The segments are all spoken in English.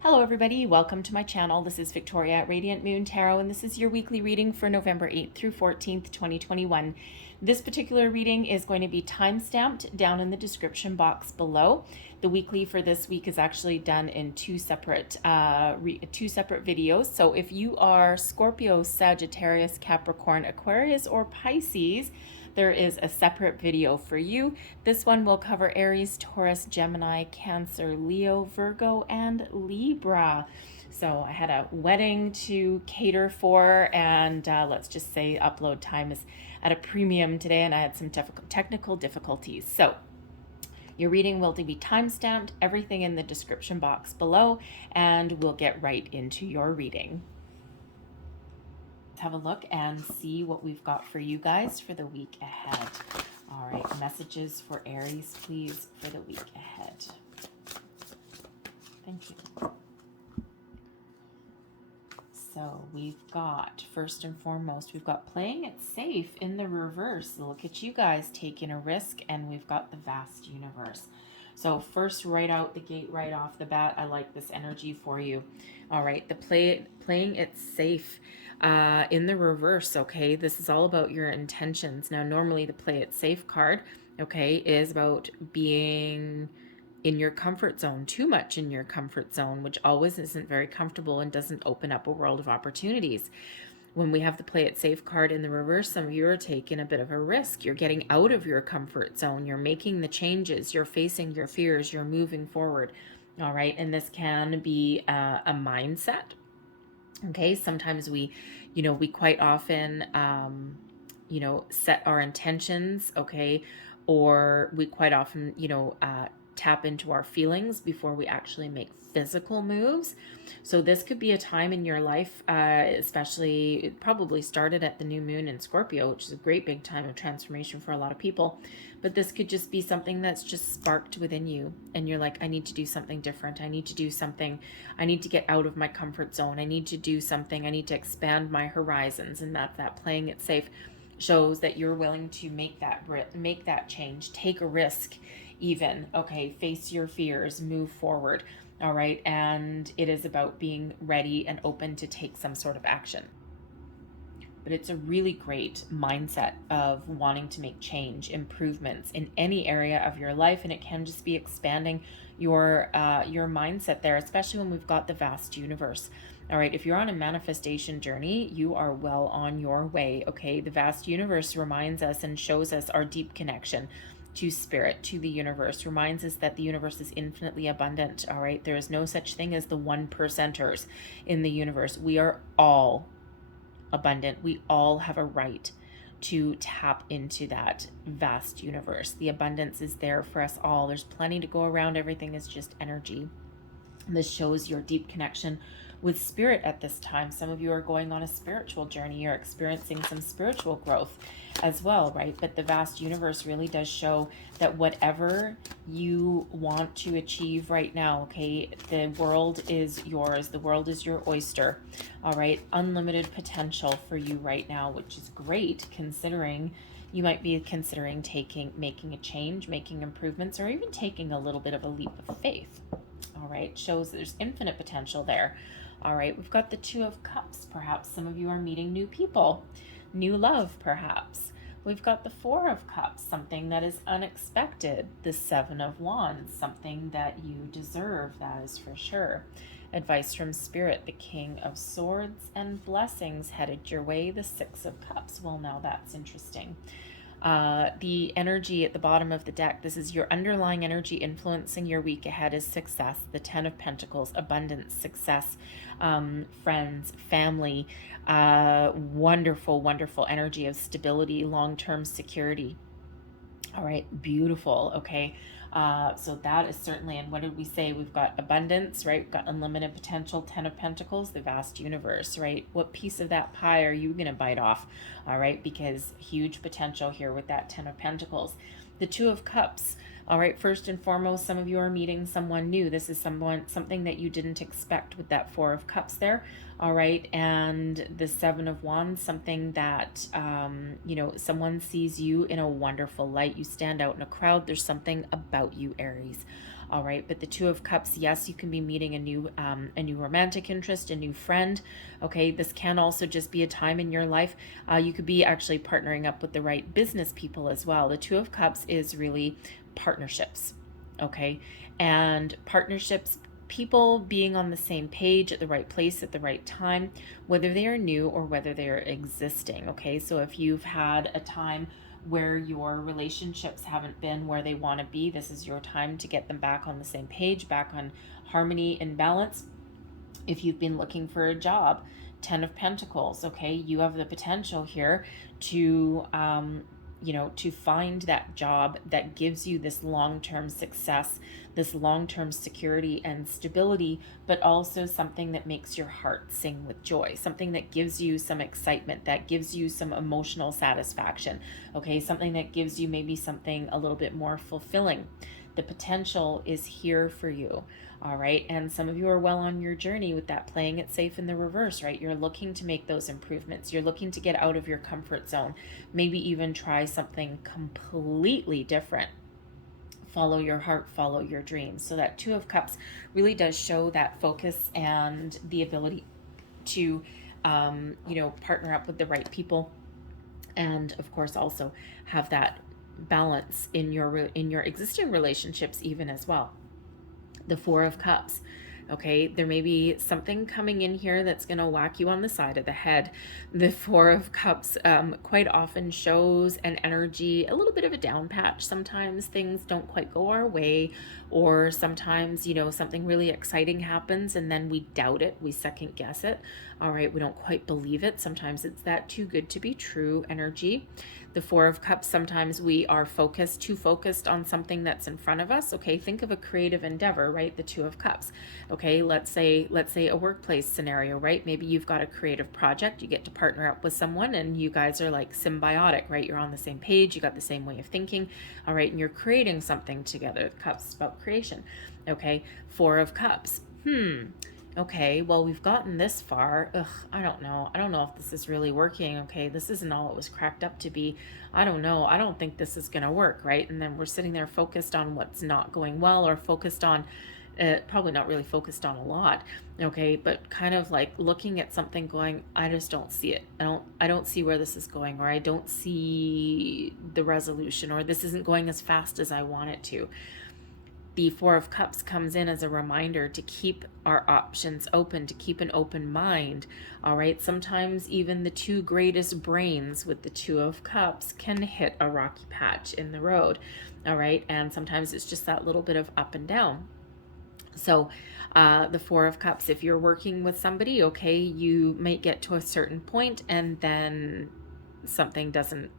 Hello everybody, welcome to my channel. This is Victoria at Radiant Moon Tarot, and this is your weekly reading for November 8th through 14th, 2021. This particular reading is going to be time-stamped down in the description box below. The weekly for this week is actually done in two separate videos. So if you are Scorpio, Sagittarius, Capricorn, Aquarius, or Pisces, there is a separate video for you. This one will cover Aries, Taurus, Gemini, Cancer, Leo, Virgo, and Libra. So I had a wedding to cater for, and let's just say upload time is at a premium today, and I had some technical difficulties. So your reading will be time-stamped, everything in the description box below, and we'll get right into your reading. Have a look and see what we've got for you guys for the week ahead. All right, messages for Aries, please, for the week ahead. Thank you. So we've got, first and foremost, we've got playing it safe in the reverse. Look at you guys taking a risk, and we've got the vast universe. So first, right out the gate, right off the bat, I like this energy for you. All right, the playing it safe in the reverse, okay? This is all about your intentions. Now, normally the play it safe card, okay, is about being in your comfort zone, too much in your comfort zone, which always isn't very comfortable and doesn't open up a world of opportunities. When we have the play it safe card in the reverse, some of you are taking a bit of a risk. You're getting out of your comfort zone. You're making the changes. You're facing your fears. You're moving forward. All right. And this can be a mindset. Okay. Sometimes we quite often, set our intentions. Okay. Or we quite often, tap into our feelings before we actually make physical moves. So this could be a time in your life, especially it probably started at the new moon in Scorpio, which is a great big time of transformation for a lot of people. But this could just be something that's just sparked within you, and you're like, I need to do something different. I need to do something. I need to get out of my comfort zone. I need to do something. I need to expand my horizons. And that playing it safe shows that you're willing to make that change, take a risk even, okay, face your fears, move forward. All right, and it is about being ready and open to take some sort of action. But it's a really great mindset of wanting to make change, improvements in any area of your life, and it can just be expanding your mindset there, especially when we've got the vast universe. All right, if you're on a manifestation journey, you are well on your way, okay? The vast universe reminds us and shows us our deep connection to spirit, to the universe, reminds us that the universe is infinitely abundant, all right? There is no such thing as the 1%ers in the universe. We are all abundant. We all have a right to tap into that vast universe. The abundance is there for us all. There's plenty to go around. Everything is just energy. This shows your deep connection with spirit at this time. Some of you are going on a spiritual journey. You're experiencing some spiritual growth as well, right? But the vast universe really does show that whatever you want to achieve right now, okay, the world is yours. The world is your oyster, all right? Unlimited potential for you right now, which is great considering you might be considering making a change, making improvements, or even taking a little bit of a leap of faith. All right, shows there's infinite potential there. All right, we've got the Two of Cups. Perhaps some of you are meeting new people, new love, perhaps. We've got the Four of Cups, something that is unexpected. The Seven of Wands, something that you deserve, that is for sure. Advice from Spirit, the King of Swords, and blessings headed your way, the Six of Cups. Well, now that's interesting. The energy at the bottom of the deck, this is your underlying energy influencing your week ahead, is success, the Ten of Pentacles, abundance, success, friends, family, wonderful, wonderful energy of stability, long-term security. All right, beautiful. Okay. So that is certainly, and what did we say? We've got abundance, right? We've got unlimited potential, Ten of Pentacles, the vast universe, right? What piece of that pie are you going to bite off? All right, because huge potential here with that Ten of Pentacles. The Two of Cups. All right, first and foremost, some of you are meeting someone new. This is something that you didn't expect with that Four of Cups there. All right, and the Seven of Wands, something that, someone sees you in a wonderful light. You stand out in a crowd. There's something about you, Aries. All right, but the Two of Cups, yes, you can be meeting a new romantic interest, a new friend. Okay, this can also just be a time in your life. You could be actually partnering up with the right business people as well. The Two of Cups is really partnerships. Okay, and partnerships, people being on the same page at the right place at the right time, whether they are new or whether they are existing. Okay, so if you've had a time where your relationships haven't been where they want to be, this is your time to get them back on the same page, back on harmony and balance. If you've been looking for a job, 10 of Pentacles, okay, you have the potential here to to find that job that gives you this long-term success, this long-term security and stability, but also something that makes your heart sing with joy, something that gives you some excitement, that gives you some emotional satisfaction, okay, something that gives you maybe something a little bit more fulfilling. The potential is here for you. All right. And some of you are well on your journey with that playing it safe in the reverse, right? You're looking to make those improvements. You're looking to get out of your comfort zone, maybe even try something completely different. Follow your heart, follow your dreams. So that Two of Cups really does show that focus and the ability to, partner up with the right people. And of course, also have that balance in your existing relationships even as well. The Four of Cups. Okay, there may be something coming in here that's going to whack you on the side of the head. The Four of Cups quite often shows an energy, a little bit of a down patch. Sometimes things don't quite go our way, or sometimes, something really exciting happens and then we doubt it, we second guess it. All right, we don't quite believe it. Sometimes it's that too good to be true energy. The Four of Cups, sometimes we are too focused on something that's in front of us. Okay, think of a creative endeavor, right? The Two of Cups. Okay, let's say a workplace scenario, right? Maybe you've got a creative project, you get to partner up with someone and you guys are like symbiotic, right? You're on the same page, you got the same way of thinking, all right, and you're creating something together. The Cups is about creation. Okay, Four of Cups. Okay, well, we've gotten this far. Ugh, I don't know if this is really working. Okay, this isn't all it was cracked up to be. I don't know. I don't think this is going to work, right? And then we're sitting there focused on what's not going well, or focused on, probably not really focused on a lot. Okay, but kind of like looking at something going, I just don't see it. I don't see where this is going, or I don't see the resolution, or this isn't going as fast as I want it to. The Four of Cups comes in as a reminder to keep our options open, to keep an open mind. All right, sometimes even the two greatest brains with the Two of Cups can hit a rocky patch in the road. All right, and sometimes it's just that little bit of up and down. So the Four of Cups, if you're working with somebody, okay, you might get to a certain point and then something doesn't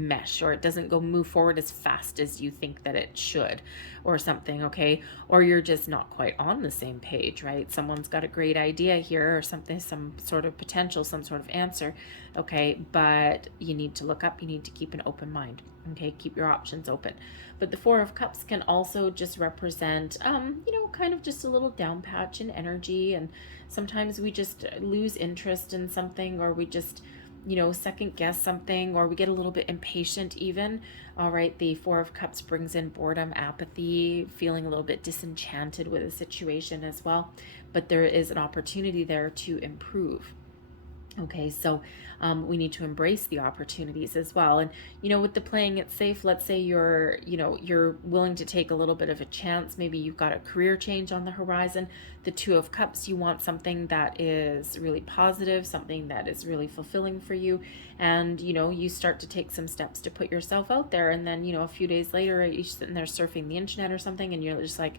mesh, or it doesn't move forward as fast as you think that it should, or something. Okay, or you're just not quite on the same page, right? Someone's got a great idea here, or something, some sort of potential, some sort of answer. Okay, but you need to look up, you need to keep an open mind. Okay, keep your options open. But the Four of Cups can also just represent kind of just a little down patch in energy, and sometimes we just lose interest in something, or we just second guess something, or we get a little bit impatient even. All right, the Four of Cups brings in boredom, apathy, feeling a little bit disenchanted with a situation as well. But there is an opportunity there to improve. Okay, so we need to embrace the opportunities as well. And, with the playing it safe, let's say you're willing to take a little bit of a chance. Maybe you've got a career change on the horizon. The Two of Cups, you want something that is really positive, something that is really fulfilling for you. And, you start to take some steps to put yourself out there. And then, a few days later, you're sitting there surfing the internet or something, and you're just like,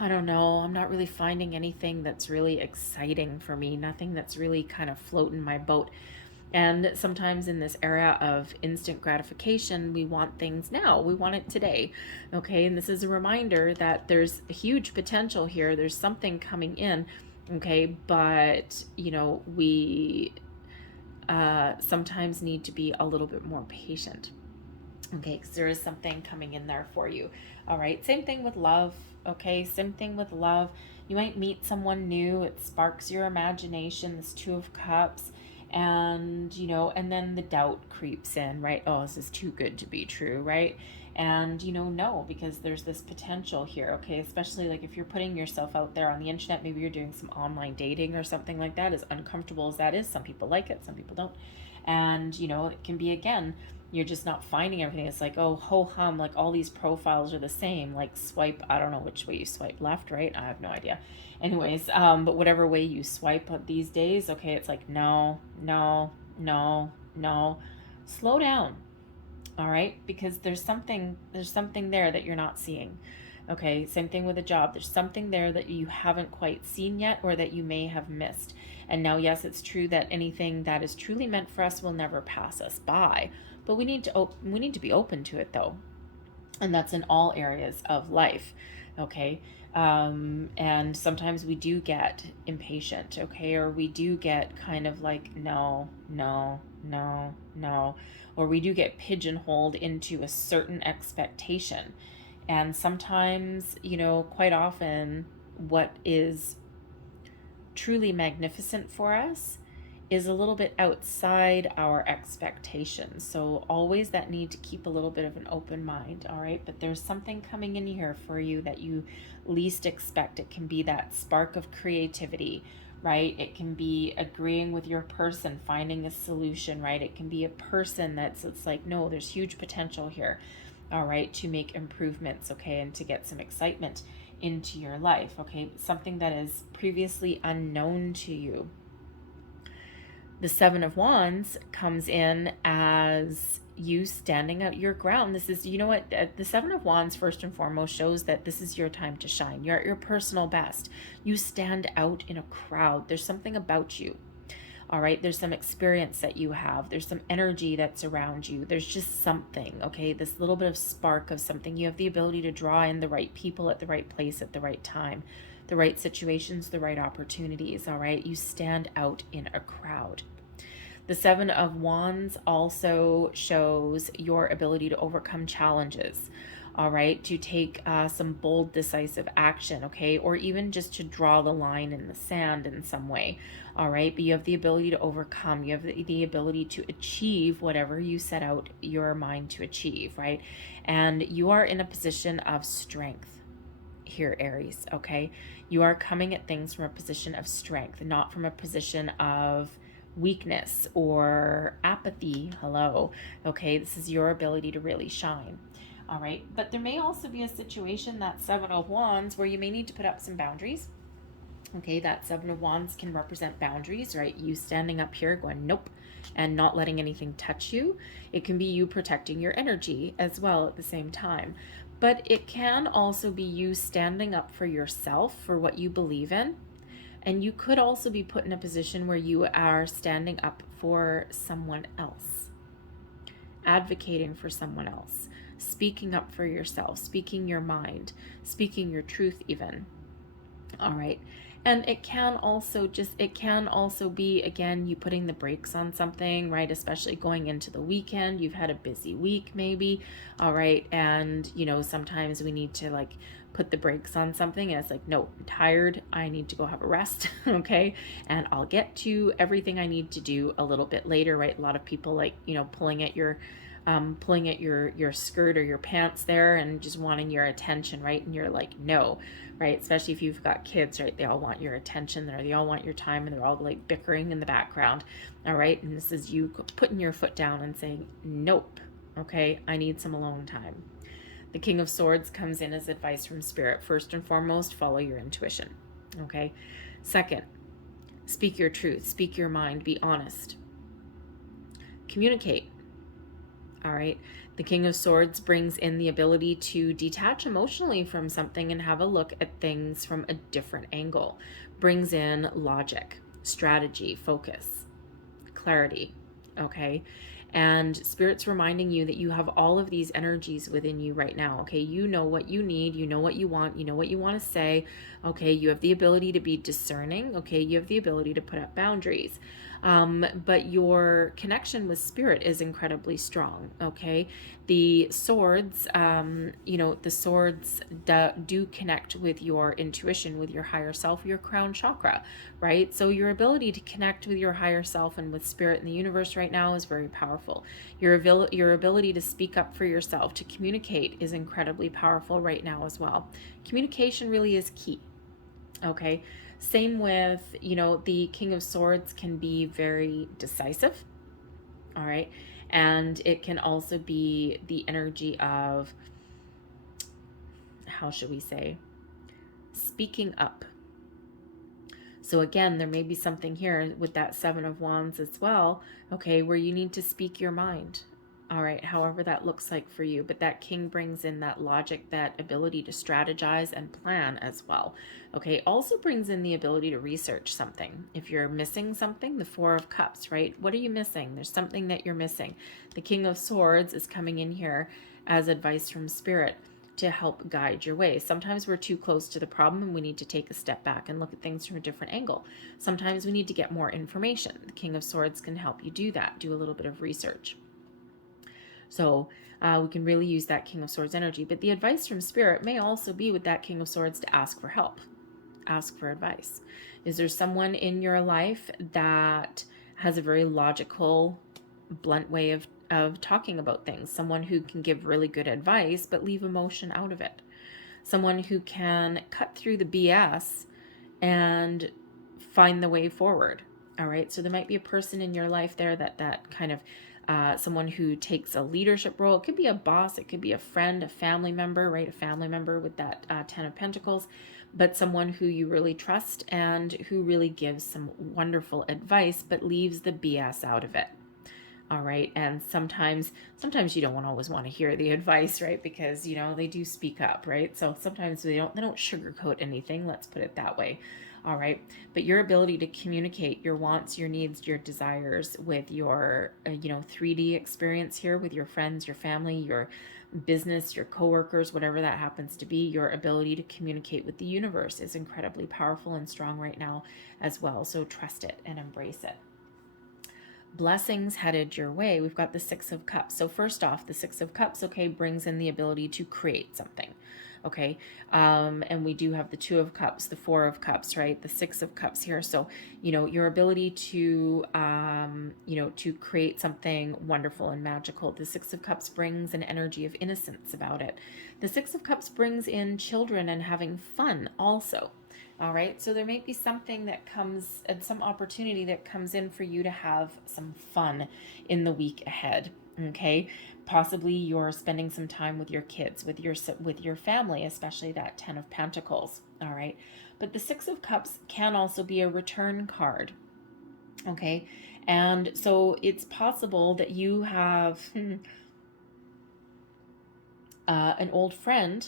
I don't know, I'm not really finding anything that's really exciting for me, nothing that's really kind of floating my boat. And sometimes in this era of instant gratification, we want things now, we want it today. Okay, and this is a reminder that there's a huge potential here, there's something coming in. Okay, but we sometimes need to be a little bit more patient. Okay, because there is something coming in there for you. All right, same thing with love. Okay, same thing with love. You might meet someone new. It sparks your imagination, this Two of Cups. And, and then the doubt creeps in, right? Oh, this is too good to be true, right? And, you know, no, because there's this potential here, okay? Especially like if you're putting yourself out there on the internet, maybe you're doing some online dating or something like that. As uncomfortable as that is, some people like it, some people don't. And, you know, it can be, again, you're just not finding everything. It's like, oh, ho hum, like all these profiles are the same. Like swipe, I don't know which way you swipe, left, right, I have no idea. Anyways, but whatever way you swipe these days, okay, it's like, no, no, no, no. Slow down. All right, because there's something there that you're not seeing. Okay, same thing with a job. There's something there that you haven't quite seen yet, or that you may have missed. And now, yes, it's true that anything that is truly meant for us will never pass us by, but we need to be open to it, though, and that's in all areas of life. Okay, and sometimes we do get impatient, okay, or we do get kind of like no, no, no, no, or we do get pigeonholed into a certain expectation. And sometimes, you know, quite often, what is truly magnificent for us is a little bit outside our expectations. So always that need to keep a little bit of an open mind, all right? But there's something coming in here for you that you least expect. It can be that spark of creativity, right? It can be agreeing with your person, finding a solution, right? It can be a person it's like, no, there's huge potential here, all right, to make improvements, okay, and to get some excitement into your life, okay? Something that is previously unknown to you. The Seven of Wands comes in as you standing out your ground. This is, you know what, the Seven of Wands first and foremost shows that this is your time to shine. You're at your personal best. You stand out in a crowd. There's something about you. All right, there's some experience that you have. There's some energy that's around you. There's just something, okay? This little bit of spark of something. You have the ability to draw in the right people at the right place at the right time, the right situations, the right opportunities, all right? You stand out in a crowd. The Seven of Wands also shows your ability to overcome challenges, all right, to take some bold, decisive action, okay, or even just to draw the line in the sand in some way, all right, but you have the ability to overcome, you have the ability to achieve whatever you set out your mind to achieve, right, and you are in a position of strength here, Aries, okay, you are coming at things from a position of strength, not from a position of weakness or apathy. Hello, okay, this is your ability to really shine. All right, but there may also be a situation, that Seven of Wands, where you may need to put up some boundaries. Okay, that Seven of Wands can represent boundaries, right? You standing up here going, nope, and not letting anything touch you. It can be you protecting your energy as well at the same time. But it can also be you standing up for yourself, for what you believe in. And you could also be put in a position where you are standing up for someone else, advocating for someone else, speaking up for yourself, speaking your mind, speaking your truth even. All right. And it can also be, again, you putting the brakes on something, right? Especially going into the weekend. You've had a busy week maybe. All right. And, you know, sometimes we need to like put the brakes on something, and it's like, no, I'm tired. I need to go have a rest. Okay. And I'll get to everything I need to do a little bit later, right? A lot of people like, you know, pulling at your skirt or your pants there and just wanting your attention, right? And you're like, no, right? Especially if you've got kids, right? They all want your attention, or they all want your time, and they're all like bickering in the background. All right. And this is you putting your foot down and saying, nope. Okay. I need some alone time. The King of Swords comes in as advice from Spirit. First and foremost, follow your intuition. Okay. Second, speak your truth, speak your mind, be honest. Communicate. All right. The King of Swords brings in the ability to detach emotionally from something and have a look at things from a different angle. Brings in logic, strategy, focus, clarity. Okay. And Spirit's reminding you that you have all of these energies within you right now. Okay. You know what you need. You know what you want. You know what you want to say. Okay. You have the ability to be discerning. Okay. You have the ability to put up boundaries. but your connection with spirit is incredibly strong. Okay, the swords, the swords do connect with your intuition, with your higher self, your crown chakra, right? So your ability to connect with your higher self and with spirit in the universe right now is very powerful. Your ability to speak up for yourself, to communicate, is incredibly powerful right now as well. Communication really is key. Okay, same with, the King of Swords can be very decisive. All right, and it can also be the energy of, how should we say, speaking up. So again, there may be something here with that Seven of Wands as well, okay, where you need to speak your mind. All right, however that looks like for you. But that king brings in that logic, that ability to strategize and plan as well. Okay, also brings in the ability to research something. If you're missing something, the Four of Cups, right? What are you missing? There's something that you're missing. The King of Swords is coming in here as advice from Spirit to help guide your way. Sometimes we're too close to the problem and we need to take a step back and look at things from a different angle. Sometimes we need to get more information. The King of Swords can help you do that. Do a little bit of research. So we can really use that King of Swords energy. But the advice from Spirit may also be with that King of Swords to ask for help, ask for advice. Is there someone in your life that has a very logical, blunt way of talking about things? Someone who can give really good advice but leave emotion out of it. Someone who can cut through the BS and find the way forward. All right, so there might be a person in your life there that kind of someone who takes a leadership role. It could be a boss, it could be a friend, a family member, right? A family member with that Ten of Pentacles, but someone who you really trust and who really gives some wonderful advice but leaves the BS out of it. All right, and sometimes you don't always want to hear the advice, right? Because they do speak up, right? So sometimes they don't sugarcoat anything. Let's put it that way. All right, but your ability to communicate your wants, your needs, your desires with your 3D experience here with your friends, your family, your business, your coworkers, whatever that happens to be, your ability to communicate with the universe is incredibly powerful and strong right now as well. So trust it and embrace it. Blessings headed your way. We've got the Six of Cups. So first off, the Six of Cups, okay, brings in the ability to create something. Okay, and we do have the Two of Cups, the Four of Cups, right? The Six of Cups here. So, your ability to, to create something wonderful and magical. The Six of Cups brings an energy of innocence about it. The Six of Cups brings in children and having fun also. All right, so there may be something that comes, and some opportunity that comes in for you to have some fun in the week ahead. Okay, possibly you're spending some time with your kids, with your family, especially that Ten of Pentacles. All right, but the Six of Cups can also be a return card. Okay, and so it's possible that you have an old friend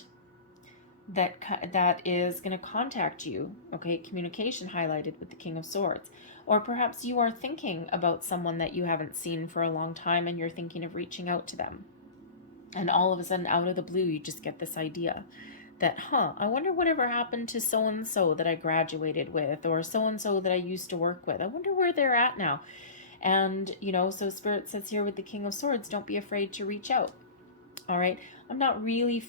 that is going to contact you. Okay, communication highlighted with the King of Swords. Or perhaps you are thinking about someone that you haven't seen for a long time and you're thinking of reaching out to them. And all of a sudden, out of the blue, you just get this idea that, I wonder whatever happened to so-and-so that I graduated with, or so-and-so that I used to work with. I wonder where they're at now. And, so Spirit says here with the King of Swords, don't be afraid to reach out. All right, I'm not really,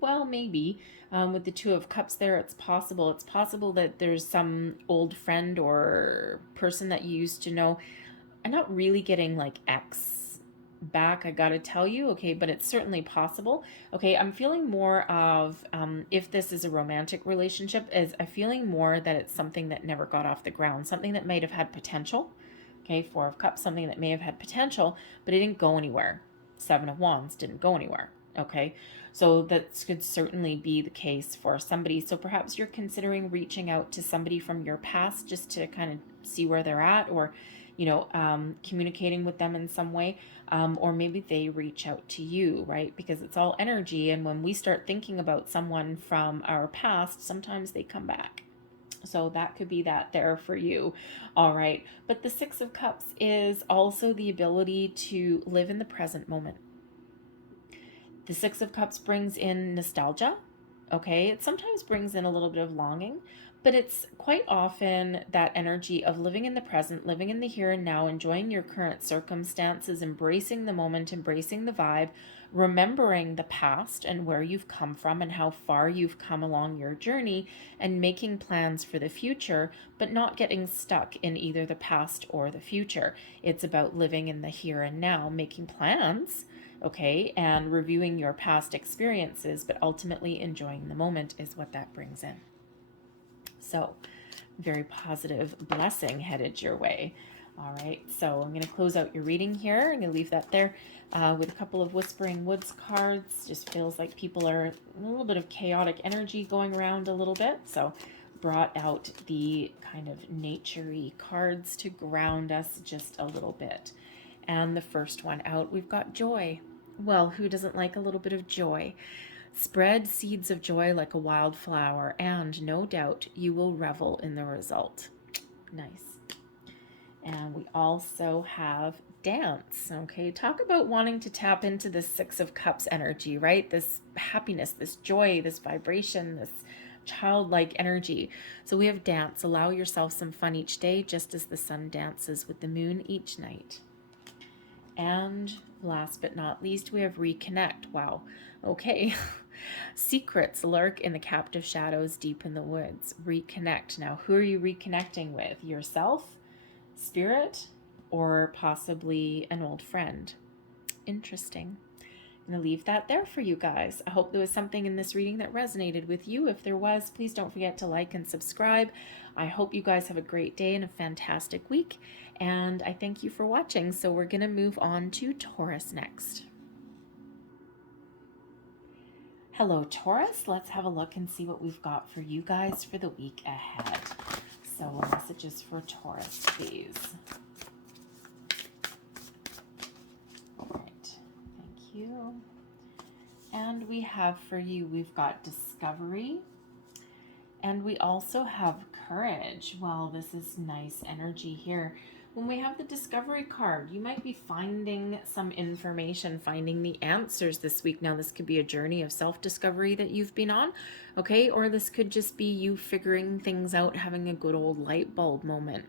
well, maybe with the Two of Cups there, it's possible. It's possible that there's some old friend or person that you used to know. I'm not really getting like X back, I gotta tell you, okay, but it's certainly possible. Okay, I'm feeling more of, if this is a romantic relationship, is I'm feeling more that it's something that never got off the ground, something that might have had potential. Okay, Four of Cups, something that may have had potential, but it didn't go anywhere. Seven of Wands didn't go anywhere. Okay, so that could certainly be the case for somebody. So perhaps you're considering reaching out to somebody from your past just to kind of see where they're at, or communicating with them in some way, or maybe they reach out to you, right? Because it's all energy, and when we start thinking about someone from our past, sometimes they come back. So that could be that there for you. All right, but the Six of Cups is also the ability to live in the present moment. The Six of Cups brings in nostalgia. okay? It sometimes brings in a little bit of longing, but it's quite often that energy of living in the present, living in the here and now, enjoying your current circumstances, embracing the moment, embracing the vibe, remembering the past and where you've come from and how far you've come along your journey, and making plans for the future, but not getting stuck in either the past or the future. It's about living in the here and now, making plans, okay, and reviewing your past experiences, but ultimately enjoying the moment is what that brings in. So, very positive blessing headed your way. All right, so I'm going to close out your reading here. I'm going to leave that there with a couple of Whispering Woods cards. Just feels like people are a little bit of chaotic energy going around a little bit. So brought out the kind of nature-y cards to ground us just a little bit. And the first one out, we've got joy. Well, who doesn't like a little bit of joy? Spread seeds of joy like a wildflower, and no doubt you will revel in the result. Nice. And we also have dance. Okay, talk about wanting to tap into this Six of Cups energy, right? This happiness, this joy, this vibration, this childlike energy. So we have dance. Allow yourself some fun each day, just as the sun dances with the moon each night. And last but not least, we have reconnect. Wow. Okay. Secrets lurk in the captive shadows deep in the woods. Reconnect. Now, who are you reconnecting with? Yourself, spirit, or possibly an old friend? Interesting. I'm going to leave that there for you guys. I hope there was something in this reading that resonated with you. If there was, please don't forget to like and subscribe. I hope you guys have a great day and a fantastic week. And I thank you for watching. So we're going to move on to Taurus next. Hello, Taurus. Let's have a look and see what we've got for you guys for the week ahead. So messages for Taurus, please. All right. Thank you. And we have for you, we've got discovery. And we also have courage. Well, this is nice energy here. When we have the discovery card, you might be finding some information, finding the answers this week. Now, this could be a journey of self-discovery that you've been on, okay? Or this could just be you figuring things out, having a good old light bulb moment.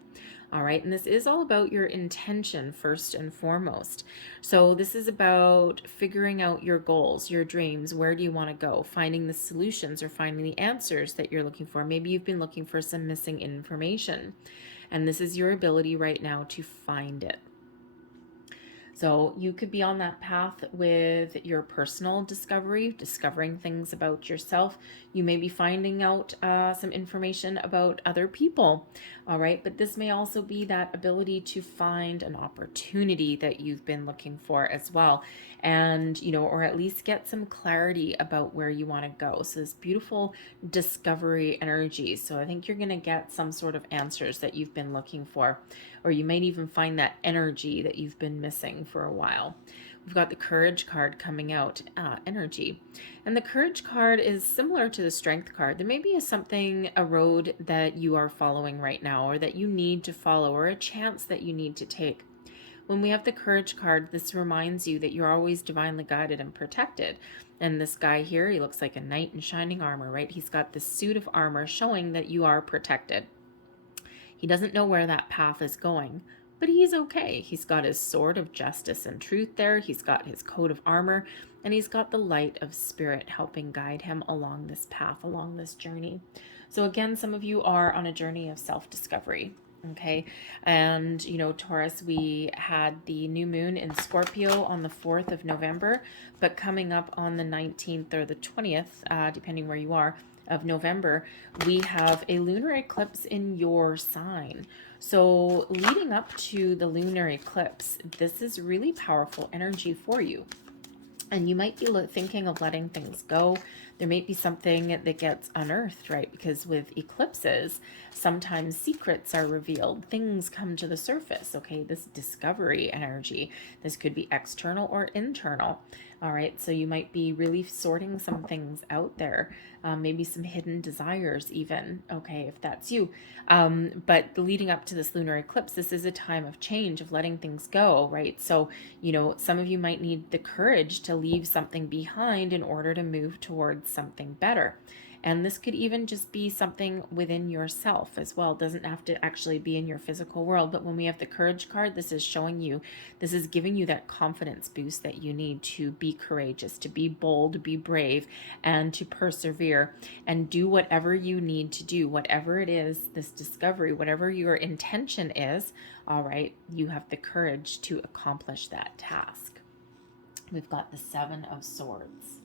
All right, and this is all about your intention first and foremost. So this is about figuring out your goals, your dreams. Where do you want to go? Finding the solutions or finding the answers that you're looking for. Maybe you've been looking for some missing information, and this is your ability right now to find it. So you could be on that path with your personal discovery, discovering things about yourself. You may be finding out some information about other people, all right? But this may also be that ability to find an opportunity that you've been looking for as well. And, you know, or at least get some clarity about where you want to go. So this beautiful discovery energy. So I think you're going to get some sort of answers that you've been looking for, or you might even find that energy that you've been missing for a while. We've got the Courage card coming out, energy. And the Courage card is similar to the Strength card. There may be a road that you are following right now, or that you need to follow, or a chance that you need to take. When we have the Courage card, this reminds you that you're always divinely guided and protected. And this guy here, he looks like a knight in shining armor, right? He's got this suit of armor showing that you are protected. He doesn't know where that path is going, but he's okay. He's got his sword of justice and truth there. He's got his coat of armor, and he's got the light of spirit helping guide him along this path, along this journey. So again, some of you are on a journey of self-discovery. Okay, and you know, Taurus, we had the new moon in Scorpio on the 4th of November, but coming up on the 19th or the 20th, depending where you are, of November, we have a lunar eclipse in your sign. So leading up to the lunar eclipse, this is really powerful energy for you. And you might be thinking of letting things go. There may be something that gets unearthed, right? Because with eclipses, sometimes secrets are revealed. Things come to the surface, okay? This discovery energy. This could be external or internal, all right? So you might be really sorting some things out there. Maybe some hidden desires even, okay, if that's you. But leading up to this lunar eclipse, this is a time of change, of letting things go, right? So, you know, some of you might need the courage to leave something behind in order to move towards something better. And this could even just be something within yourself as well. It doesn't have to actually be in your physical world. But when we have the Courage card, this is showing you, this is giving you that confidence boost that you need to be courageous, to be bold, be brave, and to persevere and do whatever you need to do, whatever it is, this discovery, whatever your intention is, all right, you have the courage to accomplish that task. We've got the Seven of Swords,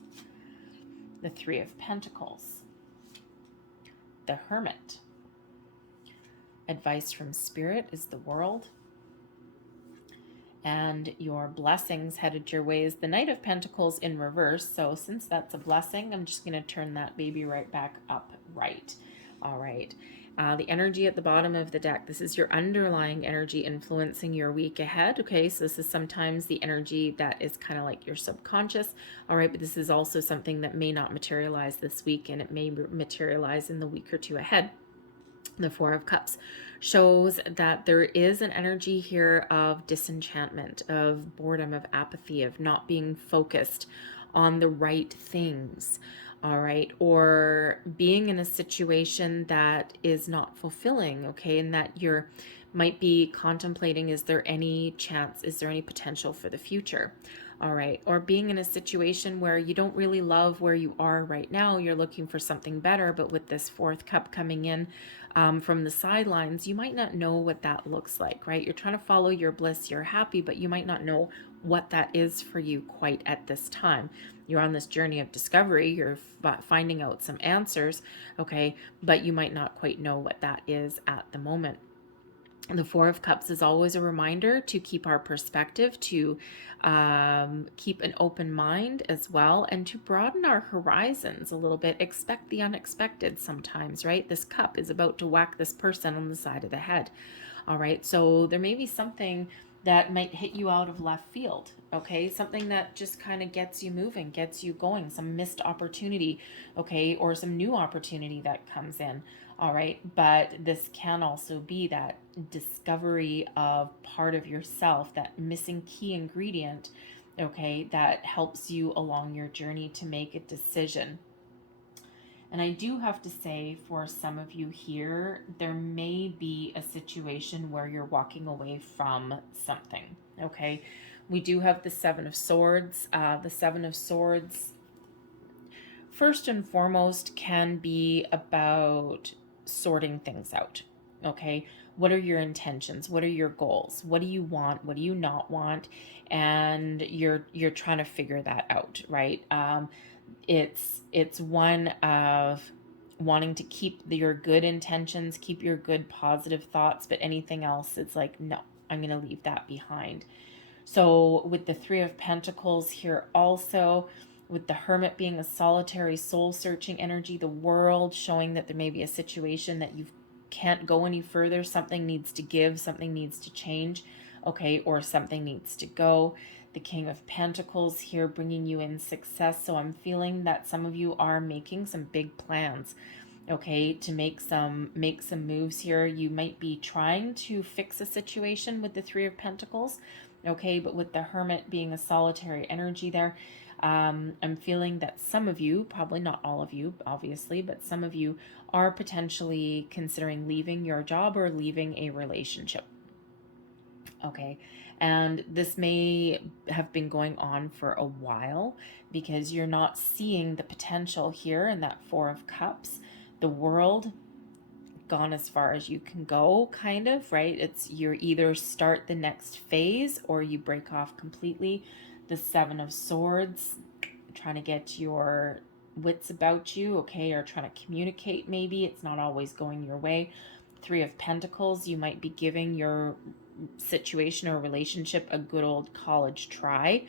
the Three of Pentacles, the Hermit. Advice from Spirit is the World. And your blessings headed your way is the Knight of Pentacles in reverse. So since that's a blessing, I'm just going to turn that baby right back upright. All right. The energy at the bottom of the deck, this is your underlying energy influencing your week ahead. Okay, so this is sometimes the energy that is kind of like your subconscious. All right, but this is also something that may not materialize this week, and it may materialize in the week or two ahead. The Four of Cups shows that there is an energy here of disenchantment, of boredom, of apathy, of not being focused on the right things. All right, or being in a situation that is not fulfilling, okay, and that you're might be contemplating, is there any chance, is there any potential for the future? All right, or being in a situation where you don't really love where you are right now, you're looking for something better, but with this fourth cup coming in from the sidelines, you might not know what that looks like, right? You're trying to follow your bliss, you're happy, but you might not know what that is for you quite at this time. You're on this journey of discovery, you're finding out some answers, okay, but you might not quite know what that is at the moment. The Four of Cups is always a reminder to keep our perspective, to keep an open mind as well, and to broaden our horizons a little bit. Expect the unexpected sometimes, right? This cup is about to whack this person on the side of the head. All right, so there may be something that might hit you out of left field, okay? Something that just kind of gets you moving, gets you going, some missed opportunity, okay? Or some new opportunity that comes in, all right? But this can also be that discovery of part of yourself, that missing key ingredient, okay, that helps you along your journey to make a decision. And I do have to say, for some of you here, there may be a situation where you're walking away from something, okay? We do have the Seven of Swords. The Seven of Swords, first and foremost, can be about sorting things out, okay? What are your intentions? What are your goals? What do you want? What do you not want? And you're trying to figure that out, right? It's one of wanting to keep your good intentions, keep your good positive thoughts, but anything else, it's like, no, I'm going to leave that behind. So with the Three of Pentacles here also, with the Hermit being a solitary soul-searching energy, the World showing that there may be a situation that you can't go any further, something needs to give, something needs to change, okay, or something needs to go. The King of Pentacles here bringing you in success. So I'm feeling that some of you are making some big plans, okay, to make some moves here. You might be trying to fix a situation with the Three of Pentacles, okay, but with the Hermit being a solitary energy there, I'm feeling that some of you, probably not all of you, obviously, but some of you are potentially considering leaving your job or leaving a relationship. Okay, and this may have been going on for a while because you're not seeing the potential here in that Four of Cups. The World, gone as far as you can go, kind of, right? It's you either start the next phase or you break off completely. The Seven of Swords, trying to get your wits about you, okay, or trying to communicate maybe. It's not always going your way. Three of Pentacles, you might be giving your situation or relationship a good old college try.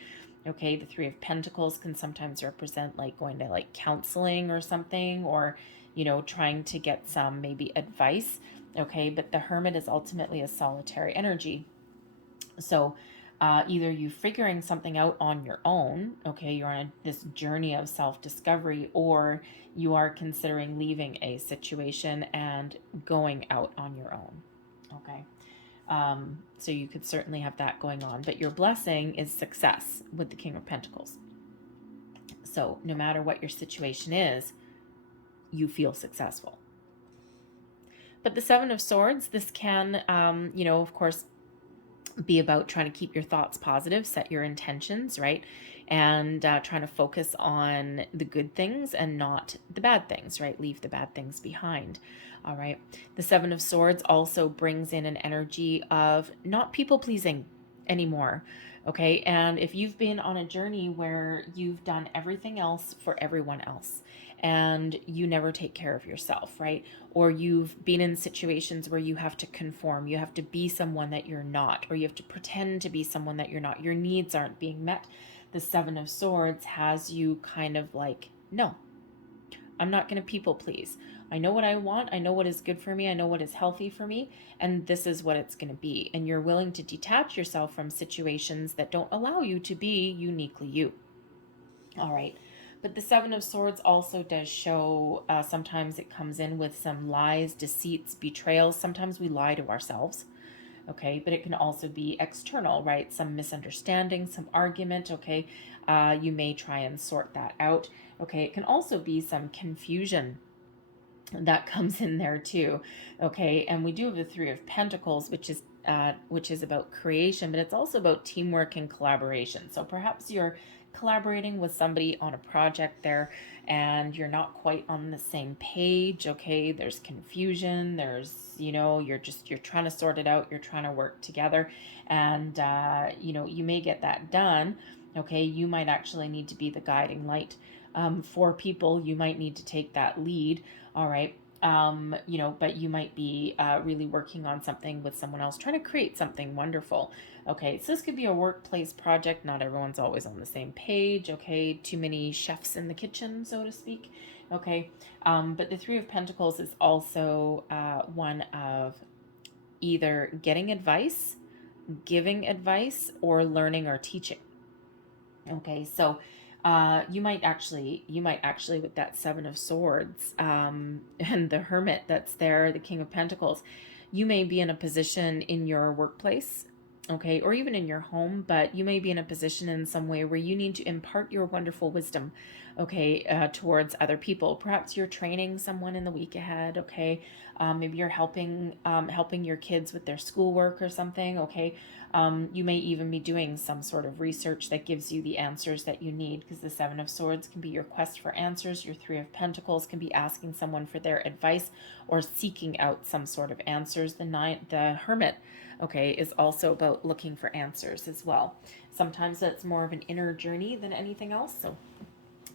Okay, the Three of Pentacles can sometimes represent like going to like counseling or something, or you know, trying to get some maybe advice. Okay, but the Hermit is ultimately a solitary energy. So either you figuring something out on your own, okay, you're on this journey of self-discovery, or you are considering leaving a situation and going out on your own, okay? So you could certainly have that going on, but your blessing is success with the King of Pentacles. So no matter what your situation is, you feel successful. But the Seven of Swords, this can, of course, be about trying to keep your thoughts positive, set your intentions, right? And trying to focus on the good things and not the bad things, right? Leave the bad things behind. All right. The Seven of Swords also brings in an energy of not people pleasing anymore. Okay. And if you've been on a journey where you've done everything else for everyone else and you never take care of yourself, right? Or you've been in situations where you have to conform, you have to be someone that you're not, or you have to pretend to be someone that you're not, your needs aren't being met. The Seven of Swords has you kind of like, no, I'm not going to people please. I know what I want. I know what is good for me. I know what is healthy for me. And this is what it's going to be. And you're willing to detach yourself from situations that don't allow you to be uniquely you. All right. But the Seven of Swords also does show, sometimes it comes in with some lies, deceits, betrayals. Sometimes we lie to ourselves. Okay. But it can also be external, right? Some misunderstanding, some argument. Okay. You may try and sort that out. Okay. It can also be some confusion that comes in there too. Okay. And we do have the Three of Pentacles, which is about creation, but it's also about teamwork and collaboration. So perhaps you're collaborating with somebody on a project there and you're not quite on the same page. Okay. There's confusion. There's, you're trying to sort it out. You're trying to work together and, you may get that done. Okay. You might actually need to be the guiding light. For people, you might need to take that lead. All right. But you might be really working on something with someone else, trying to create something wonderful. Okay, so this could be a workplace project. Not everyone's always on the same page. Okay, too many chefs in the kitchen, so to speak. Okay, but the Three of Pentacles is also one of either getting advice, giving advice, or learning or teaching. Okay, so you might actually with that Seven of Swords and the Hermit that's there, the King of Pentacles, you may be in a position in your workplace, okay, or even in your home, but you may be in a position in some way where you need to impart your wonderful wisdom, okay, towards other people. Perhaps you're training someone in the week ahead, okay. Maybe you're helping your kids with their schoolwork or something, okay. You may even be doing some sort of research that gives you the answers that you need, because the Seven of Swords can be your quest for answers. Your Three of Pentacles can be asking someone for their advice or seeking out some sort of answers. The Hermit, okay, is also about looking for answers as well. Sometimes that's more of an inner journey than anything else. So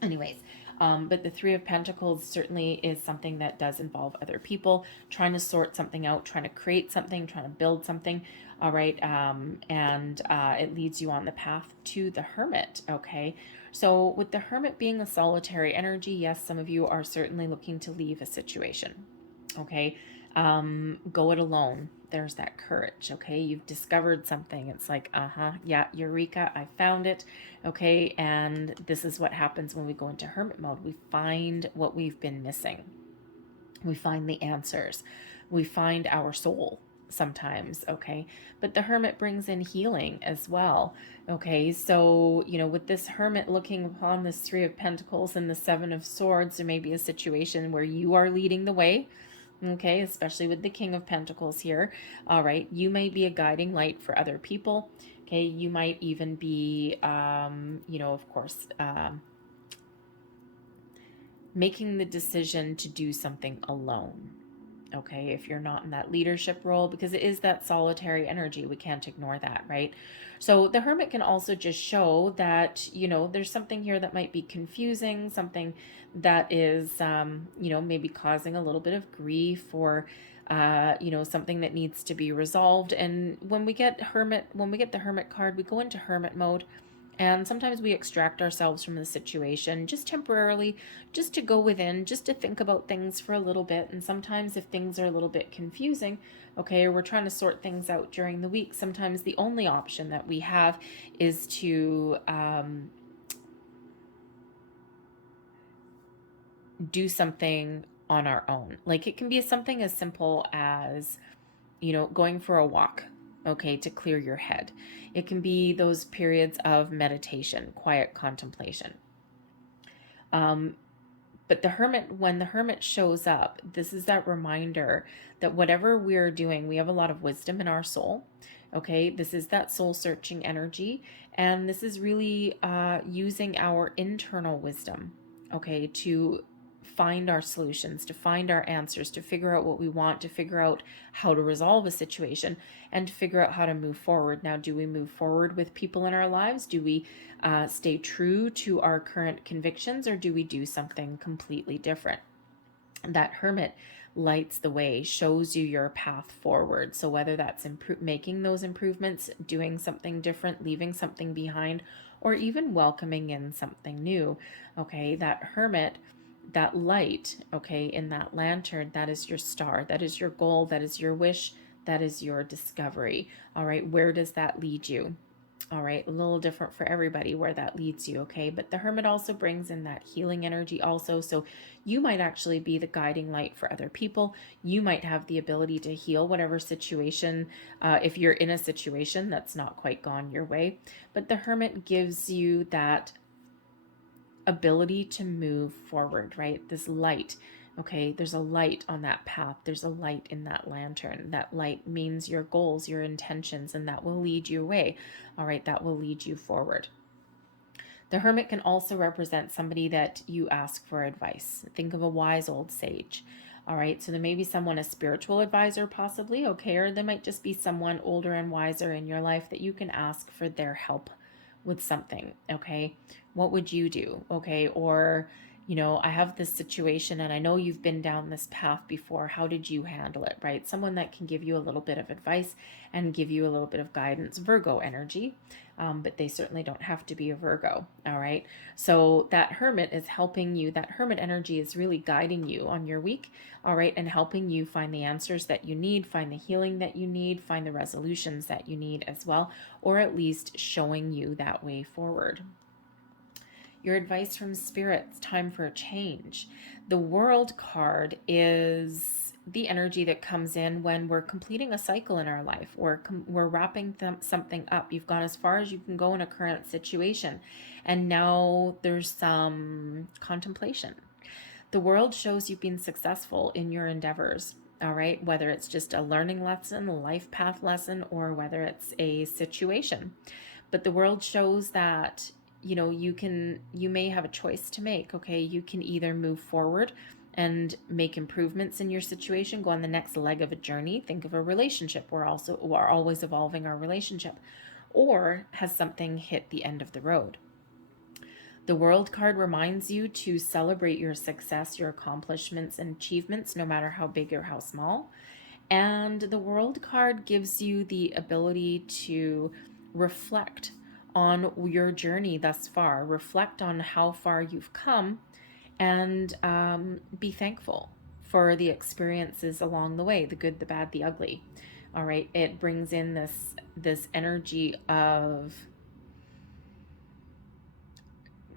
anyways, but the Three of Pentacles certainly is something that does involve other people, trying to sort something out, trying to create something, trying to build something. All right. And it leads you on the path to the Hermit. Okay. So with the Hermit being a solitary energy, yes, some of you are certainly looking to leave a situation. Okay. Go it alone. There's that courage. Okay. You've discovered something. It's like, yeah, eureka, I found it. Okay. And this is what happens when we go into hermit mode. We find what we've been missing. We find the answers. We find our soul sometimes. Okay. But the Hermit brings in healing as well. Okay. So, with this Hermit looking upon this Three of Pentacles and the Seven of Swords, there may be a situation where you are leading the way. Okay, especially with the King of Pentacles here. All right, you may be a guiding light for other people. Okay, you might even be, of course, making the decision to do something alone. Okay, if you're not in that leadership role, because it is that solitary energy, we can't ignore that, right? So the Hermit can also just show that, there's something here that might be confusing, something that is, maybe causing a little bit of grief or, something that needs to be resolved. And when we get the Hermit card, we go into hermit mode. And sometimes we extract ourselves from the situation just temporarily, just to go within, just to think about things for a little bit. And sometimes if things are a little bit confusing, okay, or we're trying to sort things out during the week, sometimes the only option that we have is to do something on our own. Like it can be something as simple as, going for a walk, okay, to clear your head. It can be those periods of meditation, quiet contemplation. But the Hermit, when the Hermit shows up, this is that reminder that whatever we're doing, we have a lot of wisdom in our soul. Okay, this is that soul searching energy. And this is really using our internal wisdom, okay, to find our solutions, to find our answers, to figure out what we want, to figure out how to resolve a situation, and to figure out how to move forward. Now, do we move forward with people in our lives? Do we stay true to our current convictions, or do we do something completely different? That Hermit lights the way, shows you your path forward. So whether that's making those improvements, doing something different, leaving something behind, or even welcoming in something new, okay, that Hermit, that light, okay, in that lantern, that is your star, that is your goal, that is your wish, that is your discovery. All right, where does that lead you? All right, a little different for everybody where that leads you, okay? But the Hermit also brings in that healing energy also. So you might actually be the guiding light for other people. You might have the ability to heal whatever situation, if you're in a situation that's not quite gone your way. But the Hermit gives you that ability to move forward, right? This light. Okay, there's a light on that path. There's a light in that lantern. That light means your goals, your intentions, and that will lead you away. All right, that will lead you forward. The Hermit can also represent somebody that you ask for advice. Think of a wise old sage. All right, so there may be someone, a spiritual advisor possibly, okay, or there might just be someone older and wiser in your life that you can ask for their help with something, okay? What would you do, okay? Or, you know, I have this situation and I know you've been down this path before. How did you handle it, right? Someone that can give you a little bit of advice and give you a little bit of guidance. Virgo energy, but they certainly don't have to be a Virgo, all right? So that Hermit is helping you. That Hermit energy is really guiding you on your week, all right, and helping you find the answers that you need, find the healing that you need, find the resolutions that you need as well, or at least showing you that way forward. Your advice from Spirit, it's time for a change. The World card is the energy that comes in when we're completing a cycle in our life, or we're wrapping something up. You've gone as far as you can go in a current situation, and now there's some contemplation. The World shows you've been successful in your endeavors, all right? Whether it's just a learning lesson, a life path lesson, or whether it's a situation. But the World shows that, you know, you may have a choice to make, okay? You can either move forward and make improvements in your situation, go on the next leg of a journey. Think of a relationship. We're always evolving our relationship. Or has something hit the end of the road? The World card reminds you to celebrate your success, your accomplishments and achievements, no matter how big or how small. And the World card gives you the ability to reflect on your journey thus far, reflect on how far you've come, and be thankful for the experiences along the way, the good, the bad, the ugly. All right, it brings in this energy of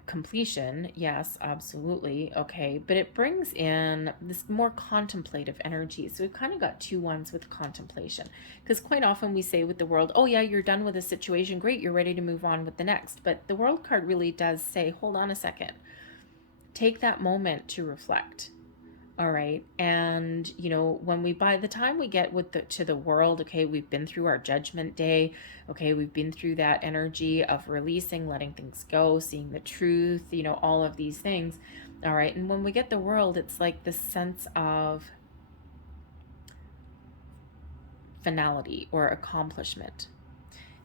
completion, yes, absolutely, okay, but it brings in this more contemplative energy. So we've kind of got two ones with contemplation, because quite often we say with the World, oh yeah, you're done with a situation, great, you're ready to move on with the next. But the World card really does say, hold on a second, take that moment to reflect. All right. And, you know, by the time we get to the World, okay, we've been through our judgment day. Okay. We've been through that energy of releasing, letting things go, seeing the truth, you know, all of these things. All right. And when we get the World, it's like this sense of finality or accomplishment.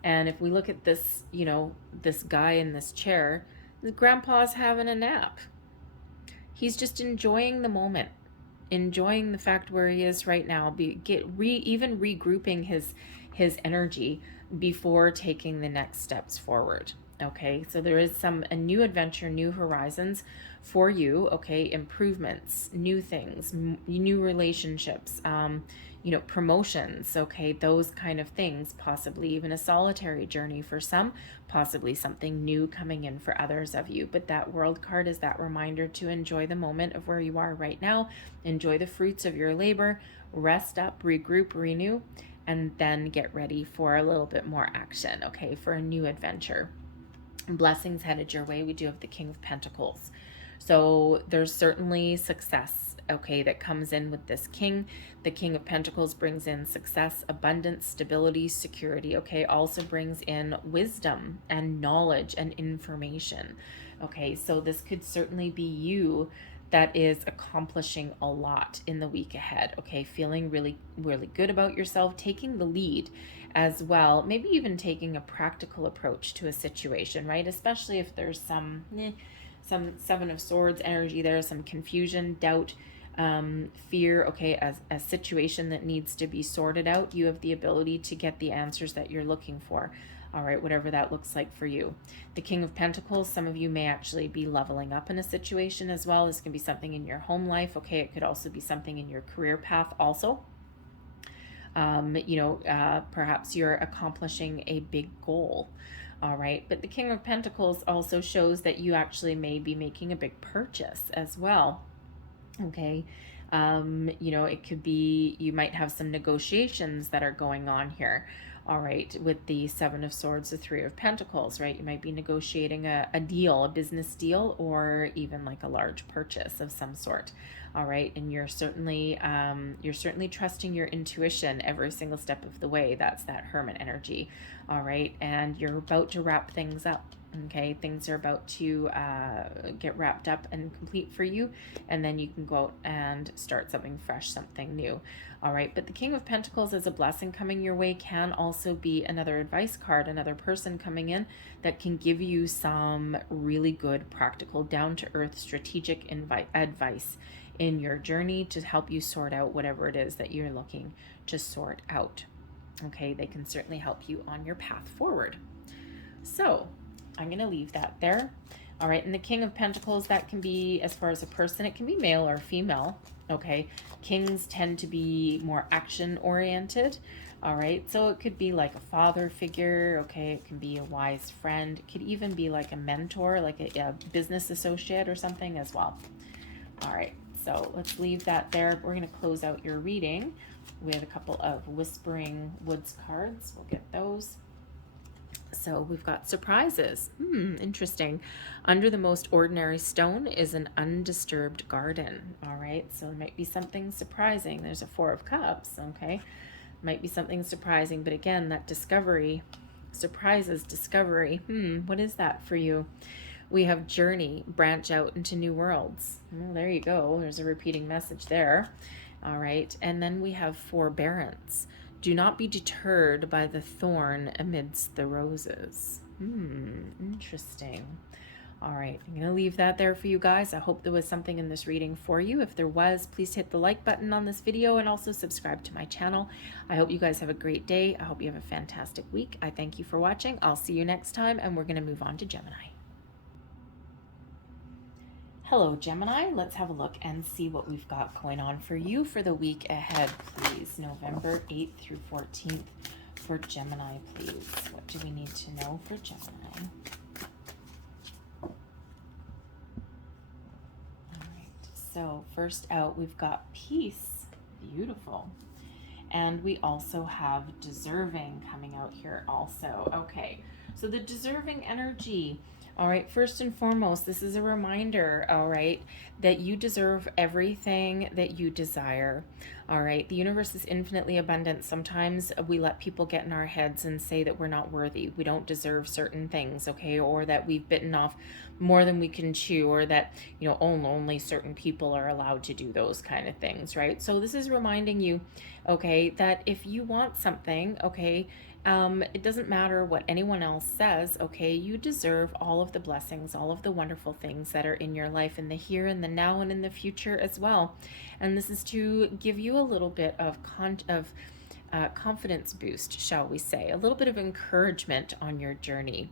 And if we look at this, you know, this guy in this chair, the grandpa's having a nap. He's just enjoying the moment, enjoying the fact where he is right now, even regrouping his energy before taking the next steps forward. Okay, so there is a new adventure, new horizons for you. Okay, improvements, new things, new relationships, you know, promotions, okay, those kind of things, possibly even a solitary journey for some, possibly something new coming in for others of you. But that World card is that reminder to enjoy the moment of where you are right now, enjoy the fruits of your labor, rest up, regroup, renew, and then get ready for a little bit more action, okay, for a new adventure. Blessings headed your way. We do have the King of Pentacles. So there's certainly success, okay, that comes in with this king. The King of Pentacles brings in success, abundance, stability, security, okay, also brings in wisdom and knowledge and information. Okay, so this could certainly be you that is accomplishing a lot in the week ahead, okay, feeling really, really good about yourself, taking the lead as well, maybe even taking a practical approach to a situation, right? Especially if there's some Seven of Swords energy there, some confusion, doubt, fear, okay, as a situation that needs to be sorted out, you have the ability to get the answers that you're looking for. All right, whatever that looks like for you. The King of Pentacles, some of you may actually be leveling up in a situation as well. This can be something in your home life, okay? It could also be something in your career path also. Perhaps you're accomplishing a big goal. All right, but the King of Pentacles also shows that you actually may be making a big purchase as well. Okay, it could be you might have some negotiations that are going on here. All right, with the Seven of Swords, the Three of Pentacles, right? You might be negotiating a deal, a business deal, or even like a large purchase of some sort. All right, and you're certainly trusting your intuition every single step of the way. That's that Hermit energy. All right, and you're about to wrap things up. Okay, things are about to get wrapped up and complete for you, and then you can go out and start something fresh, something new. All right, but the King of Pentacles as a blessing coming your way can also be another advice card, another person coming in that can give you some really good, practical, down-to-earth, strategic advice in your journey to help you sort out whatever it is that you're looking to sort out. Okay, they can certainly help you on your path forward. So I'm going to leave that there. All right, and the King of Pentacles, that can be, as far as a person, it can be male or female. Okay, kings tend to be more action-oriented. All right, so it could be like a father figure. Okay, it can be a wise friend. It could even be like a mentor, like a business associate or something as well. All right, so let's leave that there. We're going to close out your reading with a couple of Whispering Woods cards. We'll get those. So we've got surprises. Interesting. Under the most ordinary stone is an undisturbed garden. All right, so there might be something surprising. There's a Four of Cups, okay? Might be something surprising, but again, that discovery, surprises, discovery. What is that for you? We have journey, branch out into new worlds. Well, there you go. There's a repeating message there. All right, and then we have forbearance. Do not be deterred by the thorn amidst the roses. Interesting. All right, I'm going to leave that there for you guys. I hope there was something in this reading for you. If there was, please hit the like button on this video and also subscribe to my channel. I hope you guys have a great day. I hope you have a fantastic week. I thank you for watching. I'll see you next time, and we're going to move on to Gemini. Hello, Gemini. Let's have a look and see what we've got going on for you for the week ahead, please. November 8th through 14th for Gemini, please. What do we need to know for Gemini? All right. So first out, we've got peace. Beautiful. And we also have deserving coming out here also. Okay. So the deserving energy. All right, first and foremost, this is a reminder, all right, that you deserve everything that you desire. All right, the universe is infinitely abundant. Sometimes we let people get in our heads and say that we're not worthy, we don't deserve certain things, okay, or that we've bitten off more than we can chew, or that, only certain people are allowed to do those kind of things, right? So this is reminding you, okay, that if you want something, okay, it doesn't matter what anyone else says, okay? You deserve all of the blessings, all of the wonderful things that are in your life in the here and the now and in the future as well. And this is to give you a little bit of confidence boost, shall we say, a little bit of encouragement on your journey.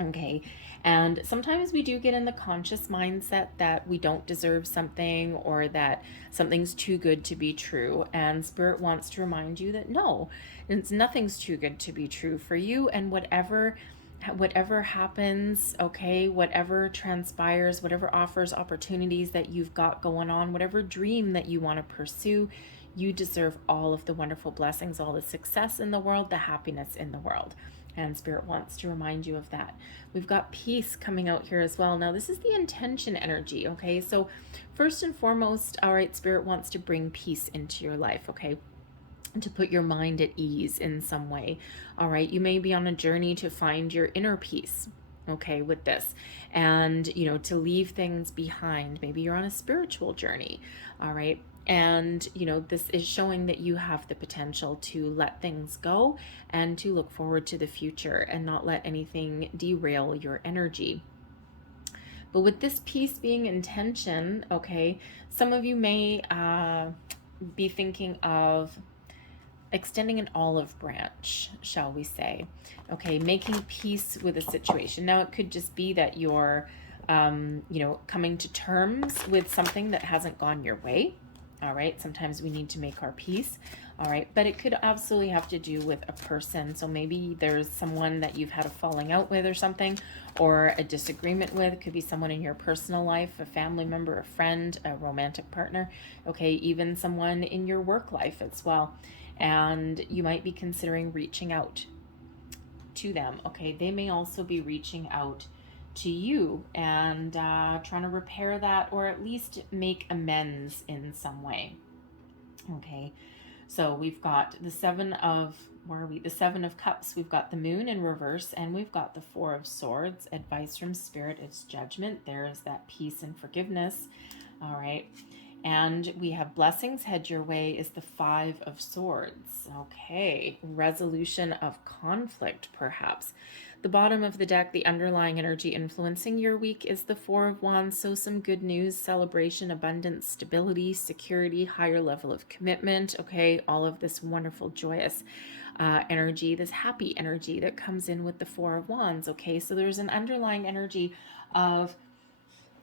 Okay, and sometimes we do get in the conscious mindset that we don't deserve something, or that something's too good to be true, and Spirit wants to remind you that no, nothing's too good to be true for you, and whatever happens, okay, whatever transpires, whatever offers opportunities that you've got going on, whatever dream that you want to pursue, you deserve all of the wonderful blessings, all the success in the world, the happiness in the world. And Spirit wants to remind you of that. We've got peace coming out here as well. Now, this is the intention energy, okay? So first and foremost, all right, Spirit wants to bring peace into your life, okay? To put your mind at ease in some way, all right? You may be on a journey to find your inner peace, okay, with this. And, you know, to leave things behind. Maybe you're on a spiritual journey, all right? And, you know, this is showing that you have the potential to let things go and to look forward to the future and not let anything derail your energy. But with this peace being intention, okay, some of you may be thinking of extending an olive branch, shall we say, okay, making peace with a situation. Now, it could just be that you're, you know, coming to terms with something that hasn't gone your way. All right, sometimes we need to make our peace. All right, but it could absolutely have to do with a person. So maybe there's someone that you've had a falling out with or something, or a disagreement with. It could be someone in your personal life, a family member, a friend, a romantic partner, okay, even someone in your work life as well. And you might be considering reaching out to them, okay? They may also be reaching out to you and trying to repair that, or at least make amends in some way, okay? So we've got the Seven of, where are we? The Seven of Cups. We've got the Moon in reverse, and we've got the Four of Swords. Advice from Spirit is judgment. There is that peace and forgiveness, all right? And we have blessings head your way is the Five of Swords. Okay, resolution of conflict, perhaps. The bottom of the deck, the underlying energy influencing your week is the Four of Wands. So some good news, celebration, abundance, stability, security, higher level of commitment. Okay, all of this wonderful, joyous energy, this happy energy that comes in with the Four of Wands. Okay, so there's an underlying energy of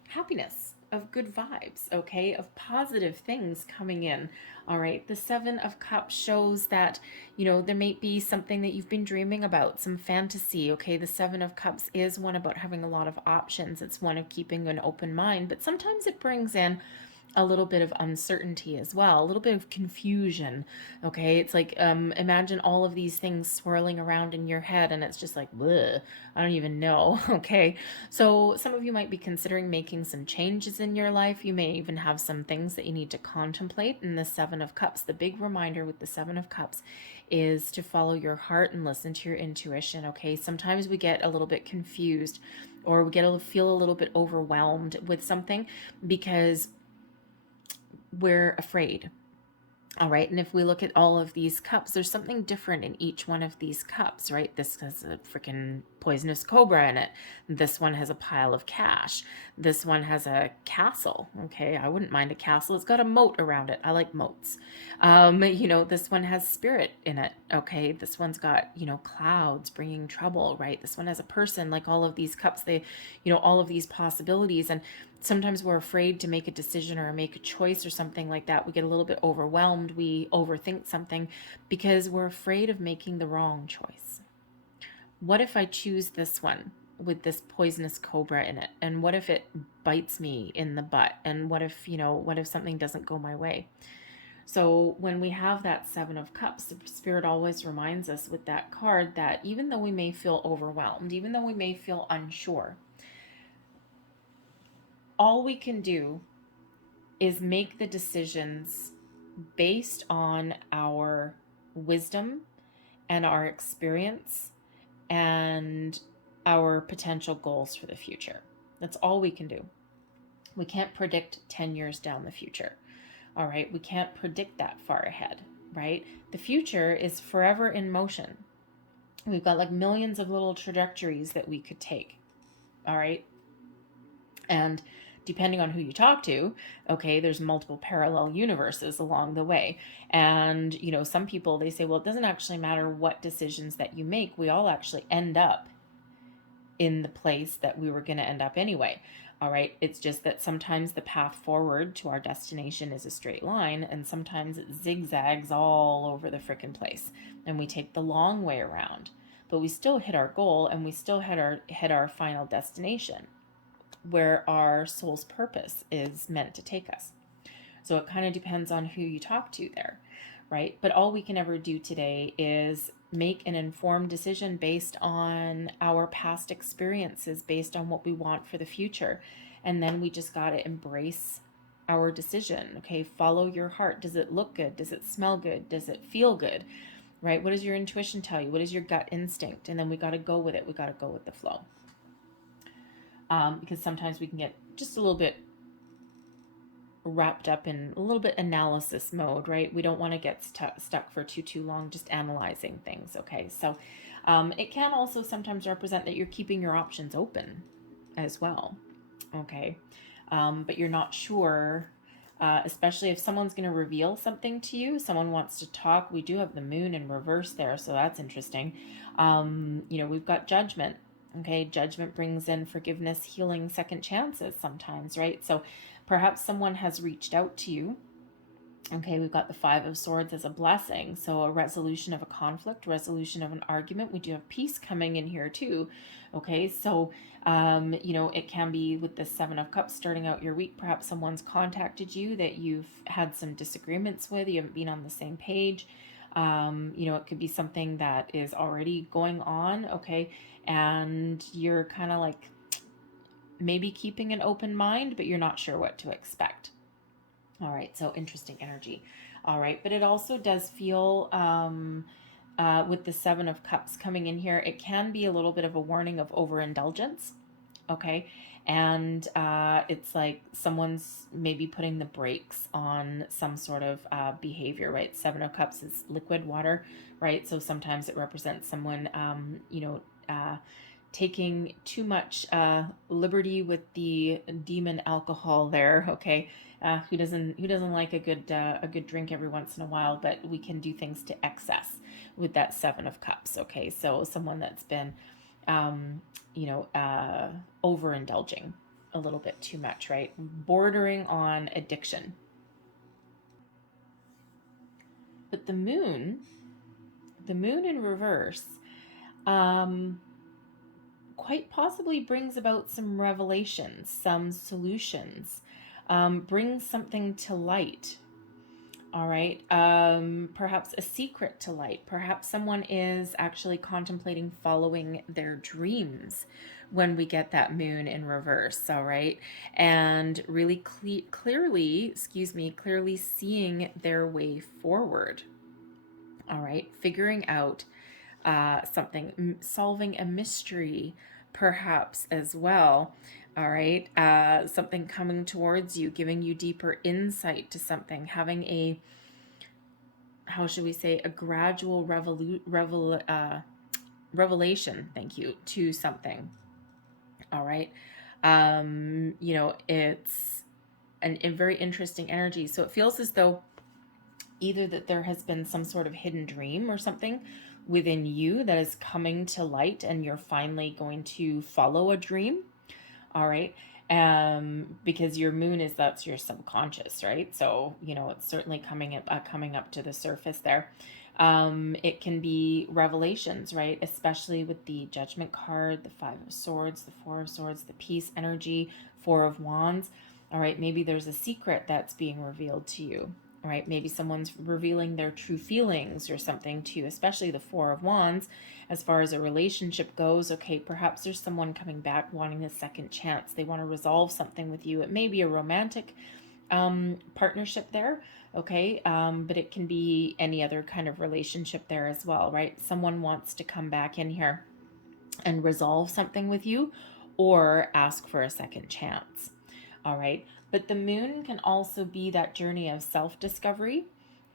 happiness, of good vibes, okay, of positive things coming in. All right, the Seven of Cups shows that, you know, there may be something that you've been dreaming about, some fantasy, okay? The Seven of Cups is one about having a lot of options. It's one of keeping an open mind, but sometimes it brings in a little bit of uncertainty as well, a little bit of confusion, okay? It's like, imagine all of these things swirling around in your head, and it's just like, bleh, I don't even know, okay? So some of you might be considering making some changes in your life. You may even have some things that you need to contemplate. In the Seven of Cups, the big reminder with the Seven of Cups is to follow your heart and listen to your intuition, okay? Sometimes we get a little bit confused, or we feel a little bit overwhelmed with something because we're afraid. All right, and if we look at all of these cups, there's something different in each one of these cups, right? This has a freaking poisonous cobra in it. This one has a pile of cash. This one has a castle, okay? I wouldn't mind a castle. It's got a moat around it. I like moats. You know, this one has spirit in it, okay? This one's got, you know, clouds bringing trouble, right? This one has a person. Like all of these cups, they, you know, all of these possibilities. And sometimes we're afraid to make a decision or make a choice or something like that. We get a little bit overwhelmed. We overthink something because we're afraid of making the wrong choice. What if I choose this one with this poisonous cobra in it? And what if it bites me in the butt? And what if, you know, what if something doesn't go my way? So when we have that Seven of Cups, the Spirit always reminds us with that card that even though we may feel overwhelmed, even though we may feel unsure, all we can do is make the decisions based on our wisdom and our experience and our potential goals for the future. That's all we can do. We can't predict 10 years down the future. All right, we can't predict that far ahead, right? The future is forever in motion. We've got like millions of little trajectories that we could take. All right. And depending on who you talk to, okay, there's multiple parallel universes along the way. And, you know, some people, they say, well, it doesn't actually matter what decisions that you make. We all actually end up in the place that we were going to end up anyway. All right. It's just that sometimes the path forward to our destination is a straight line, and sometimes it zigzags all over the frickin' place, and we take the long way around. But we still hit our goal, and we still hit our final destination, where our soul's purpose is meant to take us. So it kind of depends on who you talk to there, right? But all we can ever do today is make an informed decision based on our past experiences, based on what we want for the future. And then we just got to embrace our decision. Okay, follow your heart. Does it look good? Does it smell good? Does it feel good? Right? What does your intuition tell you? What is your gut instinct? And then we got to go with it. We got to go with the flow. Because sometimes we can get just a little bit wrapped up in a little bit analysis mode, right? We don't want to get stuck for too long just analyzing things. Okay, so it can also sometimes represent that you're keeping your options open as well. Okay, but you're not sure, especially if someone's going to reveal something to you, someone wants to talk. We do have the moon in reverse there, so that's interesting. We've got judgment. Okay, judgment brings in forgiveness, healing, second chances sometimes, right? So perhaps someone has reached out to you. Okay, we've got the Five of Swords as a blessing. So a resolution of a conflict, resolution of an argument. We do have peace coming in here too. Okay, so, it can be with the Seven of Cups starting out your week. Perhaps someone's contacted you that you've had some disagreements with. You haven't been on the same page. It could be something that is already going on. Okay, and you're kind of like maybe keeping an open mind, but you're not sure what to expect. All right, so interesting energy. All right, but it also does feel, with the Seven of Cups coming in here, it can be a little bit of a warning of overindulgence. Okay, and it's like someone's maybe putting the brakes on some sort of behavior, right? Seven of Cups is liquid water, right? So sometimes it represents someone, taking too much liberty with the demon alcohol there. Okay, who doesn't like a good drink every once in a while? But we can do things to excess with that Seven of Cups. Okay, so someone that's been overindulging a little bit too much, right? Bordering on addiction. But the moon in reverse, quite possibly brings about some revelations, some solutions, brings something to light. All right. Perhaps a secret to light. Perhaps someone is actually contemplating following their dreams when we get that moon in reverse. All right. And really clearly seeing their way forward. All right. Figuring out something, solving a mystery perhaps as well. All right, something coming towards you, giving you deeper insight to something, having a, how should we say, a gradual revelation, thank you, to something. All right, it's a very interesting energy. So it feels as though either that there has been some sort of hidden dream or something within you that is coming to light and you're finally going to follow a dream. All right, because your moon that's your subconscious, right? So it's certainly coming up to the surface there. It can be revelations, right? Especially with the Judgment card, the Five of Swords, the Four of Swords, the Peace energy, Four of Wands. All right, maybe there's a secret that's being revealed to you. All right, maybe someone's revealing their true feelings or something to you, especially the Four of Wands. As far as a relationship goes, okay, perhaps there's someone coming back wanting a second chance. They want to resolve something with you. It may be a romantic partnership there, okay, but it can be any other kind of relationship there as well, right? Someone wants to come back in here and resolve something with you or ask for a second chance. All right, but the moon can also be that journey of self-discovery.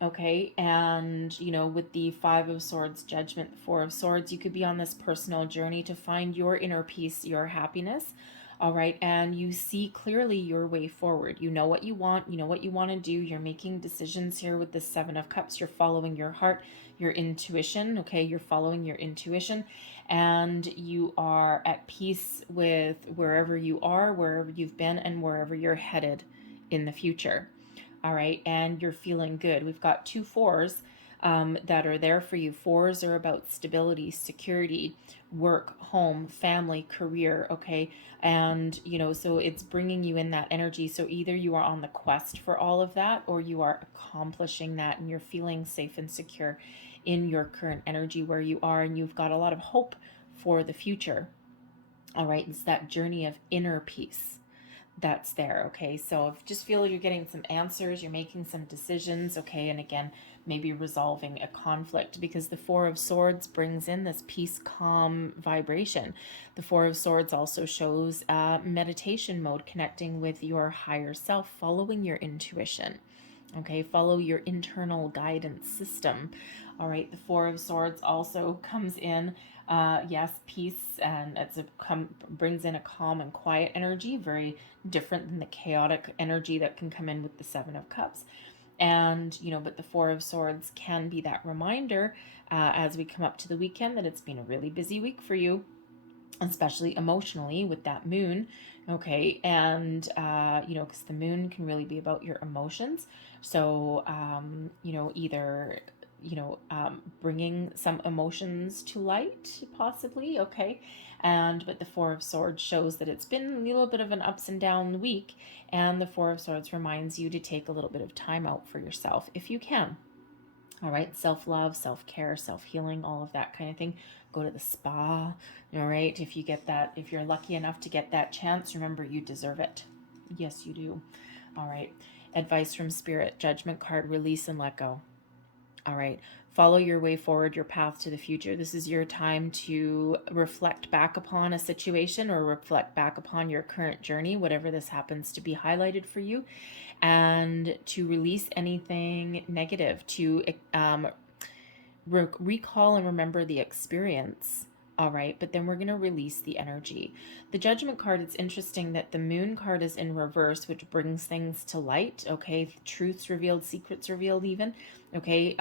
Okay, and with the Five of Swords, Judgment, Four of Swords, you could be on this personal journey to find your inner peace, your happiness. All right, and you see clearly your way forward. You know what you want, you know what you want to do. You're making decisions here with the Seven of Cups. You're following your heart, your intuition. Okay, you're following your intuition, and you are at peace with wherever you are, wherever you've been, and wherever you're headed in the future. All right, and you're feeling good. We've got two fours that are there for you. Fours are about stability, security, work, home, family, career, okay? And, so it's bringing you in that energy. So either you are on the quest for all of that, or you are accomplishing that and you're feeling safe and secure in your current energy where you are, and you've got a lot of hope for the future. All right, it's that journey of inner peace that's there. Okay, so if just feel you're getting some answers, you're making some decisions, okay, and again, maybe resolving a conflict, because the Four of Swords brings in this peace, calm vibration. The Four of Swords also shows meditation mode, connecting with your higher self, following your intuition. Okay, follow your internal guidance system. All right, the Four of Swords also comes in, yes, peace, and brings in a calm and quiet energy, very different than the chaotic energy that can come in with the Seven of Cups. And, but the Four of Swords can be that reminder as we come up to the weekend that it's been a really busy week for you, especially emotionally with that moon. Okay, and because the moon can really be about your emotions. So either bringing some emotions to light, possibly. Okay, but the Four of Swords shows that it's been a little bit of an ups and down week, and the Four of Swords reminds you to take a little bit of time out for yourself if you can. All right, self-love, self-care, self-healing, all of that kind of thing. Go to the spa. All right, if you're lucky enough to get that chance, remember, you deserve it. Yes, you do. All right, advice from Spirit, Judgment card, release and let go. All right, follow your way forward, your path to the future. This is your time to reflect back upon a situation, or reflect back upon your current journey, whatever this happens to be highlighted for you, and to release anything negative, to recall and remember the experience. All right, but then we're going to release the energy. The Judgment card, it's interesting that the Moon card is in reverse, which brings things to light. Okay, truths revealed, secrets revealed, even. Okay,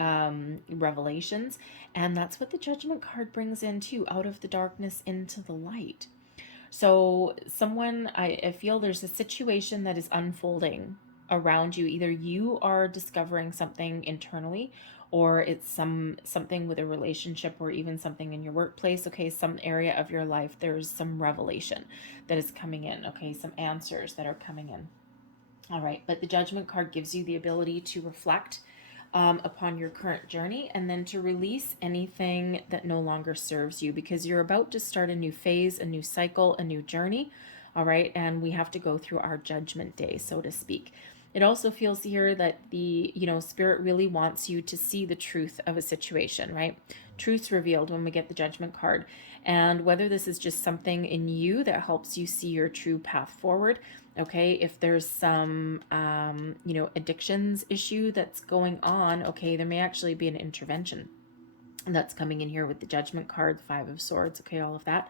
revelations. And that's what the Judgment card brings in too, out of the darkness into the light. So I feel there's a situation that is unfolding around you. Either you are discovering something internally, or it's something with a relationship, or even something in your workplace. Okay, some area of your life, there's some revelation that is coming in. Okay, some answers that are coming in. All right, but the Judgment card gives you the ability to reflect upon your current journey, and then to release anything that no longer serves you, because you're about to start a new phase, a new cycle, a new journey. All right, and we have to go through our judgment day, so to speak. It also feels here that the Spirit really wants you to see the truth of a situation, right? Truth's revealed when we get the Judgment card. And whether this is just something in you that helps you see your true path forward, okay, if there's some addictions issue that's going on, okay, there may actually be an intervention that's coming in here with the Judgment card, the Five of Swords, okay, all of that.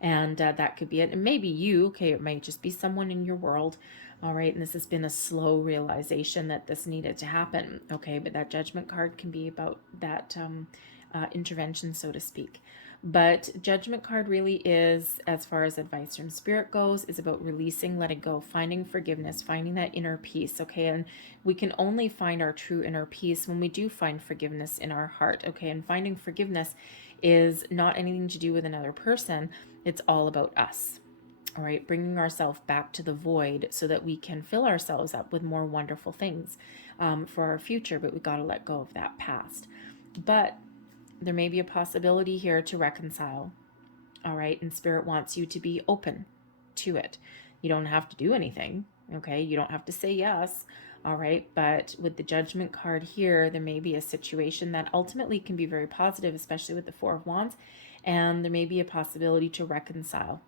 And that could be it. And maybe you, okay, it might just be someone in your world. All right, and this has been a slow realization that this needed to happen. Okay, but that Judgment card can be about that intervention, so to speak. But Judgment card really is, as far as advice from Spirit goes, is about releasing, letting go, finding forgiveness, finding that inner peace. Okay, and we can only find our true inner peace when we do find forgiveness in our heart. Okay, and finding forgiveness is not anything to do with another person. It's all about us. All right, bringing ourselves back to the void so that we can fill ourselves up with more wonderful things for our future. But we got to let go of that past. But there may be a possibility here to reconcile. All right, and Spirit wants you to be open to it. You don't have to do anything. Okay, you don't have to say yes. All right, but with the Judgment card here, there may be a situation that ultimately can be very positive, especially with the Four of Wands, and there may be a possibility to reconcile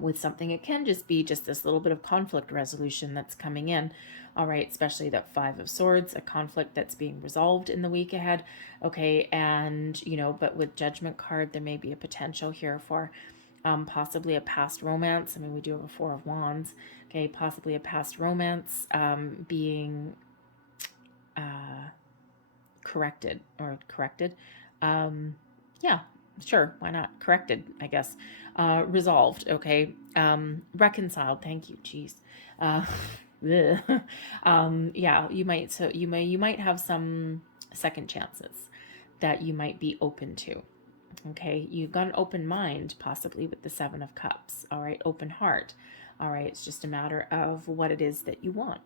with something. It can just be just this little bit of conflict resolution that's coming in. All right, especially that Five of Swords, a conflict that's being resolved in the week ahead. Okay, and but with Judgment card, there may be a potential here for possibly a past romance. I mean, we do have a Four of Wands. Okay, possibly a past romance being corrected. Yeah, sure, why not? Corrected, I guess. Resolved, okay. Reconciled, thank you, jeez. Yeah, you might have some second chances that you might be open to. Okay, you've got an open mind, possibly with the Seven of Cups. All right, open heart. All right, it's just a matter of what it is that you want.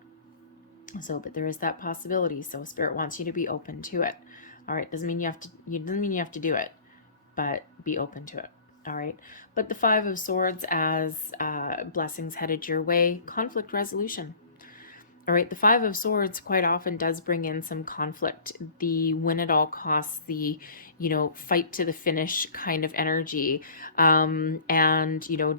So, but there is that possibility. So Spirit wants you to be open to it. All right, doesn't mean you have to do it, but be open to it. All right, but the Five of Swords as blessings headed your way, conflict resolution. All right, the Five of Swords quite often does bring in some conflict, the win at all costs, the, fight to the finish kind of energy, and,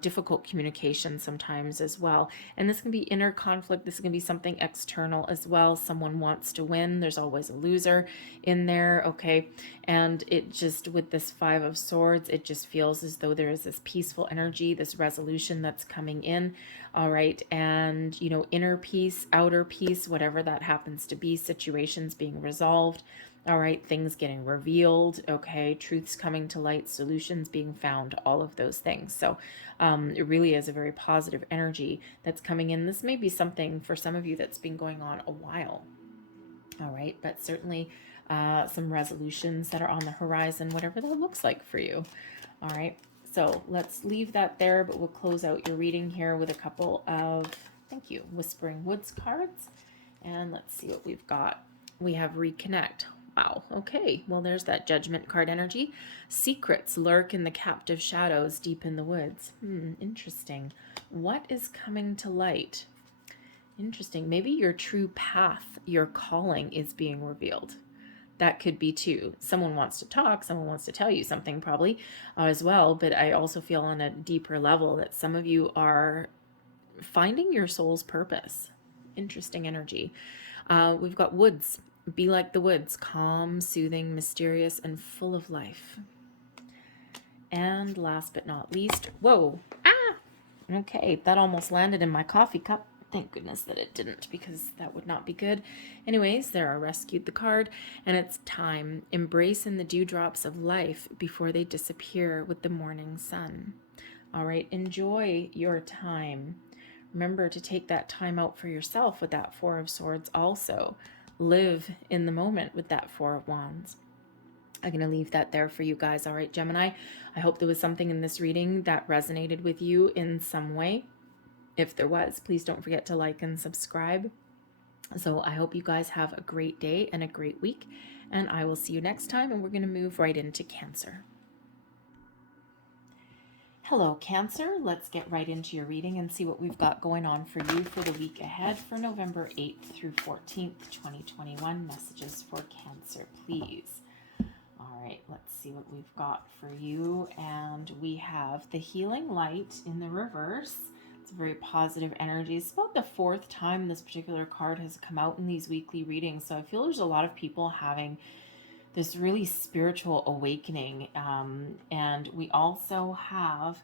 difficult communication sometimes as well. And this can be inner conflict. This can be something external as well. Someone wants to win. There's always a loser in there, okay? And it just, with this Five of Swords, it just feels as though there is this peaceful energy, this resolution that's coming in. All right. And, inner peace, outer peace, whatever that happens to be, situations being resolved. All right. Things getting revealed. Okay. Truths coming to light, solutions being found, all of those things. So it really is a very positive energy that's coming in. This may be something for some of you that's been going on a while. All right. But certainly some resolutions that are on the horizon, whatever that looks like for you. All right. So let's leave that there, but we'll close out your reading here with a couple of, thank you, Whispering Woods cards. And let's see what we've got. We have Reconnect. Wow. Okay. Well, there's that Judgment card energy. Secrets lurk in the captive shadows deep in the woods. Interesting. What is coming to light? Interesting. Maybe your true path, your calling is being revealed. That could be too. Someone wants to talk, someone wants to tell you something probably as well, but I also feel on a deeper level that some of you are finding your soul's purpose. Interesting energy. We've got woods. Be like the woods, calm, soothing, mysterious, and full of life. And last but not least, whoa, okay, that almost landed in my coffee cup. Thank goodness that it didn't, because that would not be good. Anyways, there I rescued the card, and it's time. Embrace in the dewdrops of life before they disappear with the morning sun. All right, enjoy your time. Remember to take that time out for yourself with that Four of Swords also. Live in the moment with that Four of Wands. I'm going to leave that there for you guys. All right, Gemini, I hope there was something in this reading that resonated with you in some way. If there was, please don't forget to like and subscribe. So I hope you guys have a great day and a great week, and I will see you next time, and we're going to move right into Cancer. Hello, Cancer. Let's get right into your reading and see what we've got going on for you for the week ahead for November 8th through 14th, 2021. Messages for Cancer, please. All right, let's see what we've got for you. And we have the Healing Light in the reverse. It's a very positive energy. It's about the fourth time this particular card has come out in these weekly readings. So I feel there's a lot of people having this really spiritual awakening. And we also have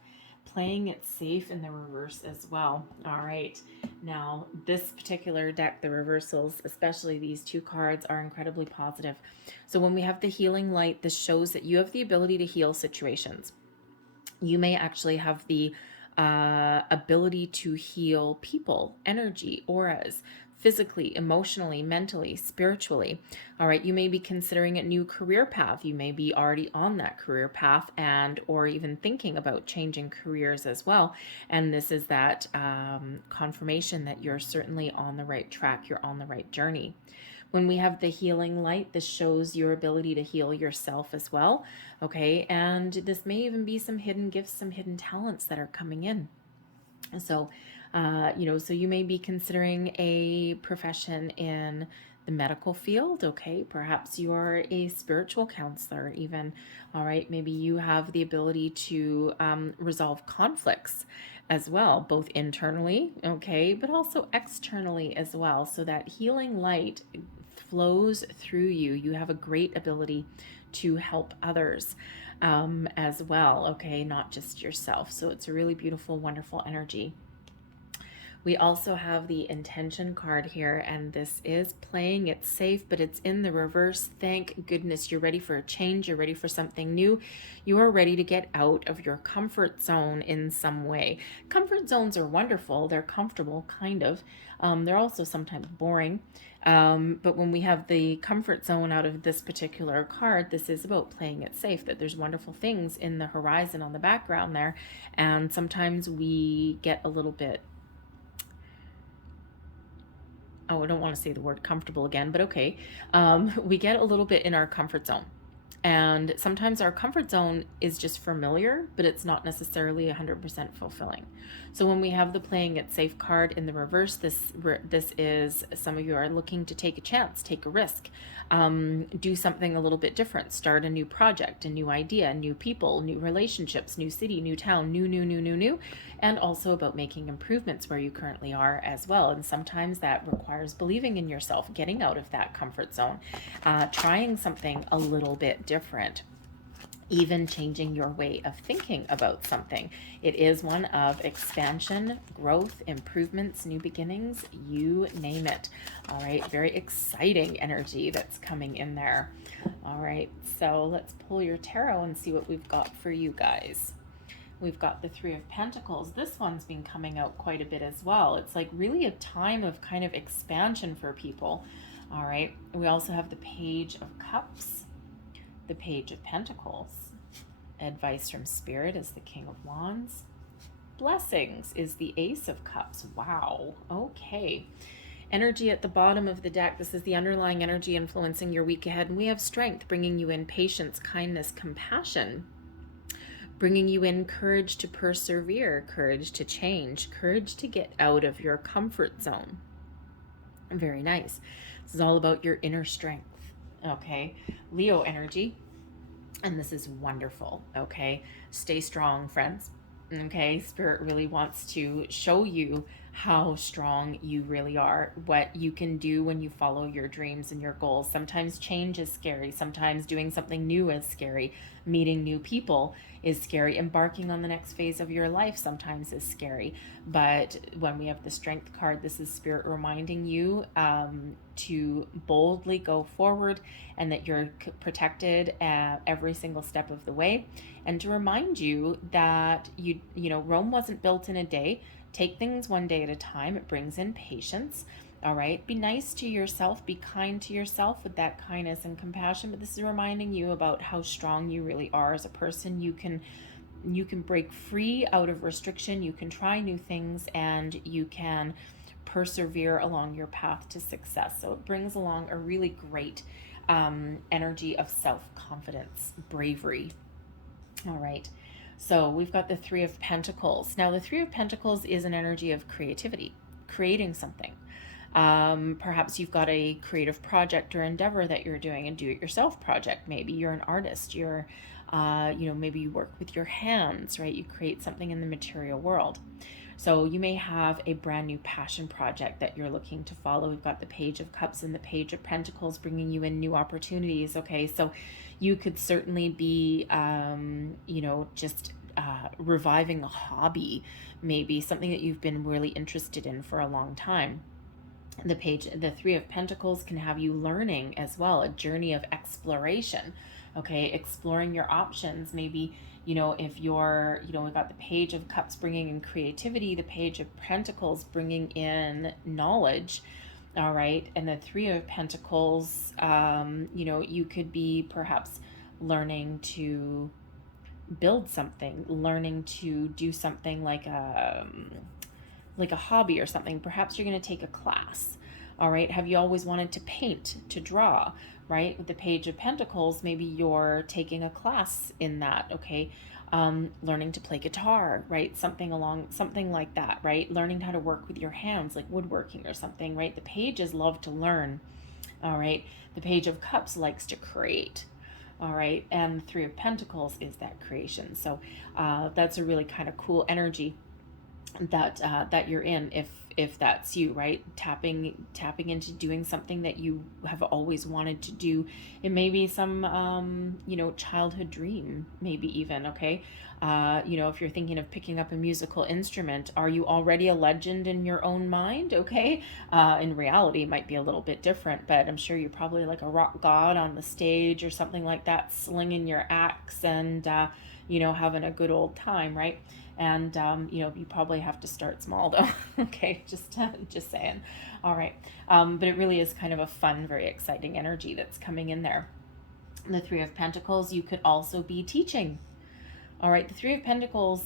Playing It Safe in the reverse as well. All right. Now, this particular deck, the reversals, especially these two cards, are incredibly positive. So when we have the Healing Light, this shows that you have the ability to heal situations. You may actually have the ability to heal people, energy, auras, physically, emotionally, mentally, spiritually. All right, you may be considering a new career path. You may be already on that career path and or even thinking about changing careers as well. And this is that confirmation that you're certainly on the right track. You're on the right journey. When we have the Healing Light, this shows your ability to heal yourself as well. Okay, and this may even be some hidden gifts, some hidden talents that are coming in. So, so you may be considering a profession in the medical field. Okay, perhaps you are a spiritual counselor even. All right, maybe you have the ability to resolve conflicts as well, both internally, okay, but also externally as well. So that Healing Light flows through you. You have a great ability to help others as well, okay, not just yourself. So it's a really beautiful, wonderful energy. We also have the intention card here, and this is playing it safe, but it's in the reverse. Thank goodness you're ready for a change. You're ready for something new. You are ready to get out of your comfort zone in some way. Comfort zones are wonderful. They're comfortable, kind of. They're also sometimes boring. But when we have the comfort zone out of this particular card, this is about playing it safe, that there's wonderful things in the horizon on the background there. And sometimes we get a little bit, oh, I don't want to say the word comfortable again, but okay. We get a little bit in our comfort zone. And sometimes our comfort zone is just familiar, but it's not necessarily 100% fulfilling. So when we have the playing it safe card in the reverse, this is, some of you are looking to take a chance, take a risk, do something a little bit different, start a new project, a new idea, new people, new relationships, new city, new town, new, and also about making improvements where you currently are as well. And sometimes that requires believing in yourself, getting out of that comfort zone, trying something a little bit different, even changing your way of thinking about something. It is one of expansion, growth, improvements, new beginnings, you name it. All right, very exciting energy that's coming in there. All right, so let's pull your tarot and see what we've got for you guys. We've got the Three of Pentacles. This one's been coming out quite a bit as well. It's like really a time of kind of expansion for people. All right, we also have the Page of Cups, the Page of Pentacles. Advice from Spirit is the King of Wands. Blessings is the Ace of Cups. Wow. Okay. Energy at the bottom of the deck. This is the underlying energy influencing your week ahead. And we have Strength, bringing you in patience, kindness, compassion, bringing you in courage to persevere, courage to change, courage to get out of your comfort zone. Very nice. This is all about your inner strength. Okay. Leo energy. And this is wonderful. Okay. Stay strong, friends. Okay. Spirit really wants to show you how strong you really are, what you can do when you follow your dreams and your goals. Sometimes change is scary. Sometimes doing something new is scary. Meeting new people is scary. Embarking on the next phase of your life sometimes is scary. But when we have the Strength card, this is Spirit reminding you to boldly go forward, and that you're protected every single step of the way. And to remind you that you know, Rome wasn't built in a day. Take things one day at a time. It brings in patience. All right. Be nice to yourself. Be kind to yourself with that kindness and compassion. But this is reminding you about how strong you really are as a person. You can break free out of restriction. You can try new things, and you can persevere along your path to success. So it brings along a really great energy of self-confidence, bravery. All right. So we've got the Three of Pentacles. Now, the Three of Pentacles is an energy of creativity, creating something. Perhaps you've got a creative project or endeavor that you're doing, a do-it-yourself project. Maybe you're an artist. You're, maybe you work with your hands, right? You create something in the material world. So you may have a brand new passion project that you're looking to follow. We've got the Page of Cups and the Page of Pentacles bringing you in new opportunities. Okay, so you could certainly be, just reviving a hobby, maybe something that you've been really interested in for a long time. The Three of Pentacles can have you learning as well, a journey of exploration. Okay, exploring your options. Maybe, if you're, we've got the Page of Cups bringing in creativity, the Page of Pentacles bringing in knowledge. All right, and the Three of Pentacles, you could be perhaps learning to build something, learning to do something like a hobby or something. Perhaps you're going to take a class. All right. Have you always wanted to paint, to draw, right? With the Page of Pentacles, maybe you're taking a class in that. Okay. Learning to play guitar, right? Something like that, right? Learning how to work with your hands, like woodworking or something, right? The pages love to learn. All right. The Page of Cups likes to create. All right. And the Three of Pentacles is that creation. So that's a really kind of cool energy that you're in. if that's you, right? Tapping into doing something that you have always wanted to do. It may be some, you know, childhood dream, maybe even, okay? You know, if you're thinking of picking up a musical instrument, are you already a legend in your own mind? Okay. In reality, it might be a little bit different, but I'm sure you're probably like a rock god on the stage or something like that, slinging your axe and, you know, having a good old time, right? And, you know, you probably have to start small though. Okay. Just saying. All right. But it really is kind of a fun, very exciting energy that's coming in there. The Three of Pentacles, you could also be teaching. All right, the Three of Pentacles,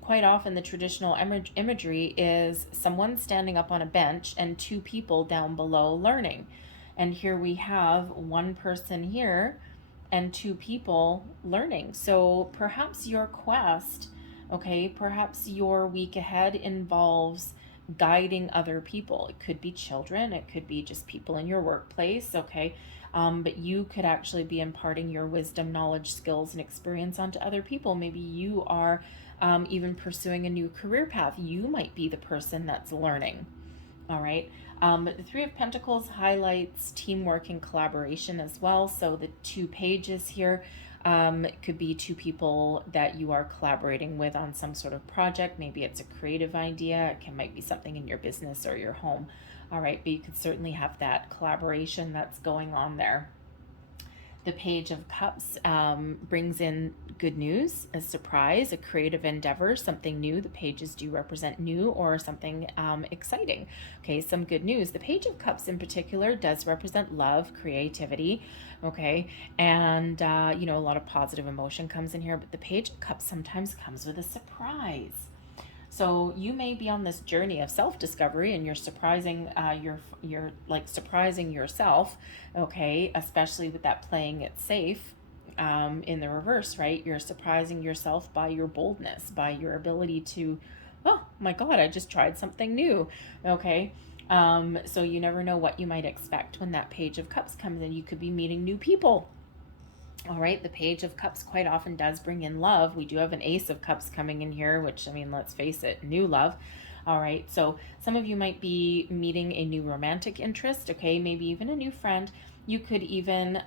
quite often the traditional imagery is someone standing up on a bench and two people down below learning. And here we have one person here and two people learning. So perhaps your quest, okay, perhaps your week ahead involves guiding other people. It could be children, it could be just people in your workplace, okay? But you could actually be imparting your wisdom, knowledge, skills, and experience onto other people. Maybe you are even pursuing a new career path. You might be the person that's learning. All right. The Three of Pentacles highlights teamwork and collaboration as well. So the two pages here, it could be two people that you are collaborating with on some sort of project. Maybe it's a creative idea. It might be something in your business or your home. All right, but you could certainly have that collaboration that's going on there. The Page of Cups brings in good news, a surprise, a creative endeavor, something new. The pages do represent new or something exciting. Okay, some good news. The Page of Cups in particular does represent love, creativity, okay? And, you know, a lot of positive emotion comes in here, but the Page of Cups sometimes comes with a surprise. So you may be on this journey of self-discovery and you're surprising, you're like surprising yourself, okay, especially with that playing it safe in the reverse, right? You're surprising yourself by your boldness, by your ability to, oh my God, I just tried something new, okay? So you never know what you might expect when that Page of Cups comes in. You could be meeting new people. All right, the Page of Cups quite often does bring in love. We do have an Ace of Cups coming in here, which, I mean, let's face it, new love. All right, so some of you might be meeting a new romantic interest, okay, maybe even a new friend. You could even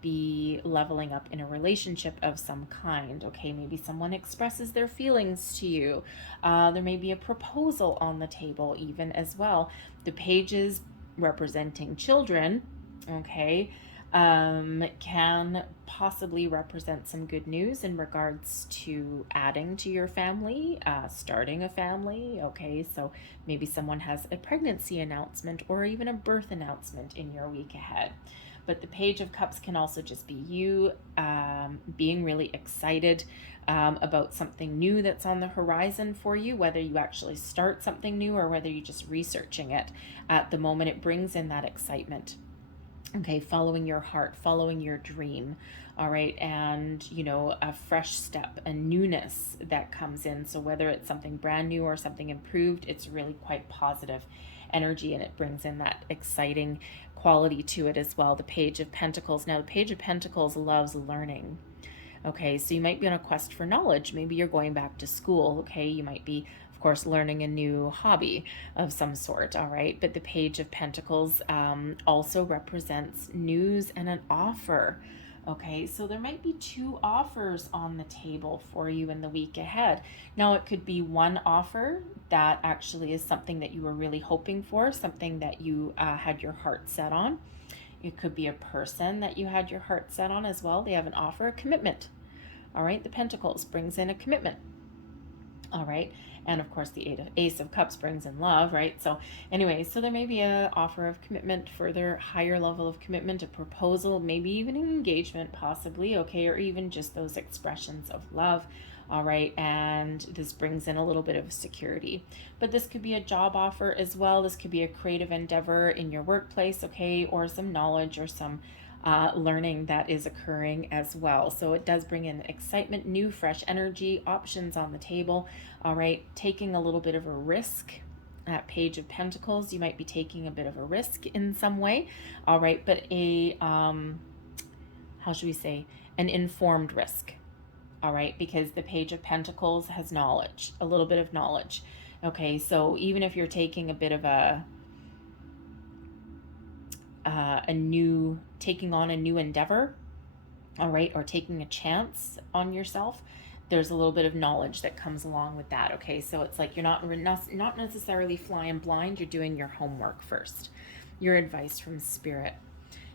be leveling up in a relationship of some kind, okay? Maybe someone expresses their feelings to you. There may be a proposal on the table even as well. The pages representing children, okay, can possibly represent some good news in regards to adding to your family, starting a family, okay? So maybe someone has a pregnancy announcement or even a birth announcement in your week ahead. But the Page of Cups can also just be you being really excited about something new that's on the horizon for you, whether you actually start something new or whether you're just researching it. At the moment, it brings in that excitement. Okay, following your heart, following your dream, all right, and, you know, a fresh step, a newness that comes in. So whether it's something brand new or something improved, it's really quite positive energy, and it brings in that exciting quality to it as well. The Page of Pentacles. Now, the Page of Pentacles loves learning. Okay, so you might be on a quest for knowledge. Maybe you're going back to school, okay? You might be, of course, learning a new hobby of some sort, all right? But the Page of Pentacles also represents news and an offer, okay? So there might be two offers on the table for you in the week ahead. Now, it could be one offer that actually is something that you were really hoping for, something that you had your heart set on. It could be a person that you had your heart set on as well. They have an offer, a commitment. All right, the Pentacles brings in a commitment. All right, and of course the Ace of Cups brings in love, right? So anyway, so there may be an offer of commitment, further higher level of commitment, a proposal, maybe even an engagement possibly, okay, or even just those expressions of love. All right, and this brings in a little bit of security. But this could be a job offer as well. This could be a creative endeavor in your workplace, okay, or some knowledge or some learning that is occurring as well. So it does bring in excitement, new, fresh energy, options on the table. All right, taking a little bit of a risk. At Page of Pentacles, you might be taking a bit of a risk in some way. All right, but a, how should we say, an informed risk. All right, because the Page of Pentacles has knowledge, a little bit of knowledge. Okay, so even if you're taking a bit of taking on a new endeavor, all right, or taking a chance on yourself, there's a little bit of knowledge that comes along with that. Okay, so it's like you're not necessarily flying blind, you're doing your homework first. Your advice from spirit.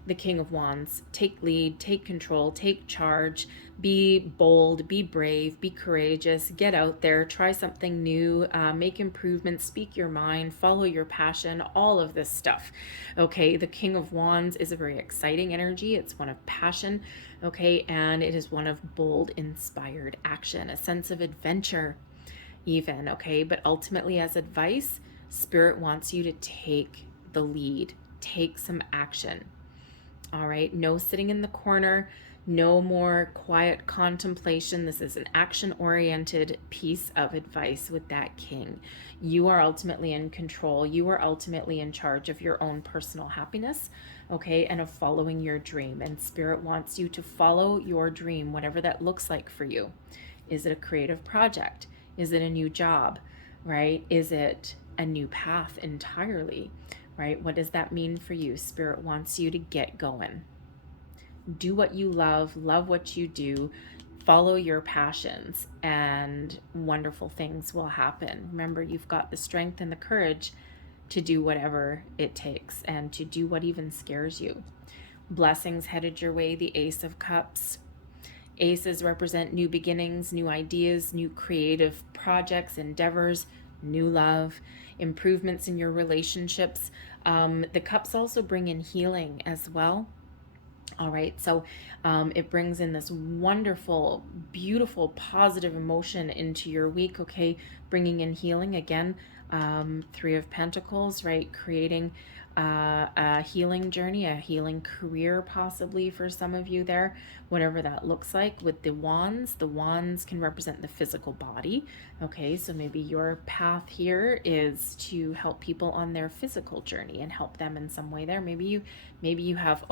The King of Wands: take lead, take control, take charge, be bold, be brave, be courageous, get out there, try something new, make improvements, speak your mind, follow your passion, all of this stuff. Okay, the King of Wands is a very exciting energy. It's one of passion, okay, and it is one of bold, inspired action, a sense of adventure even, okay. But ultimately, as advice, Spirit wants you to take the lead, take some action. All right, no sitting in the corner, no more quiet contemplation. This is an action-oriented piece of advice with that king. You are ultimately in control. You are ultimately in charge of your own personal happiness, okay, and of following your dream. And Spirit wants you to follow your dream, whatever that looks like for you. Is it a creative project? Is it a new job, right? Is it a new path entirely? Right? What does that mean for you? Spirit wants you to get going. Do what you love what you do, follow your passions, and wonderful things will happen. Remember, you've got the strength and the courage to do whatever it takes and to do what even scares you. Blessings headed your way, the Ace of Cups. Aces represent new beginnings, new ideas, new creative projects, endeavors, new love, improvements in your relationships. The cups also bring in healing as well. All right, so it brings in this wonderful, beautiful, positive emotion into your week, okay? Bringing in healing again, Three of Pentacles, right? Creating a healing journey, a healing career possibly for some of you there, whatever that looks like. With the wands can represent the physical body, okay? So maybe your path here is to help people on their physical journey and help them in some way there. Maybe you have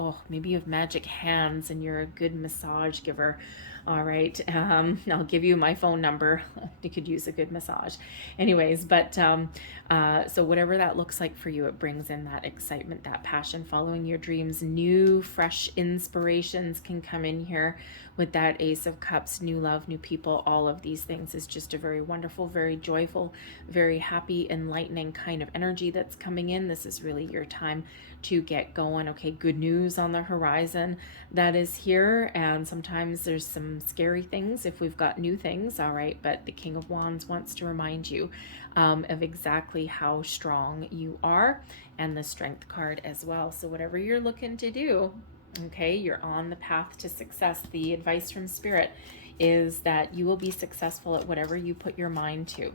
magic hands and you're a good massage giver. All right, I'll give you my phone number. You could use a good massage. Anyways, but so whatever that looks like for you, it brings in that excitement, that passion, following your dreams. New, fresh inspirations can come in here with that Ace of Cups, new love, new people. All of these things is just a very wonderful, very joyful, very happy, enlightening kind of energy that's coming in. This is really your time to get going. Okay, good news on the horizon that is here, and sometimes there's some scary things if we've got new things, all right, but the King of Wands wants to remind you of exactly how strong you are, and the Strength card as well. So whatever you're looking to do, okay, you're on the path to success. The advice from Spirit is that you will be successful at whatever you put your mind to.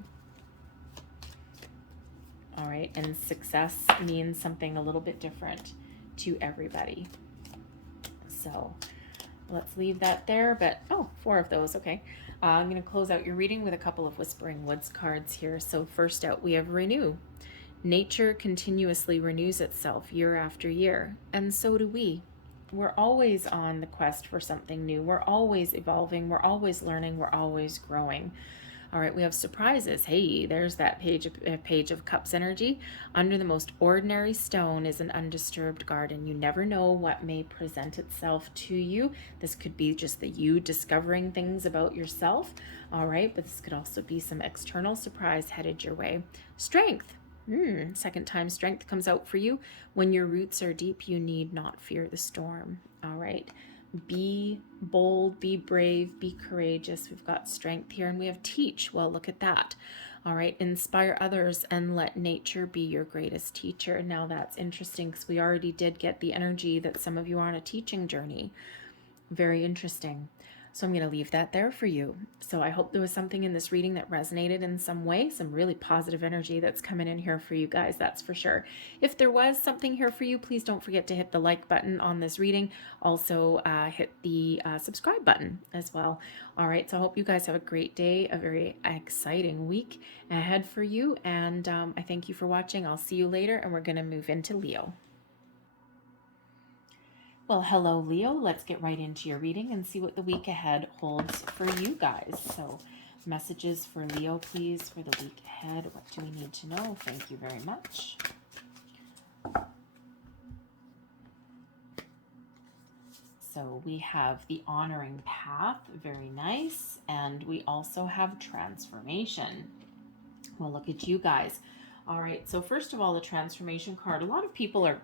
All right, and success means something a little bit different to everybody. So let's leave that there, but oh, 4 of those, okay. I'm going to close out your reading with a couple of Whispering Woods cards here. So first out, we have Renew. Nature continuously renews itself year after year, and so do we. We're always on the quest for something new. We're always evolving. We're always learning. We're always growing. All right, we have surprises. Hey, there's that page of Cups energy. Under the most ordinary stone is an undisturbed garden. You never know what may present itself to you. This could be just you discovering things about yourself. All right, but this could also be some external surprise headed your way. Strength. Second time strength comes out for you. When your roots are deep, you need not fear the storm. All right. Be bold, be brave, be courageous. We've got strength here, and we have teach. Well, look at that. All right, inspire others and let nature be your greatest teacher. Now that's interesting because we already did get the energy that some of you are on a teaching journey. Very interesting. So I'm going to leave that there for you. So I hope there was something in this reading that resonated in some way, some really positive energy that's coming in here for you guys, that's for sure. If there was something here for you, please don't forget to hit the like button on this reading. Also hit the subscribe button as well. All right, so I hope you guys have a great day, a very exciting week ahead for you. And I thank you for watching. I'll see you later, and we're going to move into Leo. Well, hello, Leo. Let's get right into your reading and see what the week ahead holds for you guys. So Messages for Leo, please, for the week ahead. What do we need to know? Thank you very much. So we have the honoring path, very nice. And we also have transformation. Well, look at you guys. All right, so first of all, the transformation card. A lot of people are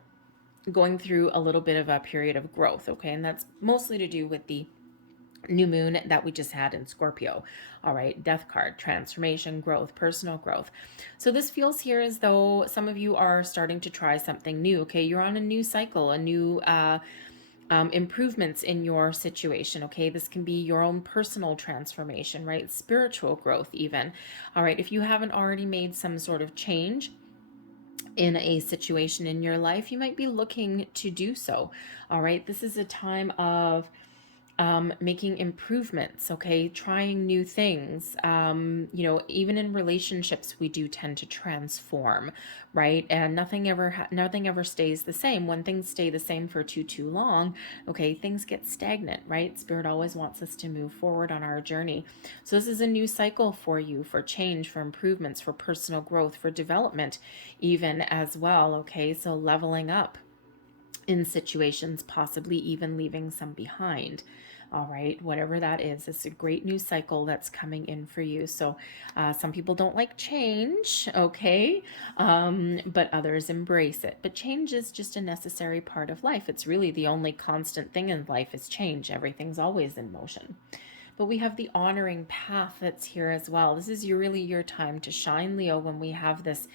going through a little bit of a period of growth, okay? And that's mostly to do with the new moon that we just had in Scorpio. All right, death card, transformation, growth, personal growth. So this feels here as though some of you are starting to try something new, okay? You're on a new cycle, a new improvements in your situation, okay? This can be your own personal transformation, right? Spiritual growth even. All right, if you haven't already made some sort of change in a situation in your life, you might be looking to do so. All right, this is a time of making improvements, okay, trying new things. You know, even in relationships, we do tend to transform, right? And nothing ever stays the same. When things stay the same for too long, okay, things get stagnant, right? Spirit always wants us to move forward on our journey. So this is a new cycle for you, for change, for improvements, for personal growth, for development, even as well, okay? So leveling up in situations, possibly even leaving some behind. All right, whatever that is, it's a great new cycle that's coming in for you. So some people don't like change, okay, but others embrace it. But change is just a necessary part of life. It's really the only constant thing in life is change. Everything's always in motion. But we have the honoring path that's here as well. This is really your time to shine, Leo, when we have this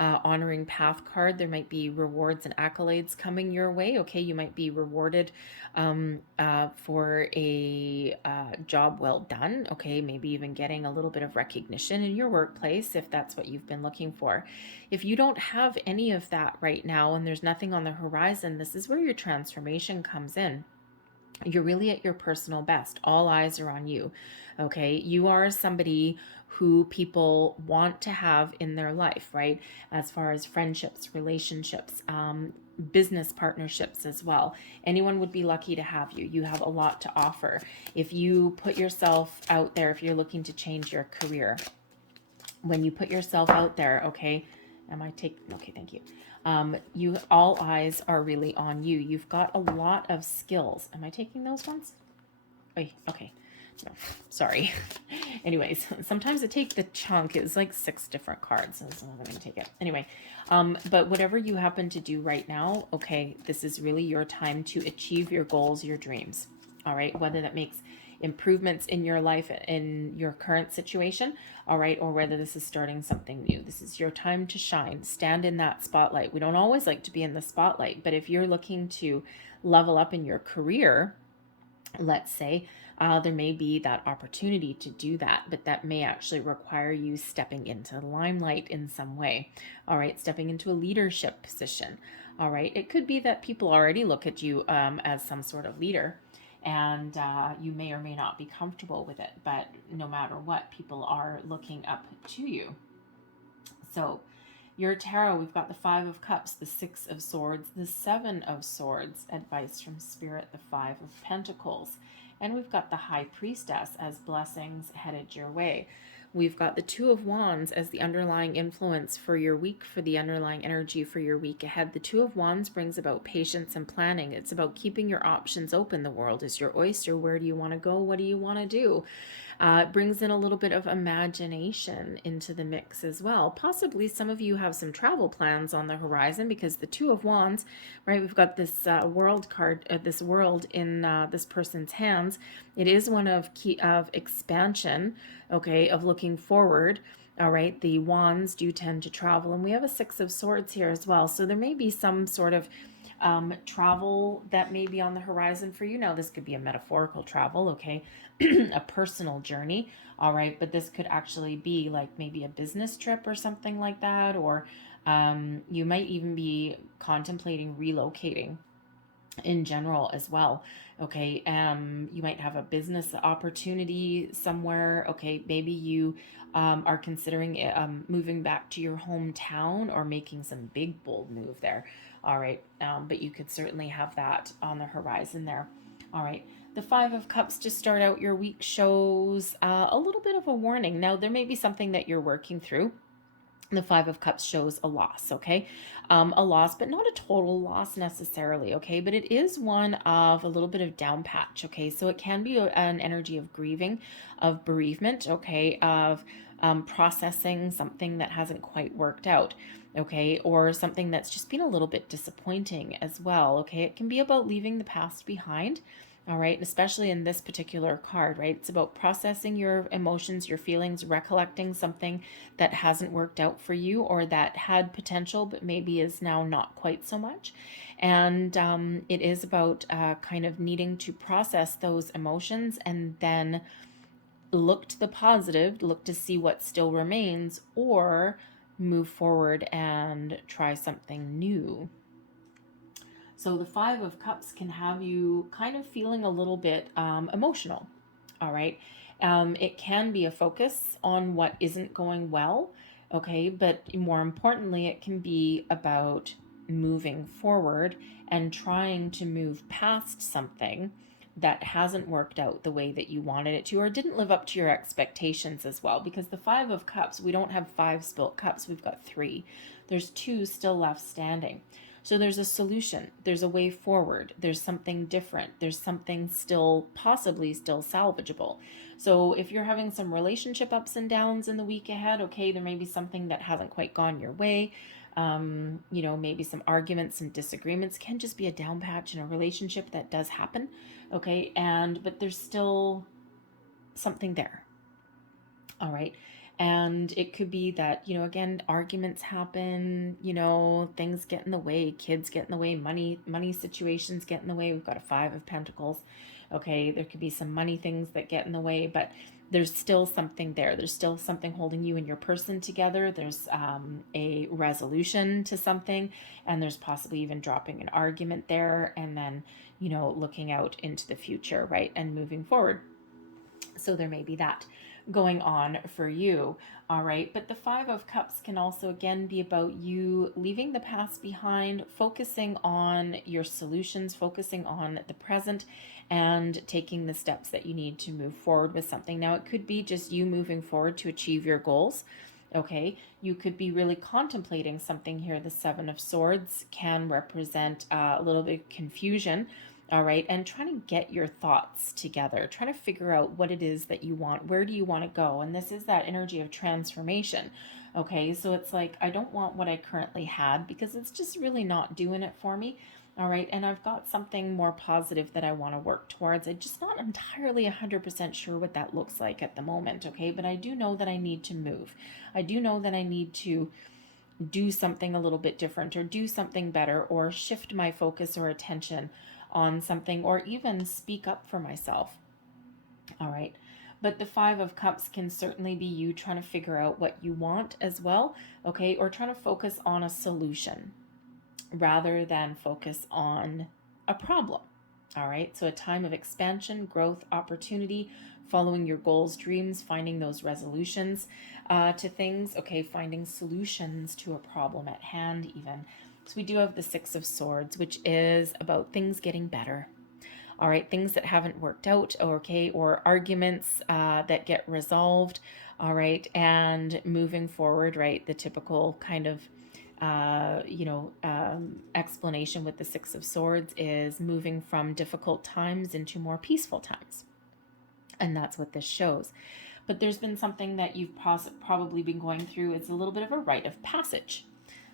honoring path card. There might be rewards and accolades coming your way. Okay, you might be rewarded for a job well done. Okay, maybe even getting a little bit of recognition in your workplace if that's what you've been looking for. If you don't have any of that right now and there's nothing on the horizon, this is where your transformation comes in. You're really at your personal best. All eyes are on you. Okay, you are somebody who people want to have in their life, right? As far as friendships, relationships, business partnerships as well. Anyone would be lucky to have you. You have a lot to offer. If you put yourself out there, if you're looking to change your career, when you put yourself out there, okay, okay, thank you. All eyes are really on you. You've got a lot of skills. Am I taking those ones? Okay. No, sorry. Anyways, sometimes I take the chunk. It was like 6 different cards. So I'm going to take it. Anyway, but whatever you happen to do right now, okay, this is really your time to achieve your goals, your dreams. All right, whether that makes improvements in your life, in your current situation, all right, or whether this is starting something new. This is your time to shine. Stand in that spotlight. We don't always like to be in the spotlight, but if you're looking to level up in your career, let's say, there may be that opportunity to do that, but that may actually require you stepping into the limelight in some way. All right, stepping into a leadership position. All right, it could be that people already look at you as some sort of leader, and you may or may not be comfortable with it, but no matter what, people are looking up to you. So your tarot, we've got the 5 of Cups, the 6 of Swords, the 7 of Swords, advice from Spirit, the 5 of Pentacles, and we've got the High Priestess as blessings headed your way. We've got the 2 of Wands as the underlying influence for your week, for the underlying energy for your week ahead. The 2 of Wands brings about patience and planning. It's about keeping your options open. The world is your oyster. Where do you want to go? What do you want to do? It brings in a little bit of imagination into the mix as well. Possibly some of you have some travel plans on the horizon because the 2 of Wands, right? We've got this world card, this world in this person's hands. It is one of expansion, okay, of looking forward. All right, the wands do tend to travel, and we have a 6 of Swords here as well. So there may be some sort of travel that may be on the horizon for you. Now, this could be a metaphorical travel, okay, a personal journey, all right, but this could actually be like maybe a business trip or something like that, or you might even be contemplating relocating in general as well. Okay, you might have a business opportunity somewhere. Okay, maybe you are considering moving back to your hometown or making some big bold move there. All right, but you could certainly have that on the horizon there. All right, The Five of Cups to start out your week shows a little bit of a warning. Now, there may be something that you're working through. The Five of Cups shows a loss, okay? A loss, but not a total loss necessarily, okay? But it is one of a little bit of down patch, okay? So it can be an energy of grieving, of bereavement, okay? Of processing something that hasn't quite worked out, okay? Or something that's just been a little bit disappointing as well, okay? It can be about leaving the past behind. All right, especially in this particular card, right? It's about processing your emotions, your feelings, recollecting something that hasn't worked out for you or that had potential but maybe is now not quite so much. And it is about kind of needing to process those emotions and then look to the positive, look to see what still remains, or move forward and try something new. So the Five of Cups can have you kind of feeling a little bit emotional, all right? It can be a focus on what isn't going well, okay? But more importantly, it can be about moving forward and trying to move past something that hasn't worked out the way that you wanted it to, or didn't live up to your expectations as well. Because the Five of Cups, we don't have 5 spilt cups, we've got 3. There's 2 still left standing. So there's a solution, there's a way forward, there's something different, there's something still possibly still salvageable. So if you're having some relationship ups and downs in the week ahead, okay, there may be something that hasn't quite gone your way. You know, maybe some arguments and disagreements can just be a down patch in a relationship. That does happen, okay, but there's still something there. All right. And it could be that, you know, again, arguments happen, you know, things get in the way, kids get in the way, money situations get in the way. We've got a 5 of Pentacles. Okay, there could be some money things that get in the way, but there's still something there. There's still something holding you and your person together. There's a resolution to something, and there's possibly even dropping an argument there, and then, you know, looking out into the future, right, and moving forward. So there may be that going on for you. All right, but the 5 of Cups can also again be about you leaving the past behind, focusing on your solutions, focusing on the present, and taking the steps that you need to move forward with something. Now, it could be just you moving forward to achieve your goals. Okay, you could be really contemplating something here. The 7 of Swords can represent a little bit of confusion. All right, and trying to get your thoughts together, trying to figure out what it is that you want. Where do you want to go? And this is that energy of transformation. Okay, so it's like, I don't want what I currently had because it's just really not doing it for me. All right, and I've got something more positive that I want to work towards. I'm just not entirely 100% sure what that looks like at the moment. Okay, but I do know that I need to move. I do know that I need to do something a little bit different, or do something better, or shift my focus or attention on something, or even speak up for myself. All right. But the 5 of Cups can certainly be you trying to figure out what you want as well, okay, or trying to focus on a solution rather than focus on a problem. All right, so a time of expansion, growth, opportunity, following your goals, dreams, finding those resolutions to things, okay, finding solutions to a problem at hand even. So we do have the 6 of Swords, which is about things getting better. All right, things that haven't worked out, okay, or arguments that get resolved. All right, and moving forward, right, the typical kind of explanation with the 6 of Swords is moving from difficult times into more peaceful times. And that's what this shows. But there's been something that you've probably been going through. It's a little bit of a rite of passage.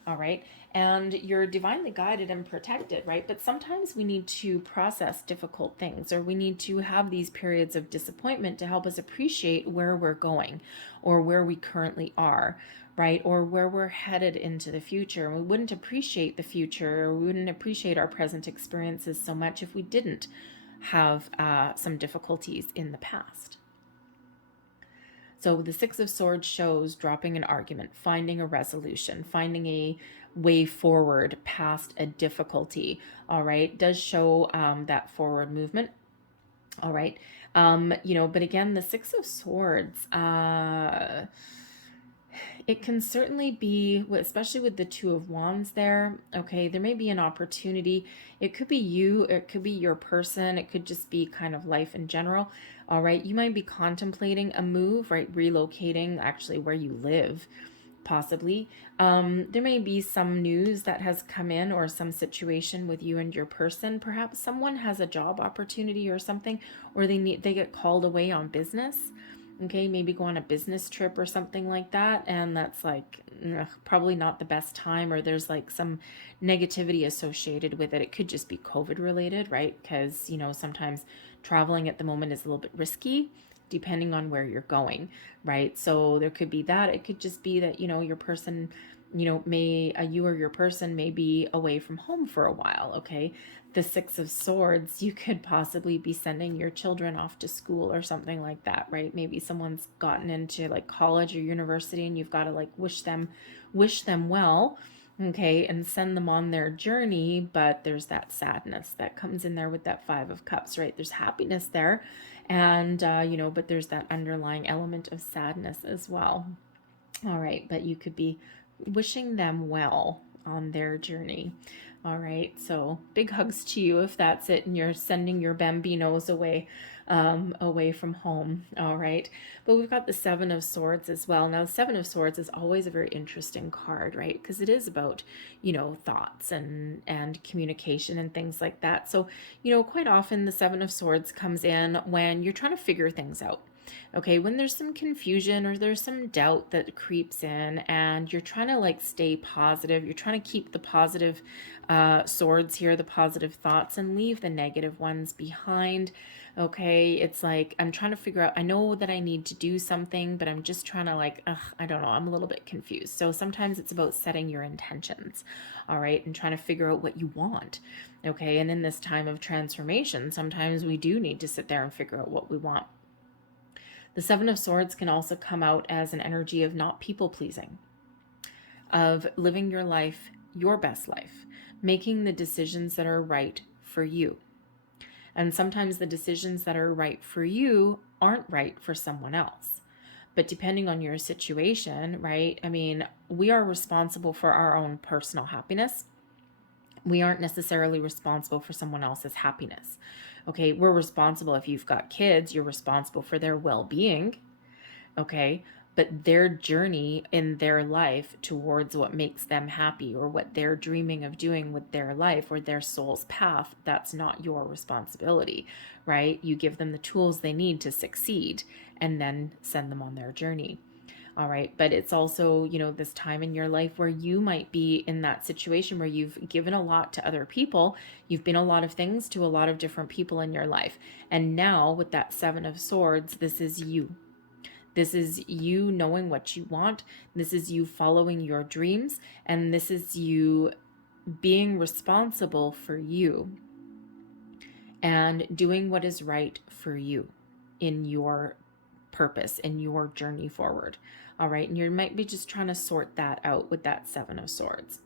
All right. And you're divinely guided and protected, right? But sometimes we need to process difficult things, or we need to have these periods of disappointment to help us appreciate where we're going, or where we currently are, right? Or where we're headed into the future. We wouldn't appreciate the future, or we wouldn't appreciate our present experiences so much if we didn't have some difficulties in the past. So the 6 of Swords shows dropping an argument, finding a resolution, finding a way forward past a difficulty. All right, does show that forward movement. All right, but again, the 6 of Swords, It can certainly be, especially with the Two of Wands there, okay, there may be an opportunity. It could be you, it could be your person, it could just be kind of life in general. All right, you might be contemplating a move, right? Relocating actually where you live, possibly. There may be some news that has come in or some situation with you and your person. Perhaps someone has a job opportunity or something, or they get called away on business. Okay, maybe go on a business trip or something like that, and that's like probably not the best time, or there's like some negativity associated with it. It could just be COVID related, right? Because sometimes traveling at the moment is a little bit risky depending on where you're going, right? So there could be that. It could just be that your person, you or your person may be away from home for a while. Okay, the Six of Swords, you could possibly be sending your children off to school or something like that, right? Maybe someone's gotten into like college or university and you've got to like wish them well, okay, and send them on their journey. But there's that sadness that comes in there with that Five of Cups, right? There's happiness there, and but there's that underlying element of sadness as well. All right, but you could be wishing them well on their journey. All right, so big hugs to you if that's it, and you're sending your bambinos away from home. All right, but we've got the Seven of Swords as well. Now, the Seven of Swords is always a very interesting card, right? Because it is about thoughts and communication and things like that. So quite often the Seven of Swords comes in when you're trying to figure things out. Okay, when there's some confusion or there's some doubt that creeps in and you're trying to like stay positive, you're trying to keep the positive swords here, the positive thoughts, and leave the negative ones behind. Okay, it's like I'm trying to figure out, I know that I need to do something, but I'm just trying to like, I don't know, I'm a little bit confused. So sometimes it's about setting your intentions, all right, and trying to figure out what you want. Okay, and in this time of transformation, sometimes we do need to sit there and figure out what we want. The Seven of Swords can also come out as an energy of not people pleasing, of living your life, your best life, making the decisions that are right for you. And sometimes the decisions that are right for you aren't right for someone else. But depending on your situation, right? I mean, we are responsible for our own personal happiness. We aren't necessarily responsible for someone else's happiness. Okay, we're responsible. If you've got kids, you're responsible for their well-being. Okay, but their journey in their life towards what makes them happy or what they're dreaming of doing with their life or their soul's path, that's not your responsibility, right? You give them the tools they need to succeed and then send them on their journey. All right, but it's also, this time in your life where you might be in that situation where you've given a lot to other people. You've been a lot of things to a lot of different people in your life. And now with that Seven of Swords, this is you. This is you knowing what you want. This is you following your dreams. And this is you being responsible for you and doing what is right for you in your purpose, in your journey forward. All right, and you might be just trying to sort that out with that Seven of Swords.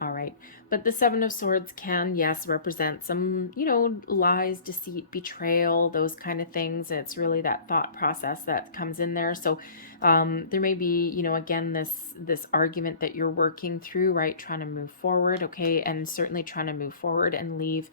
All right, but the Seven of Swords can, yes, represent some, lies, deceit, betrayal, those kind of things. It's really that thought process that comes in there. So there may be, again, this argument that you're working through, right, trying to move forward, okay, and certainly trying to move forward and leave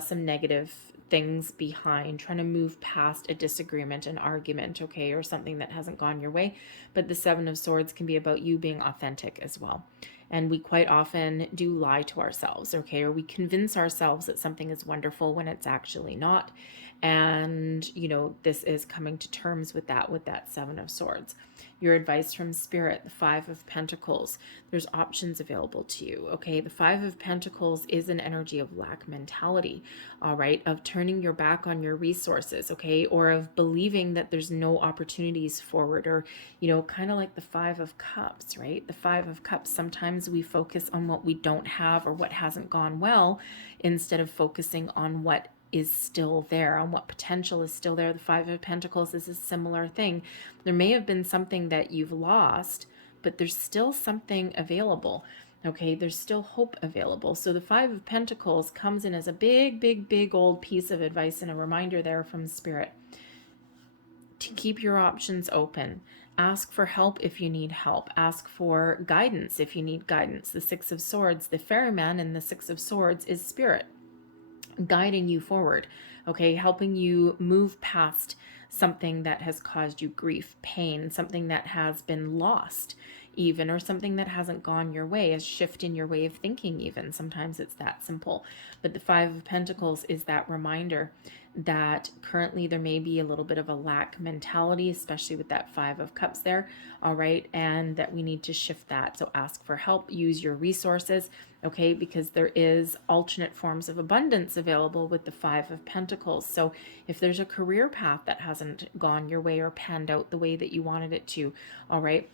some negative things behind, trying to move past a disagreement, an argument, okay, or something that hasn't gone your way. But the Seven of Swords can be about you being authentic as well. And we quite often do lie to ourselves, okay, or we convince ourselves that something is wonderful when it's actually not. And, this is coming to terms with that Seven of Swords. Your advice from Spirit, the Five of Pentacles, there's options available to you, okay? The Five of Pentacles is an energy of lack mentality, all right, of turning your back on your resources, okay, or of believing that there's no opportunities forward, or, kind of like the Five of Cups, right? The Five of Cups, sometimes we focus on what we don't have or what hasn't gone well instead of focusing on what is still there, on what potential is still there. The Five of Pentacles is a similar thing. There may have been something that you've lost, but there's still something available. Okay, there's still hope available. So the Five of Pentacles comes in as a big, big, big old piece of advice and a reminder there from Spirit to keep your options open. Ask for help if you need help. Ask for guidance if you need guidance. The Six of Swords, the ferryman in the Six of Swords is spirit guiding you forward, okay? Helping you move past something that has caused you grief, pain, something that has been lost even, or something that hasn't gone your way, a shift in your way of thinking even. Sometimes it's that simple. But the Five of Pentacles is that reminder that currently there may be a little bit of a lack mentality, especially with that Five of Cups there, all right? And that we need to shift that. So ask for help, use your resources, okay? Because there is alternate forms of abundance available with the Five of Pentacles. So if there's a career path that hasn't gone your way or panned out the way that you wanted it to, all right?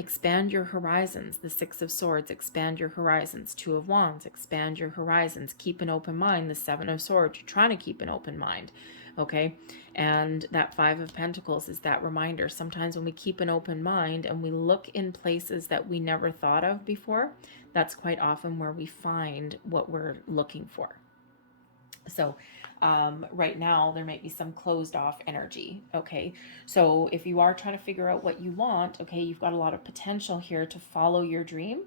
Expand your horizons. The Six of Swords, expand your horizons. Two of Wands, expand your horizons. Keep an open mind. The Seven of Swords, you're trying to keep an open mind, okay? And that Five of Pentacles is that reminder. Sometimes when we keep an open mind and we look in places that we never thought of before, that's quite often where we find what we're looking for. So right now there might be some closed off energy, okay? So if you are trying to figure out what you want, okay, you've got a lot of potential here to follow your dream,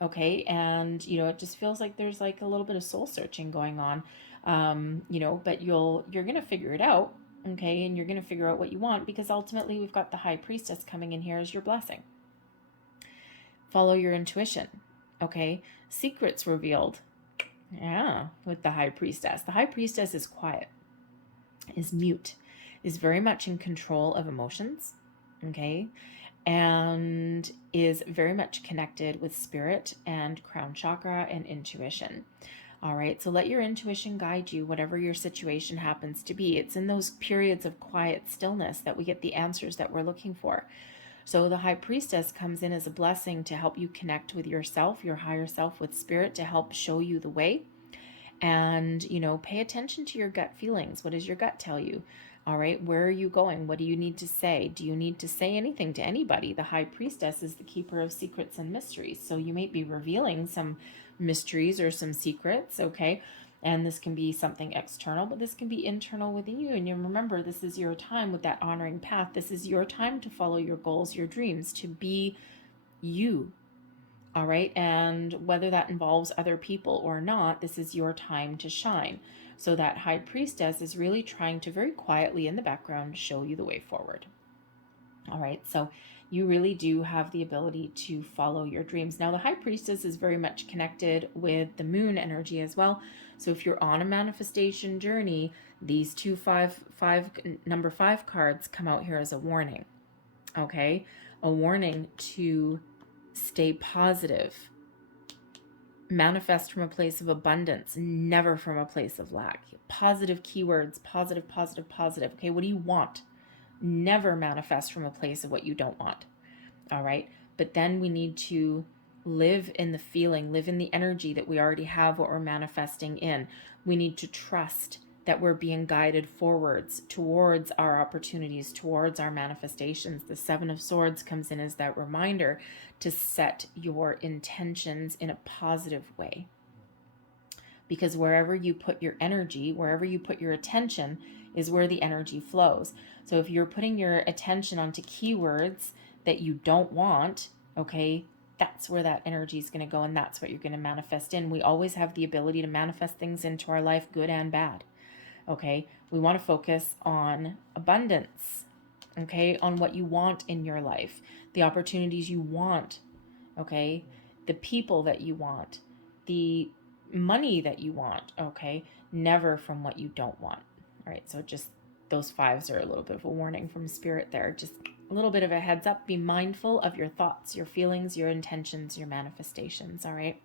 okay? And, you know, it just feels like there's like a little bit of soul searching going on, you know, but you're going to figure it out, okay? And you're going to figure out what you want, because ultimately we've got the High Priestess coming in here as your blessing. Follow your intuition, okay? Secrets revealed. Yeah, with the High Priestess. The High Priestess is quiet, is mute, is very much in control of emotions, okay? And is very much connected with spirit and crown chakra and intuition. All right, so let your intuition guide you, whatever your situation happens to be. It's in those periods of quiet stillness that we get the answers that we're looking for. So the High Priestess comes in as a blessing to help you connect with yourself, your higher self, with spirit, to help show you the way. And, you know, pay attention to your gut feelings. What does your gut tell you? All right, where are you going? What do you need to say? Do you need to say anything to anybody? The High Priestess is the keeper of secrets and mysteries. So you may be revealing some mysteries or some secrets, okay? And this can be something external, but this can be internal within you. And you remember, this is your time with that honoring path. This is your time to follow your goals, your dreams, to be you. All right. And whether that involves other people or not, this is your time to shine. So that High Priestess is really trying to very quietly in the background show you the way forward. All right. So you really do have the ability to follow your dreams. Now, the High Priestess is very much connected with the moon energy as well. So if you're on a manifestation journey, these number 5 cards come out here as a warning. Okay. A warning to stay positive. Manifest from a place of abundance, never from a place of lack. Positive keywords, positive, positive, positive. Okay, what do you want? Never manifest from a place of what you don't want. All right, but then we need to live in the feeling, live in the energy that we already have, what we're manifesting in. We need to trust that we're being guided forwards towards our opportunities, towards our manifestations. The Seven of Swords comes in as that reminder to set your intentions in a positive way. Because wherever you put your energy, wherever you put your attention, is where the energy flows. So if you're putting your attention onto keywords that you don't want, okay, that's where that energy is going to go, and that's what you're going to manifest in. We always have the ability to manifest things into our life, good and bad. Okay, we want to focus on abundance, okay, on what you want in your life, the opportunities you want, okay, the people that you want, the money that you want, okay, never from what you don't want. All right, so just those 5s are a little bit of a warning from spirit there. Just a little bit of a heads up. Be mindful of your thoughts, your feelings, your intentions, your manifestations, all right?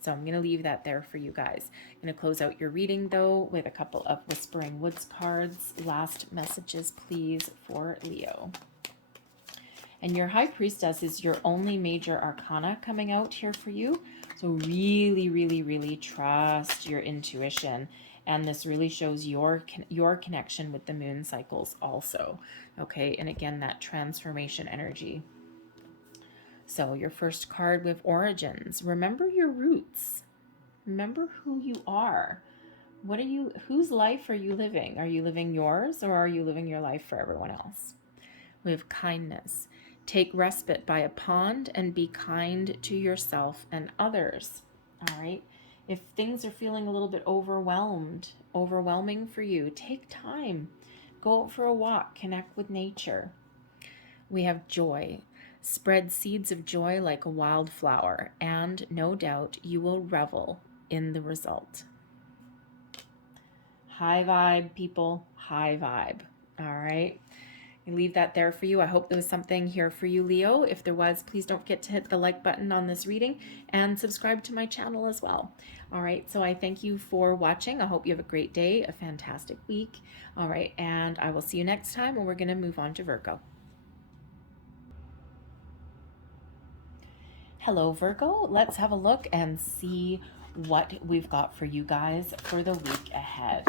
So I'm going to leave that there for you guys. I'm going to close out your reading, though, with a couple of Whispering Woods cards. Last messages, please, for Leo. And your High Priestess is your only major arcana coming out here for you. So really, really, really trust your intuition. And this really shows your connection with the moon cycles also. Okay, and again, that transformation energy. So your first card with Origins. Remember your roots. Remember who you are. Whose life are you living? Are you living yours, or are you living your life for everyone else? We have kindness. Take respite by a pond and be kind to yourself and others. All right. If things are feeling a little bit overwhelming for you, take time. Go out for a walk, connect with nature. We have joy. Spread seeds of joy like a wildflower, and no doubt you will revel in the result. High vibe, people. High vibe. All right. I leave that there for you. I hope there was something here for you, Leo. If there was, please don't forget to hit the like button on this reading and subscribe to my channel as well. All right, so I thank you for watching. I hope you have a great day, a fantastic week. All right, and I will see you next time, and we're going to move on to Virgo. Hello, Virgo. Let's have a look and see what we've got for you guys for the week ahead.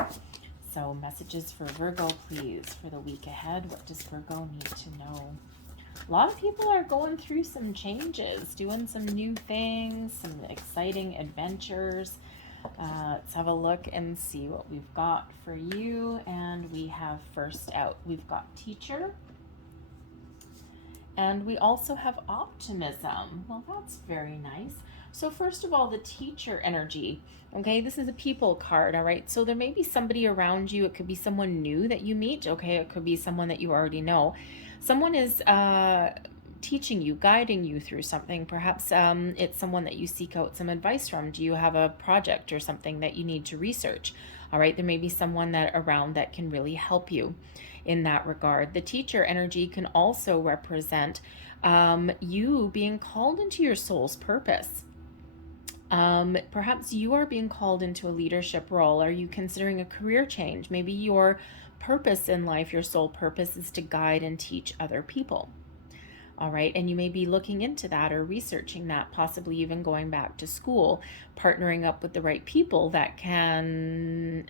So messages for Virgo, please, for the week ahead. What does Virgo need to know? A lot of people are going through some changes, doing some new things, some exciting adventures. Let's have a look and see what we've got for you. And we have first out, we've got teacher. And we also have optimism. Well, that's very nice. So first of all, the teacher energy. Okay, this is a people card, all right? So there may be somebody around you. It could be someone new that you meet, okay? It could be someone that you already know. Someone is teaching you, guiding you through something. Perhaps it's someone that you seek out some advice from. Do you have a project or something that you need to research? All right, there may be someone that around that can really help you in that regard. The teacher energy can also represent you being called into your soul's purpose. Perhaps you are being called into a leadership role. Are you considering a career change? Maybe your purpose in life, your soul purpose, is to guide and teach other people. All right, and you may be looking into that or researching that, possibly even going back to school, partnering up with the right people that can,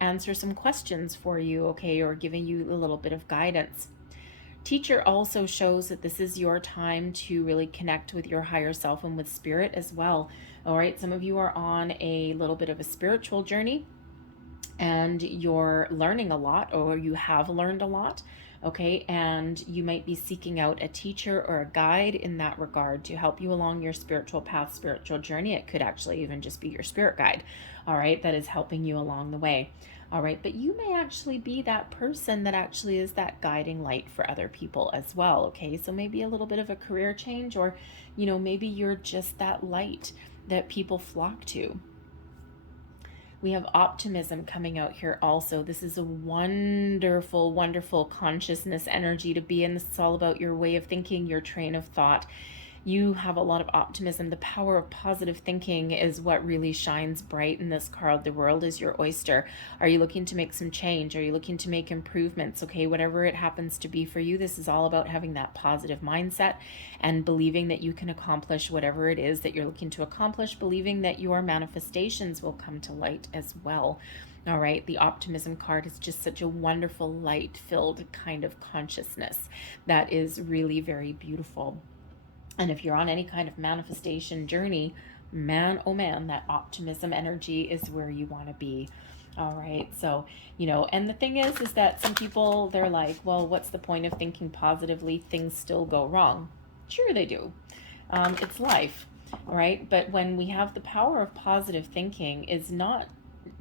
answer some questions for you, okay, or giving you a little bit of guidance. Teacher also shows that this is your time to really connect with your higher self and with spirit as well. All right, some of you are on a little bit of a spiritual journey and you're learning a lot, or you have learned a lot, okay, and you might be seeking out a teacher or a guide in that regard to help you along your spiritual path, spiritual journey. It could actually even just be your spirit guide, all right, that is helping you along the way. All right, but you may actually be that person that actually is that guiding light for other people as well, okay? So maybe a little bit of a career change, or, maybe you're just that light that people flock to. We have optimism coming out here also. This is a wonderful, wonderful consciousness energy to be in. This is all about your way of thinking, your train of thought. You have a lot of optimism. The power of positive thinking is what really shines bright in this card. The world is your oyster. Are you looking to make some change? Are you looking to make improvements? Okay, whatever it happens to be for you, this is all about having that positive mindset and believing that you can accomplish whatever it is that you're looking to accomplish, believing that your manifestations will come to light as well. All right, the optimism card is just such a wonderful light-filled kind of consciousness that is really very beautiful. And if you're on any kind of manifestation journey, man, oh man, that optimism energy is where you want to be. All right. So, and the thing is that some people, they're like, well, what's the point of thinking positively? Things still go wrong. Sure, they do. It's life. All right. But when we have the power of positive thinking,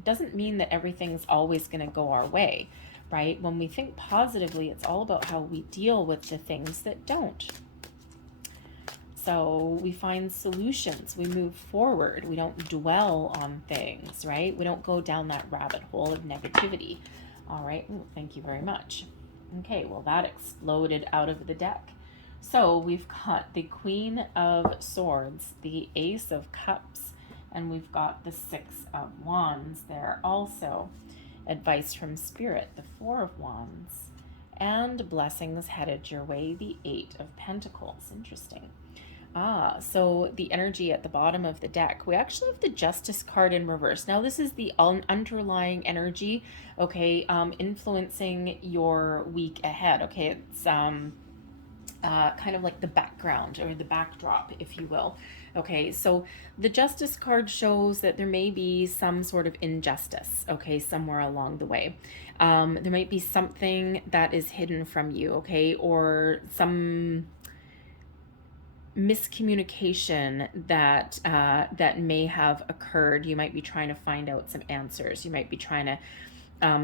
doesn't mean that everything's always going to go our way. Right. When we think positively, it's all about how we deal with the things that don't. So we find solutions, we move forward, we don't dwell on things, right? We don't go down that rabbit hole of negativity. All right, ooh, thank you very much. Okay, well that exploded out of the deck. So we've got the Queen of Swords, the Ace of Cups, and we've got the Six of Wands there also. Advice from Spirit, the Four of Wands, and blessings headed your way, the Eight of Pentacles. Interesting. So the energy at the bottom of the deck, we actually have the Justice card in reverse. Now this is the underlying energy, okay, influencing your week ahead, okay? kind of like the background or the backdrop, if you will. Okay, so the Justice card shows that there may be some sort of injustice, okay, somewhere along the way. There might be something that is hidden from you, okay, or some miscommunication that that may have occurred. You might be trying to find out some answers. You might be trying to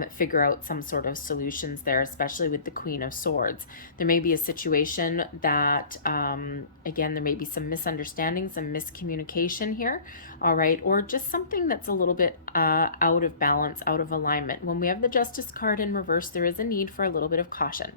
figure out some sort of solutions there, especially with the Queen of Swords. There may be a situation that, again, there may be some misunderstanding, some miscommunication here, all right, or just something that's a little bit out of balance, out of alignment. When we have the Justice card in reverse, there is a need for a little bit of caution,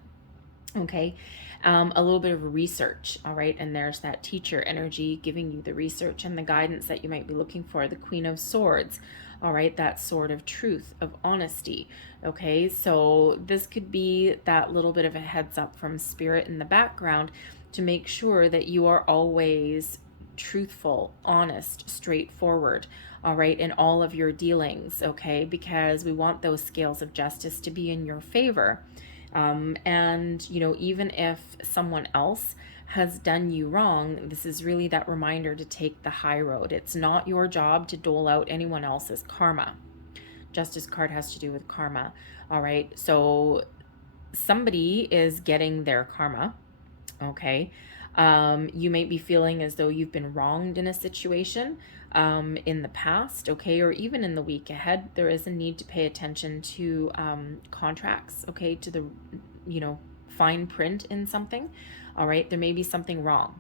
okay? A little bit of research, all right? And there's that teacher energy giving you the research and the guidance that you might be looking for. The Queen of Swords, all right? That sword of truth, of honesty, okay? So this could be that little bit of a heads up from Spirit in the background to make sure that you are always truthful, honest, straightforward, all right, in all of your dealings, okay? Because we want those scales of justice to be in your favor. And, you know, even if someone else has done you wrong, this is really that reminder to take the high road. It's not your job to dole out anyone else's karma. Justice card has to do with karma. All right. So somebody is getting their karma. Okay. You may be feeling as though you've been wronged in a situation in the past, okay, or even in the week ahead. There is a need to pay attention to contracts, okay, to the, you know, fine print in something, all right. There may be something wrong,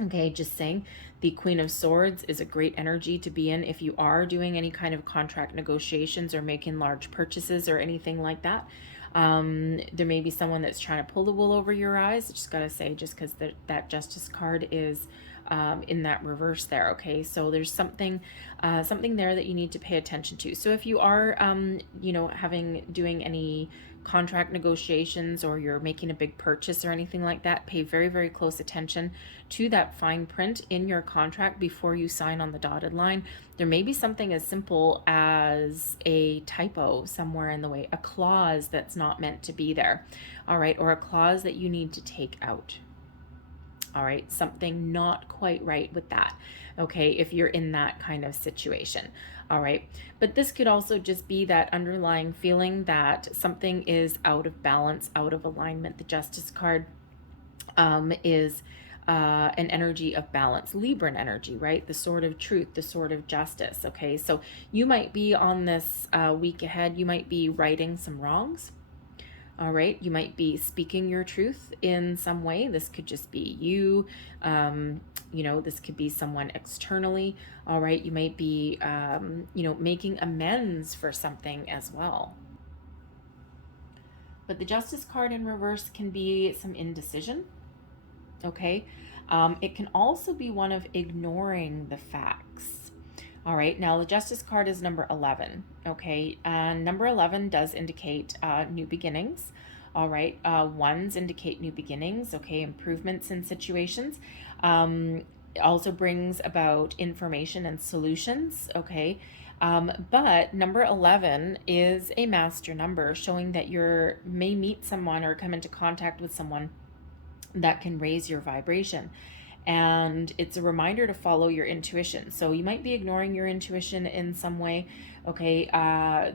okay, just saying. The Queen of Swords is a great energy to be in if you are doing any kind of contract negotiations or making large purchases or anything like that. There may be someone that's trying to pull the wool over your eyes. I just gotta say, just because that Justice card is in that reverse there, okay? So there's something there that you need to pay attention to. So if you are, you know, doing any contract negotiations, or you're making a big purchase or anything like that, pay very, very close attention to that fine print in your contract before you sign on the dotted line. There may be something as simple as a typo somewhere in the way, a clause that's not meant to be there, all right, or a clause that you need to take out. All right, something not quite right with that, okay, if you're in that kind of situation, all right. But this could also just be that underlying feeling that something is out of balance, out of alignment. The Justice card is an energy of balance, Libran energy, right? The sword of truth, the sword of justice, okay? So you might be on this week ahead, you might be righting some wrongs. All right, you might be speaking your truth in some way. This could just be you, you know, this could be someone externally. All right, you might be, you know, making amends for something as well. But the Justice card in reverse can be some indecision, okay? It can also be one of ignoring the facts. All right, now the Justice card is number 11, okay? And number 11 does indicate new beginnings, all right? Ones indicate new beginnings, okay, improvements in situations. It also brings about information and solutions, okay? But number 11 is a master number, showing that you may meet someone or come into contact with someone that can raise your vibration. And it's a reminder to follow your intuition. So you might be ignoring your intuition in some way, okay?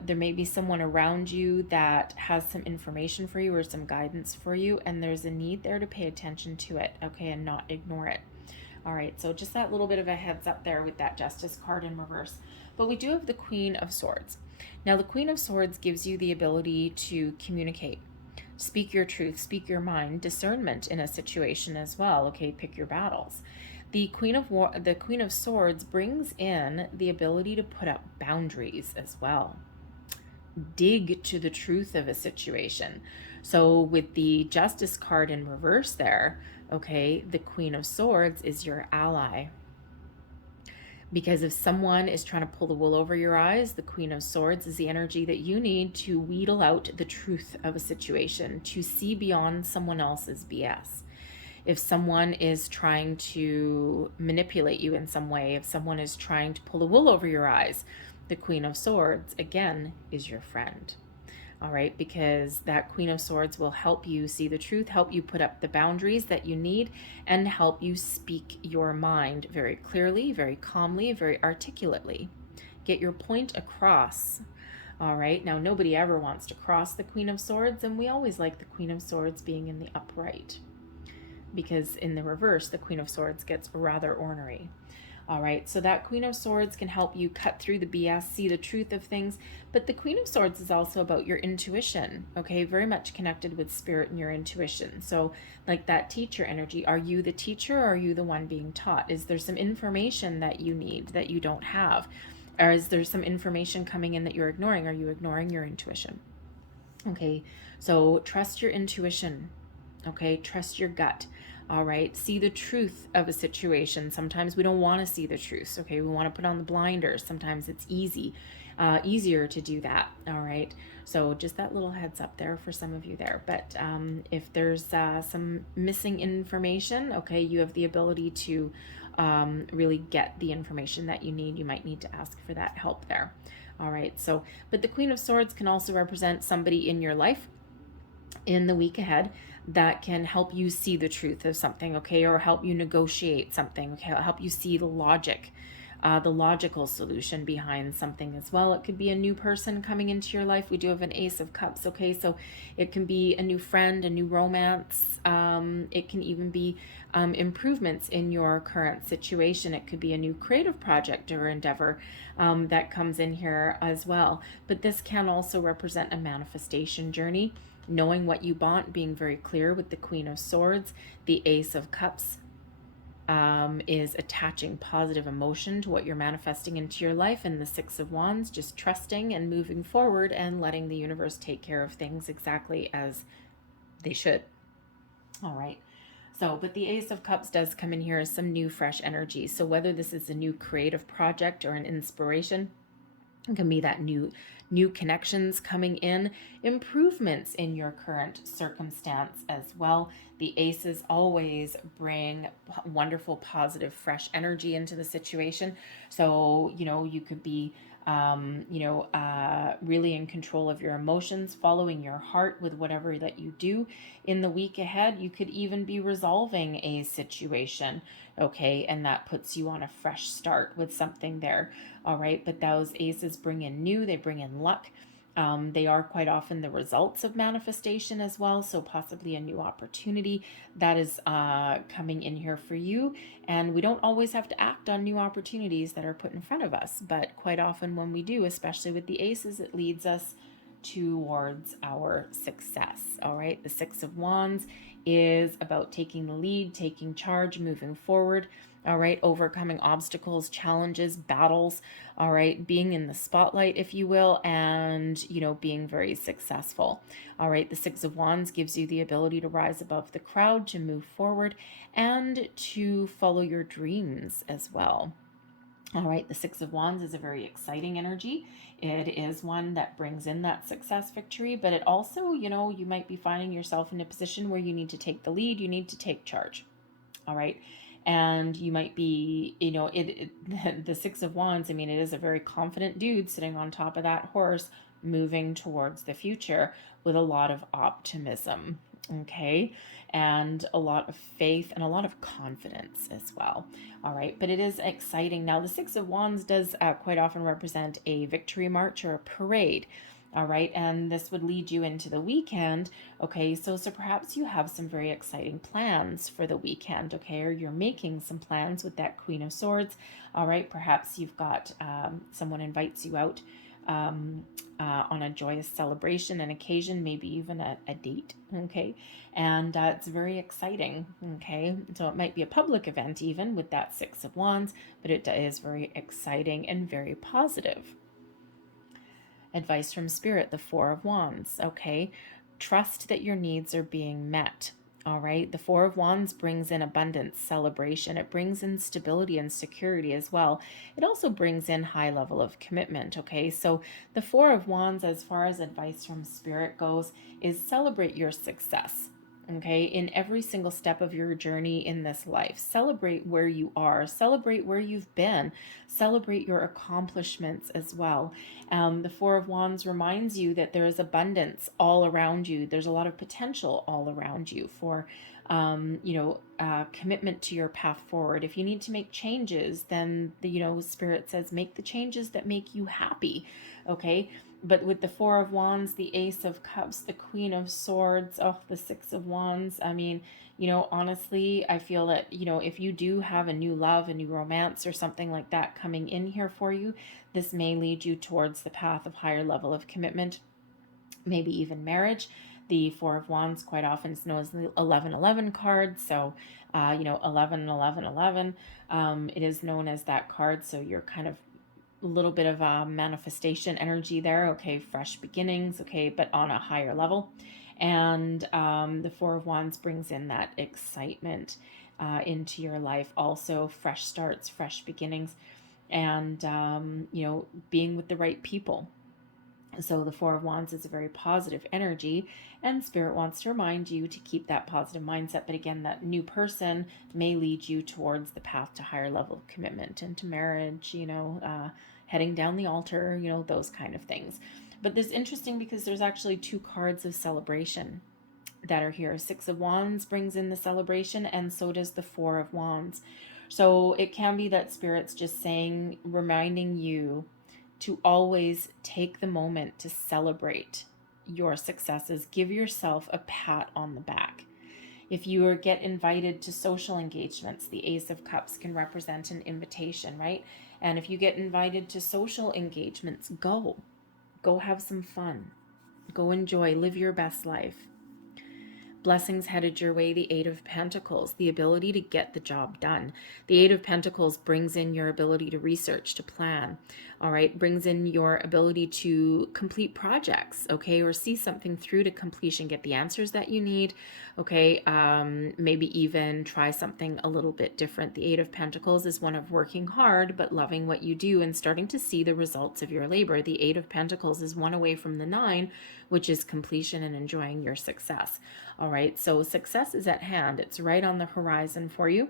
There may be someone around you that has some information for you or some guidance for you, and there's a need there to pay attention to it, okay, and not ignore it. All right, so just that little bit of a heads up there with that Justice card in reverse. But we do have the Queen of Swords. Now, the Queen of Swords gives you the ability to communicate. Speak your truth, speak your mind, discernment in a situation as well, okay? Pick your battles. The Queen of Swords brings in the ability to put up boundaries as well. Dig to the truth of a situation. So with the Justice card in reverse there, okay, the Queen of Swords is your ally. Because if someone is trying to pull the wool over your eyes, the Queen of Swords is the energy that you need to wheedle out the truth of a situation, to see beyond someone else's BS. If someone is trying to manipulate you in some way, if someone is trying to pull the wool over your eyes, the Queen of Swords, again, is your friend. all right, because that Queen of Swords will help you see the truth, help you put up the boundaries that you need, and help you speak your mind very clearly, very calmly, very articulately. Get your point across. All right, now nobody ever wants to cross the Queen of Swords, and we always like the Queen of Swords being in the upright, because in the reverse, the Queen of Swords gets rather ornery. All right, so that Queen of Swords can help you cut through the BS, see the truth of things. But the Queen of Swords is also about your intuition, okay? Very much connected with spirit and your intuition. So like that teacher energy, are you the teacher or are you the one being taught? Is there some information that you need that you don't have? Or is there some information coming in that you're ignoring? Are you ignoring your intuition? Okay, so trust your intuition, okay? Trust your gut. All right, see the truth of a situation. Sometimes we don't want to see the truth, okay? We want to put on the blinders. Sometimes it's easier to do that. All right, so just that little heads up there for some of you there. But if there's some missing information, okay, you have the ability to really get the information that you need. You might need to ask for that help there. All right, so, but the Queen of Swords can also represent somebody in your life in the week ahead that can help you see the truth of something, okay, or help you negotiate something, okay, help you see the logical solution behind something as well. It could be a new person coming into your life. We do have an Ace of Cups, okay, so it can be a new friend, a new romance. It can even be improvements in your current situation. It could be a new creative project or endeavor that comes in here as well. But this can also represent a manifestation journey, knowing what you want, being very clear with the Queen of Swords. The Ace of Cups is attaching positive emotion to what you're manifesting into your life, and the Six of Wands, just trusting and moving forward and letting the universe take care of things exactly as they should. All right. So, but the Ace of Cups does come in here as some new, fresh energy. So whether this is a new creative project or an inspiration, it can be that new connections coming in, improvements in your current circumstance as well. The aces always bring wonderful, positive, fresh energy into the situation. So, you could be, really in control of your emotions, following your heart with whatever that you do in the week ahead. You could even be resolving a situation, okay, and that puts you on a fresh start with something there. All right, but those aces bring in they bring in luck. They are quite often the results of manifestation as well, so possibly a new opportunity that is coming in here for you. And we don't always have to act on new opportunities that are put in front of us, but quite often when we do, especially with the aces, it leads us towards our success. All right, the Six of Wands is about taking the lead, taking charge, moving forward. All right, overcoming obstacles, challenges, battles, all right, being in the spotlight, if you will, and, being very successful. All right, the Six of Wands gives you the ability to rise above the crowd, to move forward, and to follow your dreams as well. All right, the Six of Wands is a very exciting energy. It is one that brings in that success, victory, but it also, you might be finding yourself in a position where you need to take the lead, you need to take charge. All right. And you might be, the Six of Wands, it is a very confident dude sitting on top of that horse, moving towards the future with a lot of optimism, okay, and a lot of faith and a lot of confidence as well. All right, but it is exciting. Now, the Six of Wands does quite often represent a victory march or a parade. All right, and this would lead you into the weekend. Okay, so perhaps you have some very exciting plans for the weekend, okay, or you're making some plans with that Queen of Swords. All right, perhaps you've got someone invites you out on a joyous celebration, an occasion, maybe even a date, okay, and it's very exciting, okay, so it might be a public event even with that Six of Wands, but it is very exciting and very positive. Advice from Spirit, the Four of Wands, okay? Trust that your needs are being met, all right? The Four of Wands brings in abundance, celebration. It brings in stability and security as well. It also brings in high level of commitment, okay? So the Four of Wands, as far as advice from Spirit goes, is celebrate your success, Okay, in every single step of your journey in this life. Celebrate where you are, celebrate where you've been, celebrate your accomplishments as well. The Four of Wands reminds you that there is abundance all around you. There's a lot of potential all around you for, commitment to your path forward. If you need to make changes, then Spirit says make the changes that make you happy. Okay, but with the Four of Wands, the Ace of Cups, the Queen of Swords, the Six of Wands, I mean, honestly, I feel that, if you do have a new love, a new romance or something like that coming in here for you, this may lead you towards the path of higher level of commitment, maybe even marriage. The Four of Wands quite often is known as the 1111 card. So, 11, 11, 11. It is known as that card. So you're kind of a little bit of a manifestation energy there. Okay, fresh beginnings. Okay, but on a higher level. And the Four of Wands brings in that excitement into your life. Also, fresh starts, fresh beginnings, and being with the right people. So the Four of Wands is a very positive energy, and Spirit wants to remind you to keep that positive mindset. But again, that new person may lead you towards the path to higher level of commitment and to marriage, heading down the altar, those kind of things. But this is interesting because there's actually two cards of celebration that are here. Six of Wands brings in the celebration, and so does the Four of Wands. So it can be that Spirit's just saying, reminding you to always take the moment to celebrate your successes. Give yourself a pat on the back. If you get invited to social engagements, the Ace of Cups can represent an invitation, right? And if you get invited to social engagements, go have some fun. Go enjoy, live your best life. Blessings headed your way, the Eight of Pentacles, the ability to get the job done. The Eight of Pentacles brings in your ability to research, to plan, all right? Brings in your ability to complete projects, okay? Or see something through to completion, get the answers that you need, okay? Maybe even try something a little bit different. The Eight of Pentacles is one of working hard, but loving what you do and starting to see the results of your labor. The Eight of Pentacles is one away from the Nine, which is completion and enjoying your success. All right, so success is at hand. It's right on the horizon for you.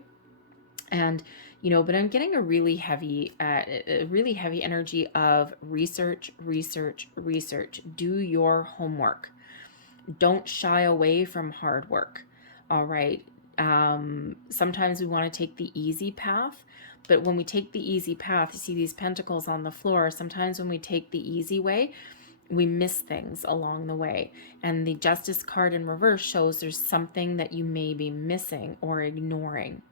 And, but I'm getting a really heavy energy of research, research, research. Do your homework. Don't shy away from hard work. All right. Sometimes we want to take the easy path, but when we take the easy path, you see these pentacles on the floor. Sometimes when we take the easy way, we miss things along the way. And the Justice card in reverse shows there's something that you may be missing or ignoring.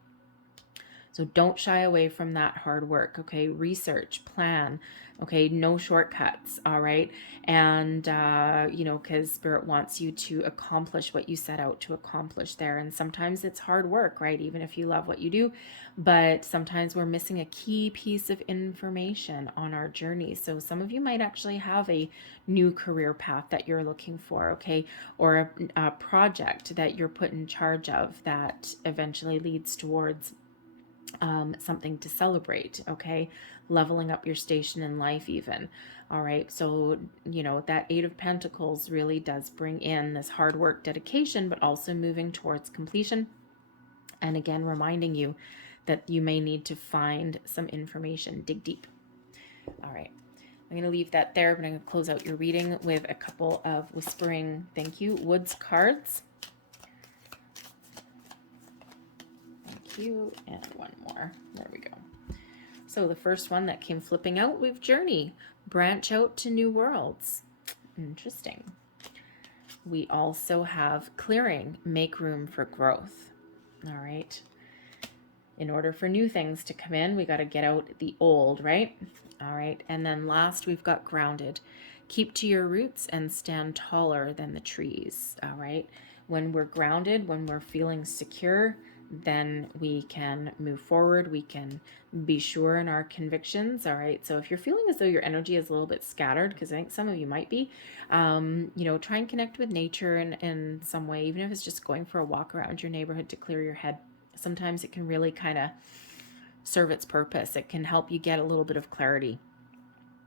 So don't shy away from that hard work, okay? Research, plan, okay? No shortcuts, all right? And, because Spirit wants you to accomplish what you set out to accomplish there. And sometimes it's hard work, right? Even if you love what you do, but sometimes we're missing a key piece of information on our journey. So some of you might actually have a new career path that you're looking for, okay? Or a project that you're put in charge of that eventually leads towards something to celebrate, okay? Leveling up your station in life even, all right? So, that Eight of Pentacles really does bring in this hard work, dedication, but also moving towards completion. And again, reminding you that you may need to find some information, dig deep. All right, I'm going to leave that there, but I'm going to close out your reading with a couple of Whispering Thank You Woods cards. You and one more. There we go. So the first one that came flipping out, we've Journey, branch out to new worlds. Interesting. We also have Clearing, make room for growth. All right. In order for new things to come in, we got to get out the old, right? All right. And then last, we've got Grounded, keep to your roots and stand taller than the trees. All right. When we're grounded, when we're feeling secure, then we can move forward. We can be sure in our convictions. All right. So if you're feeling as though your energy is a little bit scattered, because I think some of you might be, try and connect with nature in some way, even if it's just going for a walk around your neighborhood to clear your head. Sometimes it can really kind of serve its purpose. It can help you get a little bit of clarity.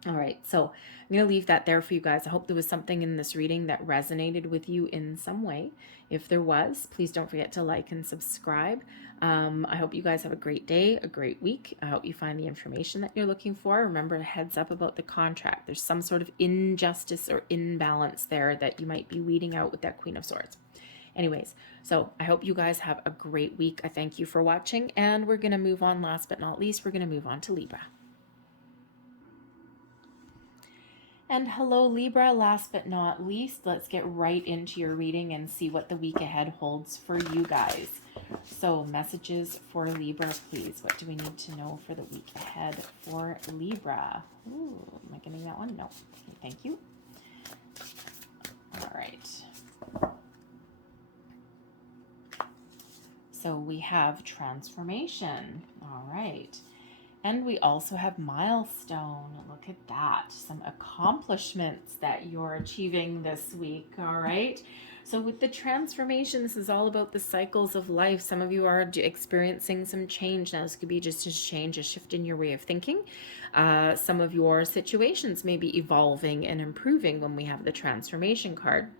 All right, so I'm going to leave that there for you guys. I hope there was something in this reading that resonated with you in some way. If there was, please don't forget to like and subscribe. I hope you guys have a great day, a great week. I hope you find the information that you're looking for. Remember, a heads up about the contract. There's some sort of injustice or imbalance there that you might be weeding out with that Queen of Swords. Anyways, so I hope you guys have a great week. I thank you for watching, and we're going to move on. Last but not least, we're going to move on to Libra. And hello, Libra. Last but not least, let's get right into your reading and see what the week ahead holds for you guys. So, messages for Libra, please. What do we need to know for the week ahead for Libra? Ooh, am I getting that one? No. Okay, thank you. All right. So, we have transformation. All right. And we also have milestone. Look at that. Some accomplishments that you're achieving this week. All right. So with the transformation, this is all about the cycles of life. Some of you are experiencing some change. Now, this could be just a change, a shift in your way of thinking. Some of your situations may be evolving and improving when we have the transformation card.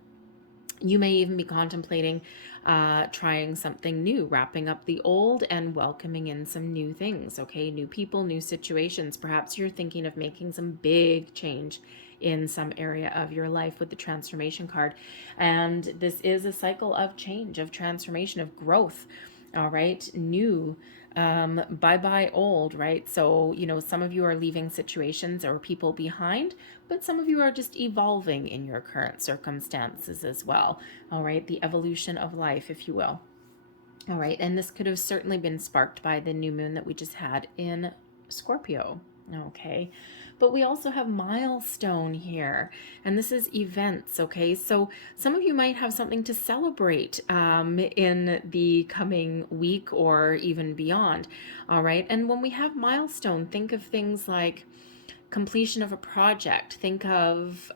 You may even be contemplating trying something new, wrapping up the old and welcoming in some new things, okay? New people, new situations. Perhaps you're thinking of making some big change in some area of your life with the transformation card. And this is a cycle of change, of transformation, of growth, all right? New, bye-bye old, right? So, you know, some of you are leaving situations or people behind, but some of you are just evolving in your current circumstances as well. All right, the evolution of life, if you will. All right, and this could have certainly been sparked by the new moon that we just had in Scorpio. Okay, but we also have milestone here, and this is events. Okay, so some of you might have something to celebrate in the coming week or even beyond. All right, and when we have milestone, think of things like completion of a project. Think of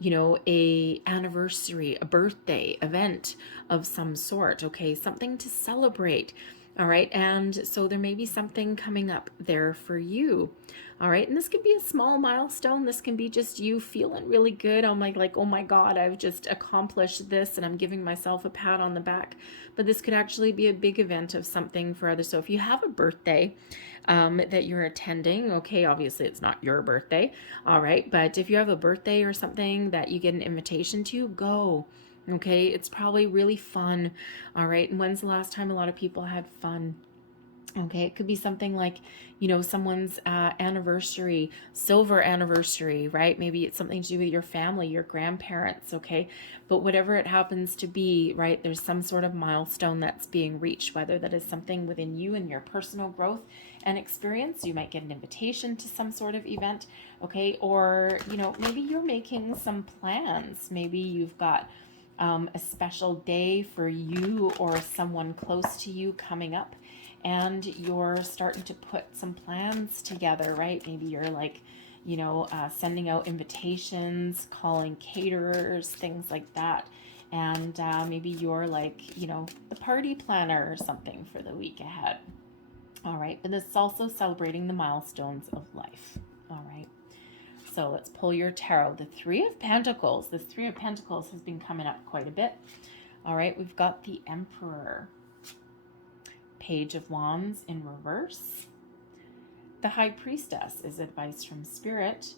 you know, a anniversary, a birthday event of some sort. Okay, something to celebrate. All right, and so there may be something coming up there for you. All right, and this could be a small milestone. This can be just you feeling really good. Oh my God, I've just accomplished this, and I'm giving myself a pat on the back. But this could actually be a big event of something for others. So if you have a birthday that you're attending, okay, obviously it's not your birthday, all right, but if you have a birthday or something that you get an invitation to, go. Okay, it's probably really fun. All right, and when's the last time a lot of people had fun? Okay, it could be something like, you know, someone's anniversary, silver anniversary, right? Maybe it's something to do with your family, your grandparents, okay? But whatever it happens to be, right, there's some sort of milestone that's being reached, whether that is something within you and your personal growth and experience. You might get an invitation to some sort of event, okay? Or, you know, maybe you're making some plans. Maybe you've got a special day for you or someone close to you coming up, and you're starting to put some plans together, right? Maybe you're like, you know, sending out invitations, calling caterers, things like that. And maybe you're like, you know, the party planner or something for the week ahead. All right, but this is also celebrating the milestones of life. All right. So let's pull your tarot. The Three of Pentacles. This Three of Pentacles has been coming up quite a bit. All right, we've got the Emperor. Page of Wands in reverse. The High Priestess is advice from Spirit.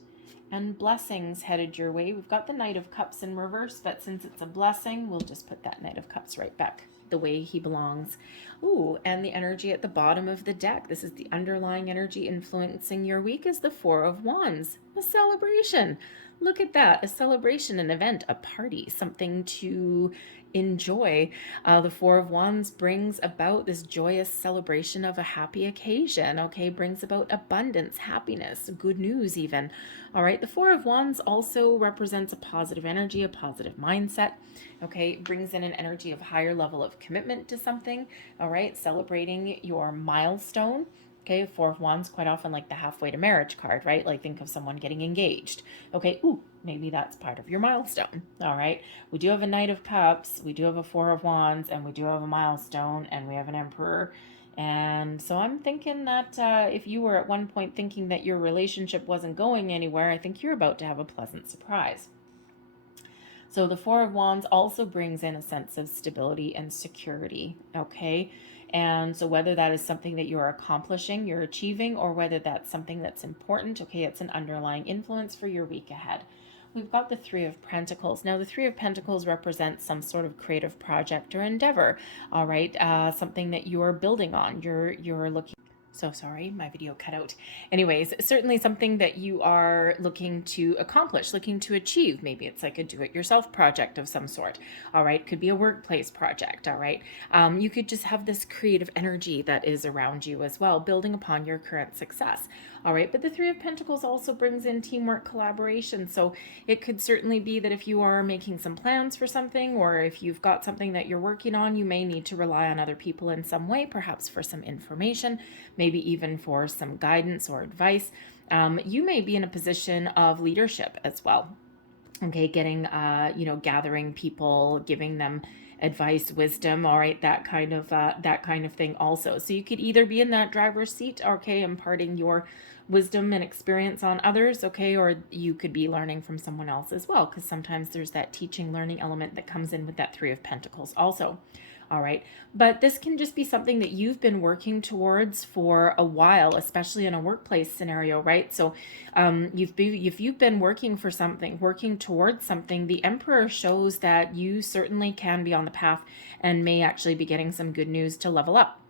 And blessings headed your way. We've got the Knight of Cups in reverse, but since it's a blessing, we'll just put that Knight of Cups right back the way he belongs. Ooh, and the energy at the bottom of the deck. This is the underlying energy influencing your week is the Four of Wands. A celebration. Look at that. A celebration, an event, a party, something to enjoy. The Four of Wands brings about this joyous celebration of a happy occasion, okay? Brings about abundance, happiness, good news even. All right, the Four of Wands also represents a positive energy, a positive mindset, okay? Brings in an energy of higher level of commitment to something, all right? Celebrating your milestone. Okay, Four of Wands, quite often like the halfway to marriage card, right? Like think of someone getting engaged. Okay, ooh, maybe that's part of your milestone. All right, we do have a Knight of Cups, we do have a Four of Wands, and we do have a milestone, and we have an Emperor And so I'm thinking that if you were at one point thinking that your relationship wasn't going anywhere, I think you're about to have a pleasant surprise. So the Four of Wands also brings in a sense of stability and security, okay? And so whether that is something that you're accomplishing, you're achieving, or whether that's something that's important, okay, it's an underlying influence for your week ahead. We've got the Three of Pentacles. Now, the Three of Pentacles represents some sort of creative project or endeavor, all right? Something that you're building on. You're looking. So sorry, my video cut out. Anyways, certainly something that you are looking to accomplish, looking to achieve. Maybe it's like a do-it-yourself project of some sort. All right, could be a workplace project. All right, you could just have this creative energy that is around you as well, building upon your current success. All right, but the Three of Pentacles also brings in teamwork, collaboration. So it could certainly be that if you are making some plans for something, or if you've got something that you're working on, you may need to rely on other people in some way, perhaps for some information, maybe even for some guidance or advice. You may be in a position of leadership as well. Okay, getting, gathering people, giving them advice, wisdom, all right, that kind of thing also. So you could either be in that driver's seat, okay, imparting your wisdom and experience on others, okay, or you could be learning from someone else as well, because sometimes there's that teaching, learning element that comes in with that Three of Pentacles also. All right, but this can just be something that you've been working towards for a while, especially in a workplace scenario, right? So if you've been working for something, working towards something, the Emperor shows that you certainly can be on the path and may actually be getting some good news to level up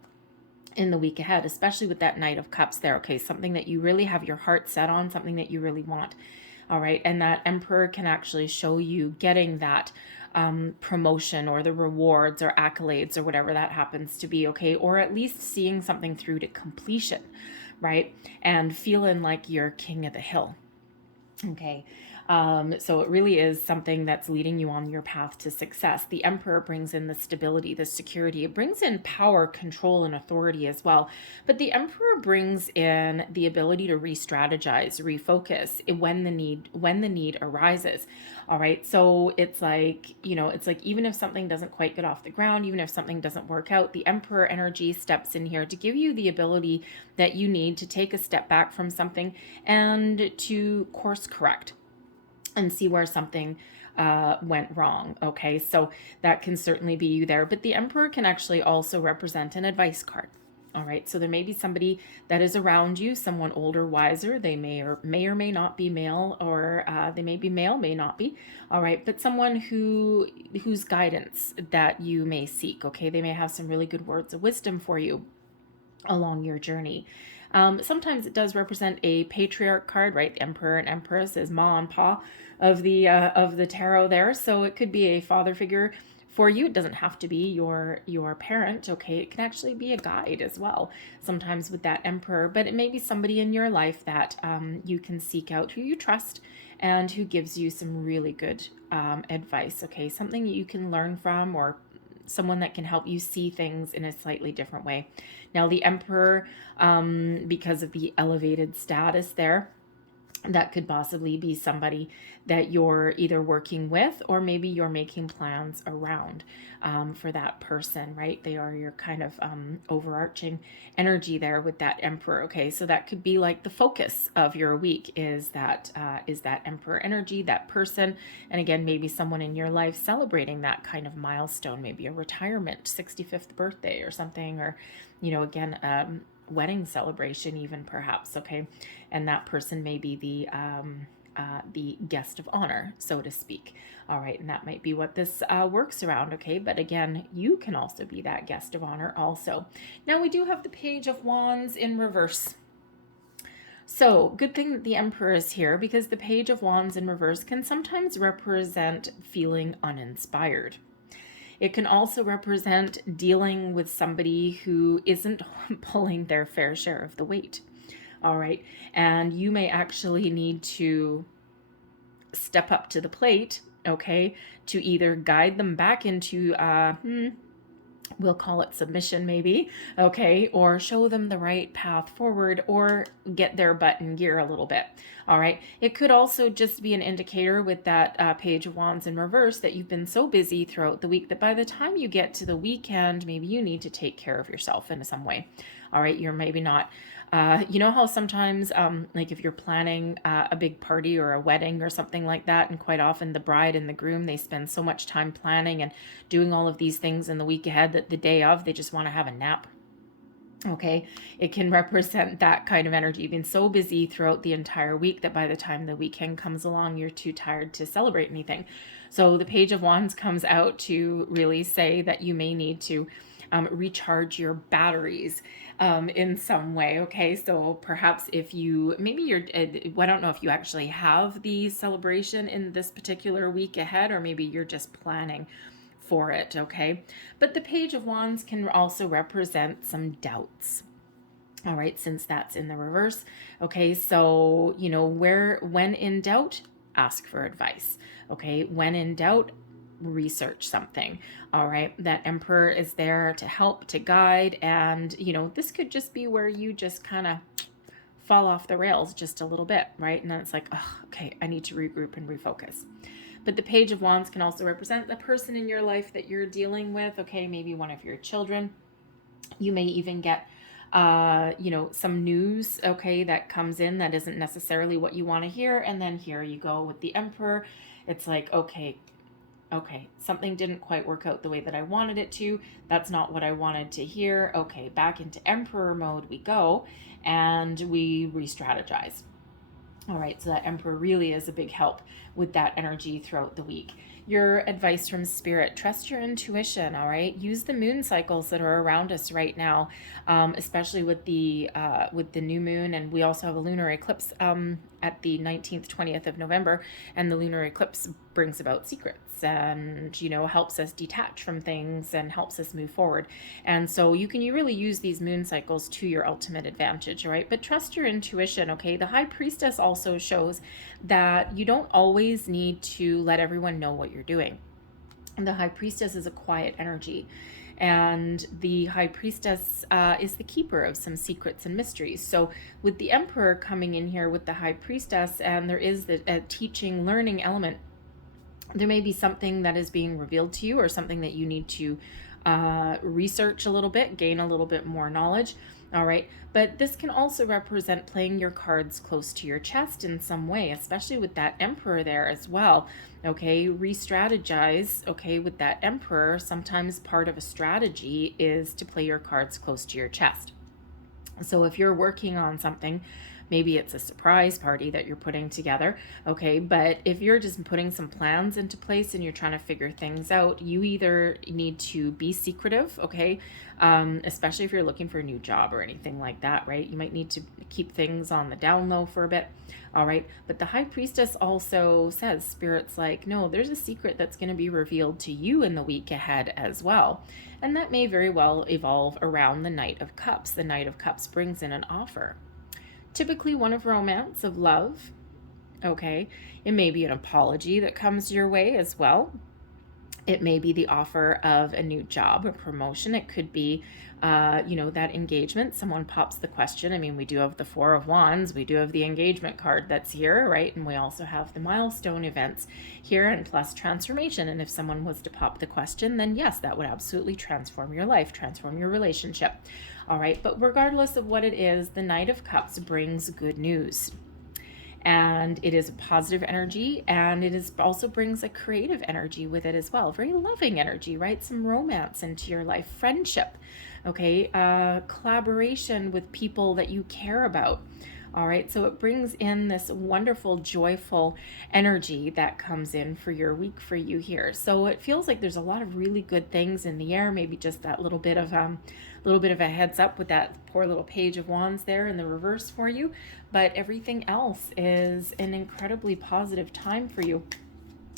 in the week ahead, especially with that Knight of Cups there. Okay, something that you really have your heart set on, something that you really want. All right, and that Emperor can actually show you getting that promotion or the rewards or accolades or whatever that happens to be, okay? Or at least seeing something through to completion, right? And feeling like you're king of the hill, okay? So it really is something that's leading you on your path to success. The Emperor brings in the stability, the security. It brings in power, control, and authority as well. But the Emperor brings in the ability to re-strategize, refocus when the need arises. All right. So it's like, even if something doesn't quite get off the ground, even if something doesn't work out, the Emperor energy steps in here to give you the ability that you need to take a step back from something and to course correct and see where something went wrong. Okay, so that can certainly be you there. But the Emperor can actually also represent an advice card. All right, so there may be somebody that is around you, someone older, wiser. They may or may not be male, or they may be male, may not be. All right, but someone whose guidance that you may seek. Okay, they may have some really good words of wisdom for you along your journey. Sometimes it does represent a patriarch card, right? The Emperor and Empress is ma and pa of the tarot there. So it could be a father figure for you. It doesn't have to be your parent, okay? It can actually be a guide as well, sometimes with that Emperor. But it may be somebody in your life that you can seek out, who you trust and who gives you some really good advice, okay? Something you can learn from, or someone that can help you see things in a slightly different way. Now, the Emperor, because of the elevated status there, that could possibly be somebody that you're either working with, or maybe you're making plans around for that person, right? They are your kind of overarching energy there with that Emperor. Okay, so that could be like the focus of your week is that Emperor energy, that person. And again, maybe someone in your life celebrating that kind of milestone, maybe a retirement, 65th birthday or something, or again, wedding celebration even, perhaps. Okay, and that person may be the guest of honor, so to speak. All right, and that might be what this works around. Okay, but again, you can also be that guest of honor also. Now, we do have the Page of Wands in reverse. So good thing that the Emperor is here, because the Page of Wands in reverse can sometimes represent feeling uninspired. It can also represent dealing with somebody who isn't pulling their fair share of the weight. All right. And you may actually need to step up to the plate, okay, to either guide them back into we'll call it submission maybe, okay, or show them the right path forward, or get their butt in gear a little bit. All right, it could also just be an indicator with that Page of Wands in reverse that you've been so busy throughout the week that by the time you get to the weekend, maybe you need to take care of yourself in some way. All right, you're maybe not you know how sometimes, like if you're planning a big party or a wedding or something like that, and quite often the bride and the groom, they spend so much time planning and doing all of these things in the week ahead that the day of, they just want to have a nap. Okay, it can represent that kind of energy. You've been so busy throughout the entire week that by the time the weekend comes along, you're too tired to celebrate anything. So the Page of Wands comes out to really say that you may need to recharge your batteries in some way. Okay, so perhaps if you, maybe you're, I don't know if you actually have the celebration in this particular week ahead, or maybe you're just planning for it. Okay, but the Page of Wands can also represent some doubts. All right, since that's in the reverse. Okay, so you know, when in doubt, ask for advice. Okay, when in doubt, research something. All right, that Emperor is there to help, to guide, and you know, this could just be where you just kind of fall off the rails just a little bit, right? And then it's like, oh, okay, I need to regroup and refocus. But the Page of Wands can also represent the person in your life that you're dealing with. Okay, maybe one of your children. You may even get you know, some news, okay, that comes in that isn't necessarily what you want to hear, and then here you go with the Emperor. It's like, okay, something didn't quite work out the way that I wanted it to. That's not what I wanted to hear. Okay, back into Emperor mode we go, and we re-strategize. All right, so that Emperor really is a big help with that energy throughout the week. Your advice from Spirit: trust your intuition. All right, use the moon cycles that are around us right now, especially with the new moon, and we also have a lunar eclipse at the 19th, 20th of November, and the lunar eclipse brings about secrets and, you know, helps us detach from things and helps us move forward. And so you really use these moon cycles to your ultimate advantage, right? But trust your intuition. Okay, the High Priestess also shows that you don't always need to let everyone know what you're doing. And the High Priestess is a quiet energy, and the High Priestess is the keeper of some secrets and mysteries. So with the Emperor coming in here with the High Priestess, and there is a teaching, learning element, there may be something that is being revealed to you, or something that you need to research a little bit, gain a little bit more knowledge. All right, but this can also represent playing your cards close to your chest in some way, especially with that Emperor there as well. Okay, re-strategize. Okay, with that Emperor, sometimes part of a strategy is to play your cards close to your chest. So if you're working on something, maybe it's a surprise party that you're putting together, okay? But if you're just putting some plans into place and you're trying to figure things out, you either need to be secretive, okay? Especially if you're looking for a new job or anything like that, right? You might need to keep things on the down low for a bit, all right? But the High Priestess also says, Spirit's like, no, there's a secret that's going to be revealed to you in the week ahead as well. And that may very well evolve around the Knight of Cups. The Knight of Cups brings in an offer. Typically one of romance, of love, okay? It may be an apology that comes your way as well. It may be the offer of a new job, a promotion. It could be, you know, that engagement. Someone pops the question. I mean, we do have the Four of Wands. We do have the engagement card that's here, right? And we also have the milestone events here, and plus transformation. And if someone was to pop the question, then yes, that would absolutely transform your life, transform your relationship. All right, but regardless of what it is, the Knight of Cups brings good news. And it is a positive energy, and it is also brings a creative energy with it as well. Very loving energy, right? Some romance into your life, friendship, okay? Collaboration with people that you care about. All right, so it brings in this wonderful, joyful energy that comes in for your week for you here. So it feels like there's a lot of really good things in the air. Maybe just that little bit of a heads up with that poor little Page of Wands there in the reverse for you. But everything else is an incredibly positive time for you.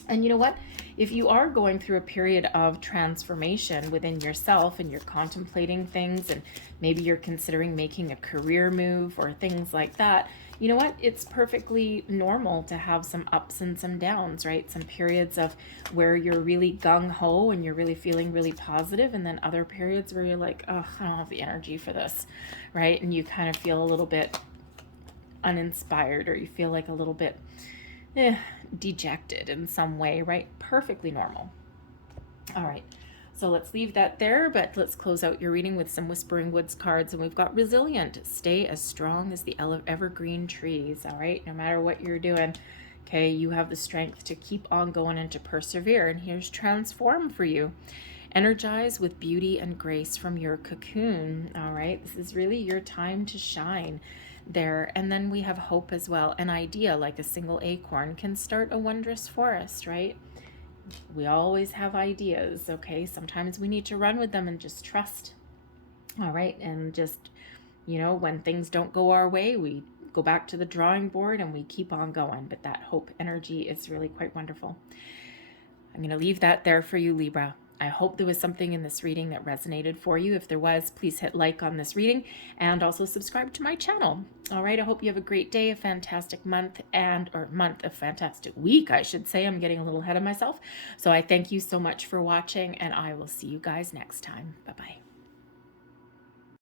And you know what? If you are going through a period of transformation within yourself and you're contemplating things and maybe you're considering making a career move or things like that, you know what? It's perfectly normal to have some ups and some downs, right? Some periods of where you're really gung-ho and you're really feeling really positive, and then other periods where you're like, oh, I don't have the energy for this, right? And you kind of feel a little bit uninspired, or you feel like a little bit dejected in some way, right? Perfectly normal. All right. So let's leave that there, but let's close out your reading with some Whispering Woods cards. And we've got Resilient. Stay as strong as the evergreen trees, all right? No matter what you're doing, okay, you have the strength to keep on going and to persevere. And here's Transform for you. Energize with beauty and grace from your cocoon, all right? This is really your time to shine there. And then we have Hope as well. An idea, like a single acorn, can start a wondrous forest, right? We always have ideas, okay? Sometimes we need to run with them and just trust, all right? And just, you know, when things don't go our way, we go back to the drawing board and we keep on going. But that hope energy is really quite wonderful. I'm going to leave that there for you, Libra. I hope there was something in this reading that resonated for you. If there was, please hit like on this reading and also subscribe to my channel. All right, I hope you have a great day, a fantastic month, a fantastic week, I should say. I'm getting a little ahead of myself. So I thank you so much for watching, and I will see you guys next time. Bye-bye.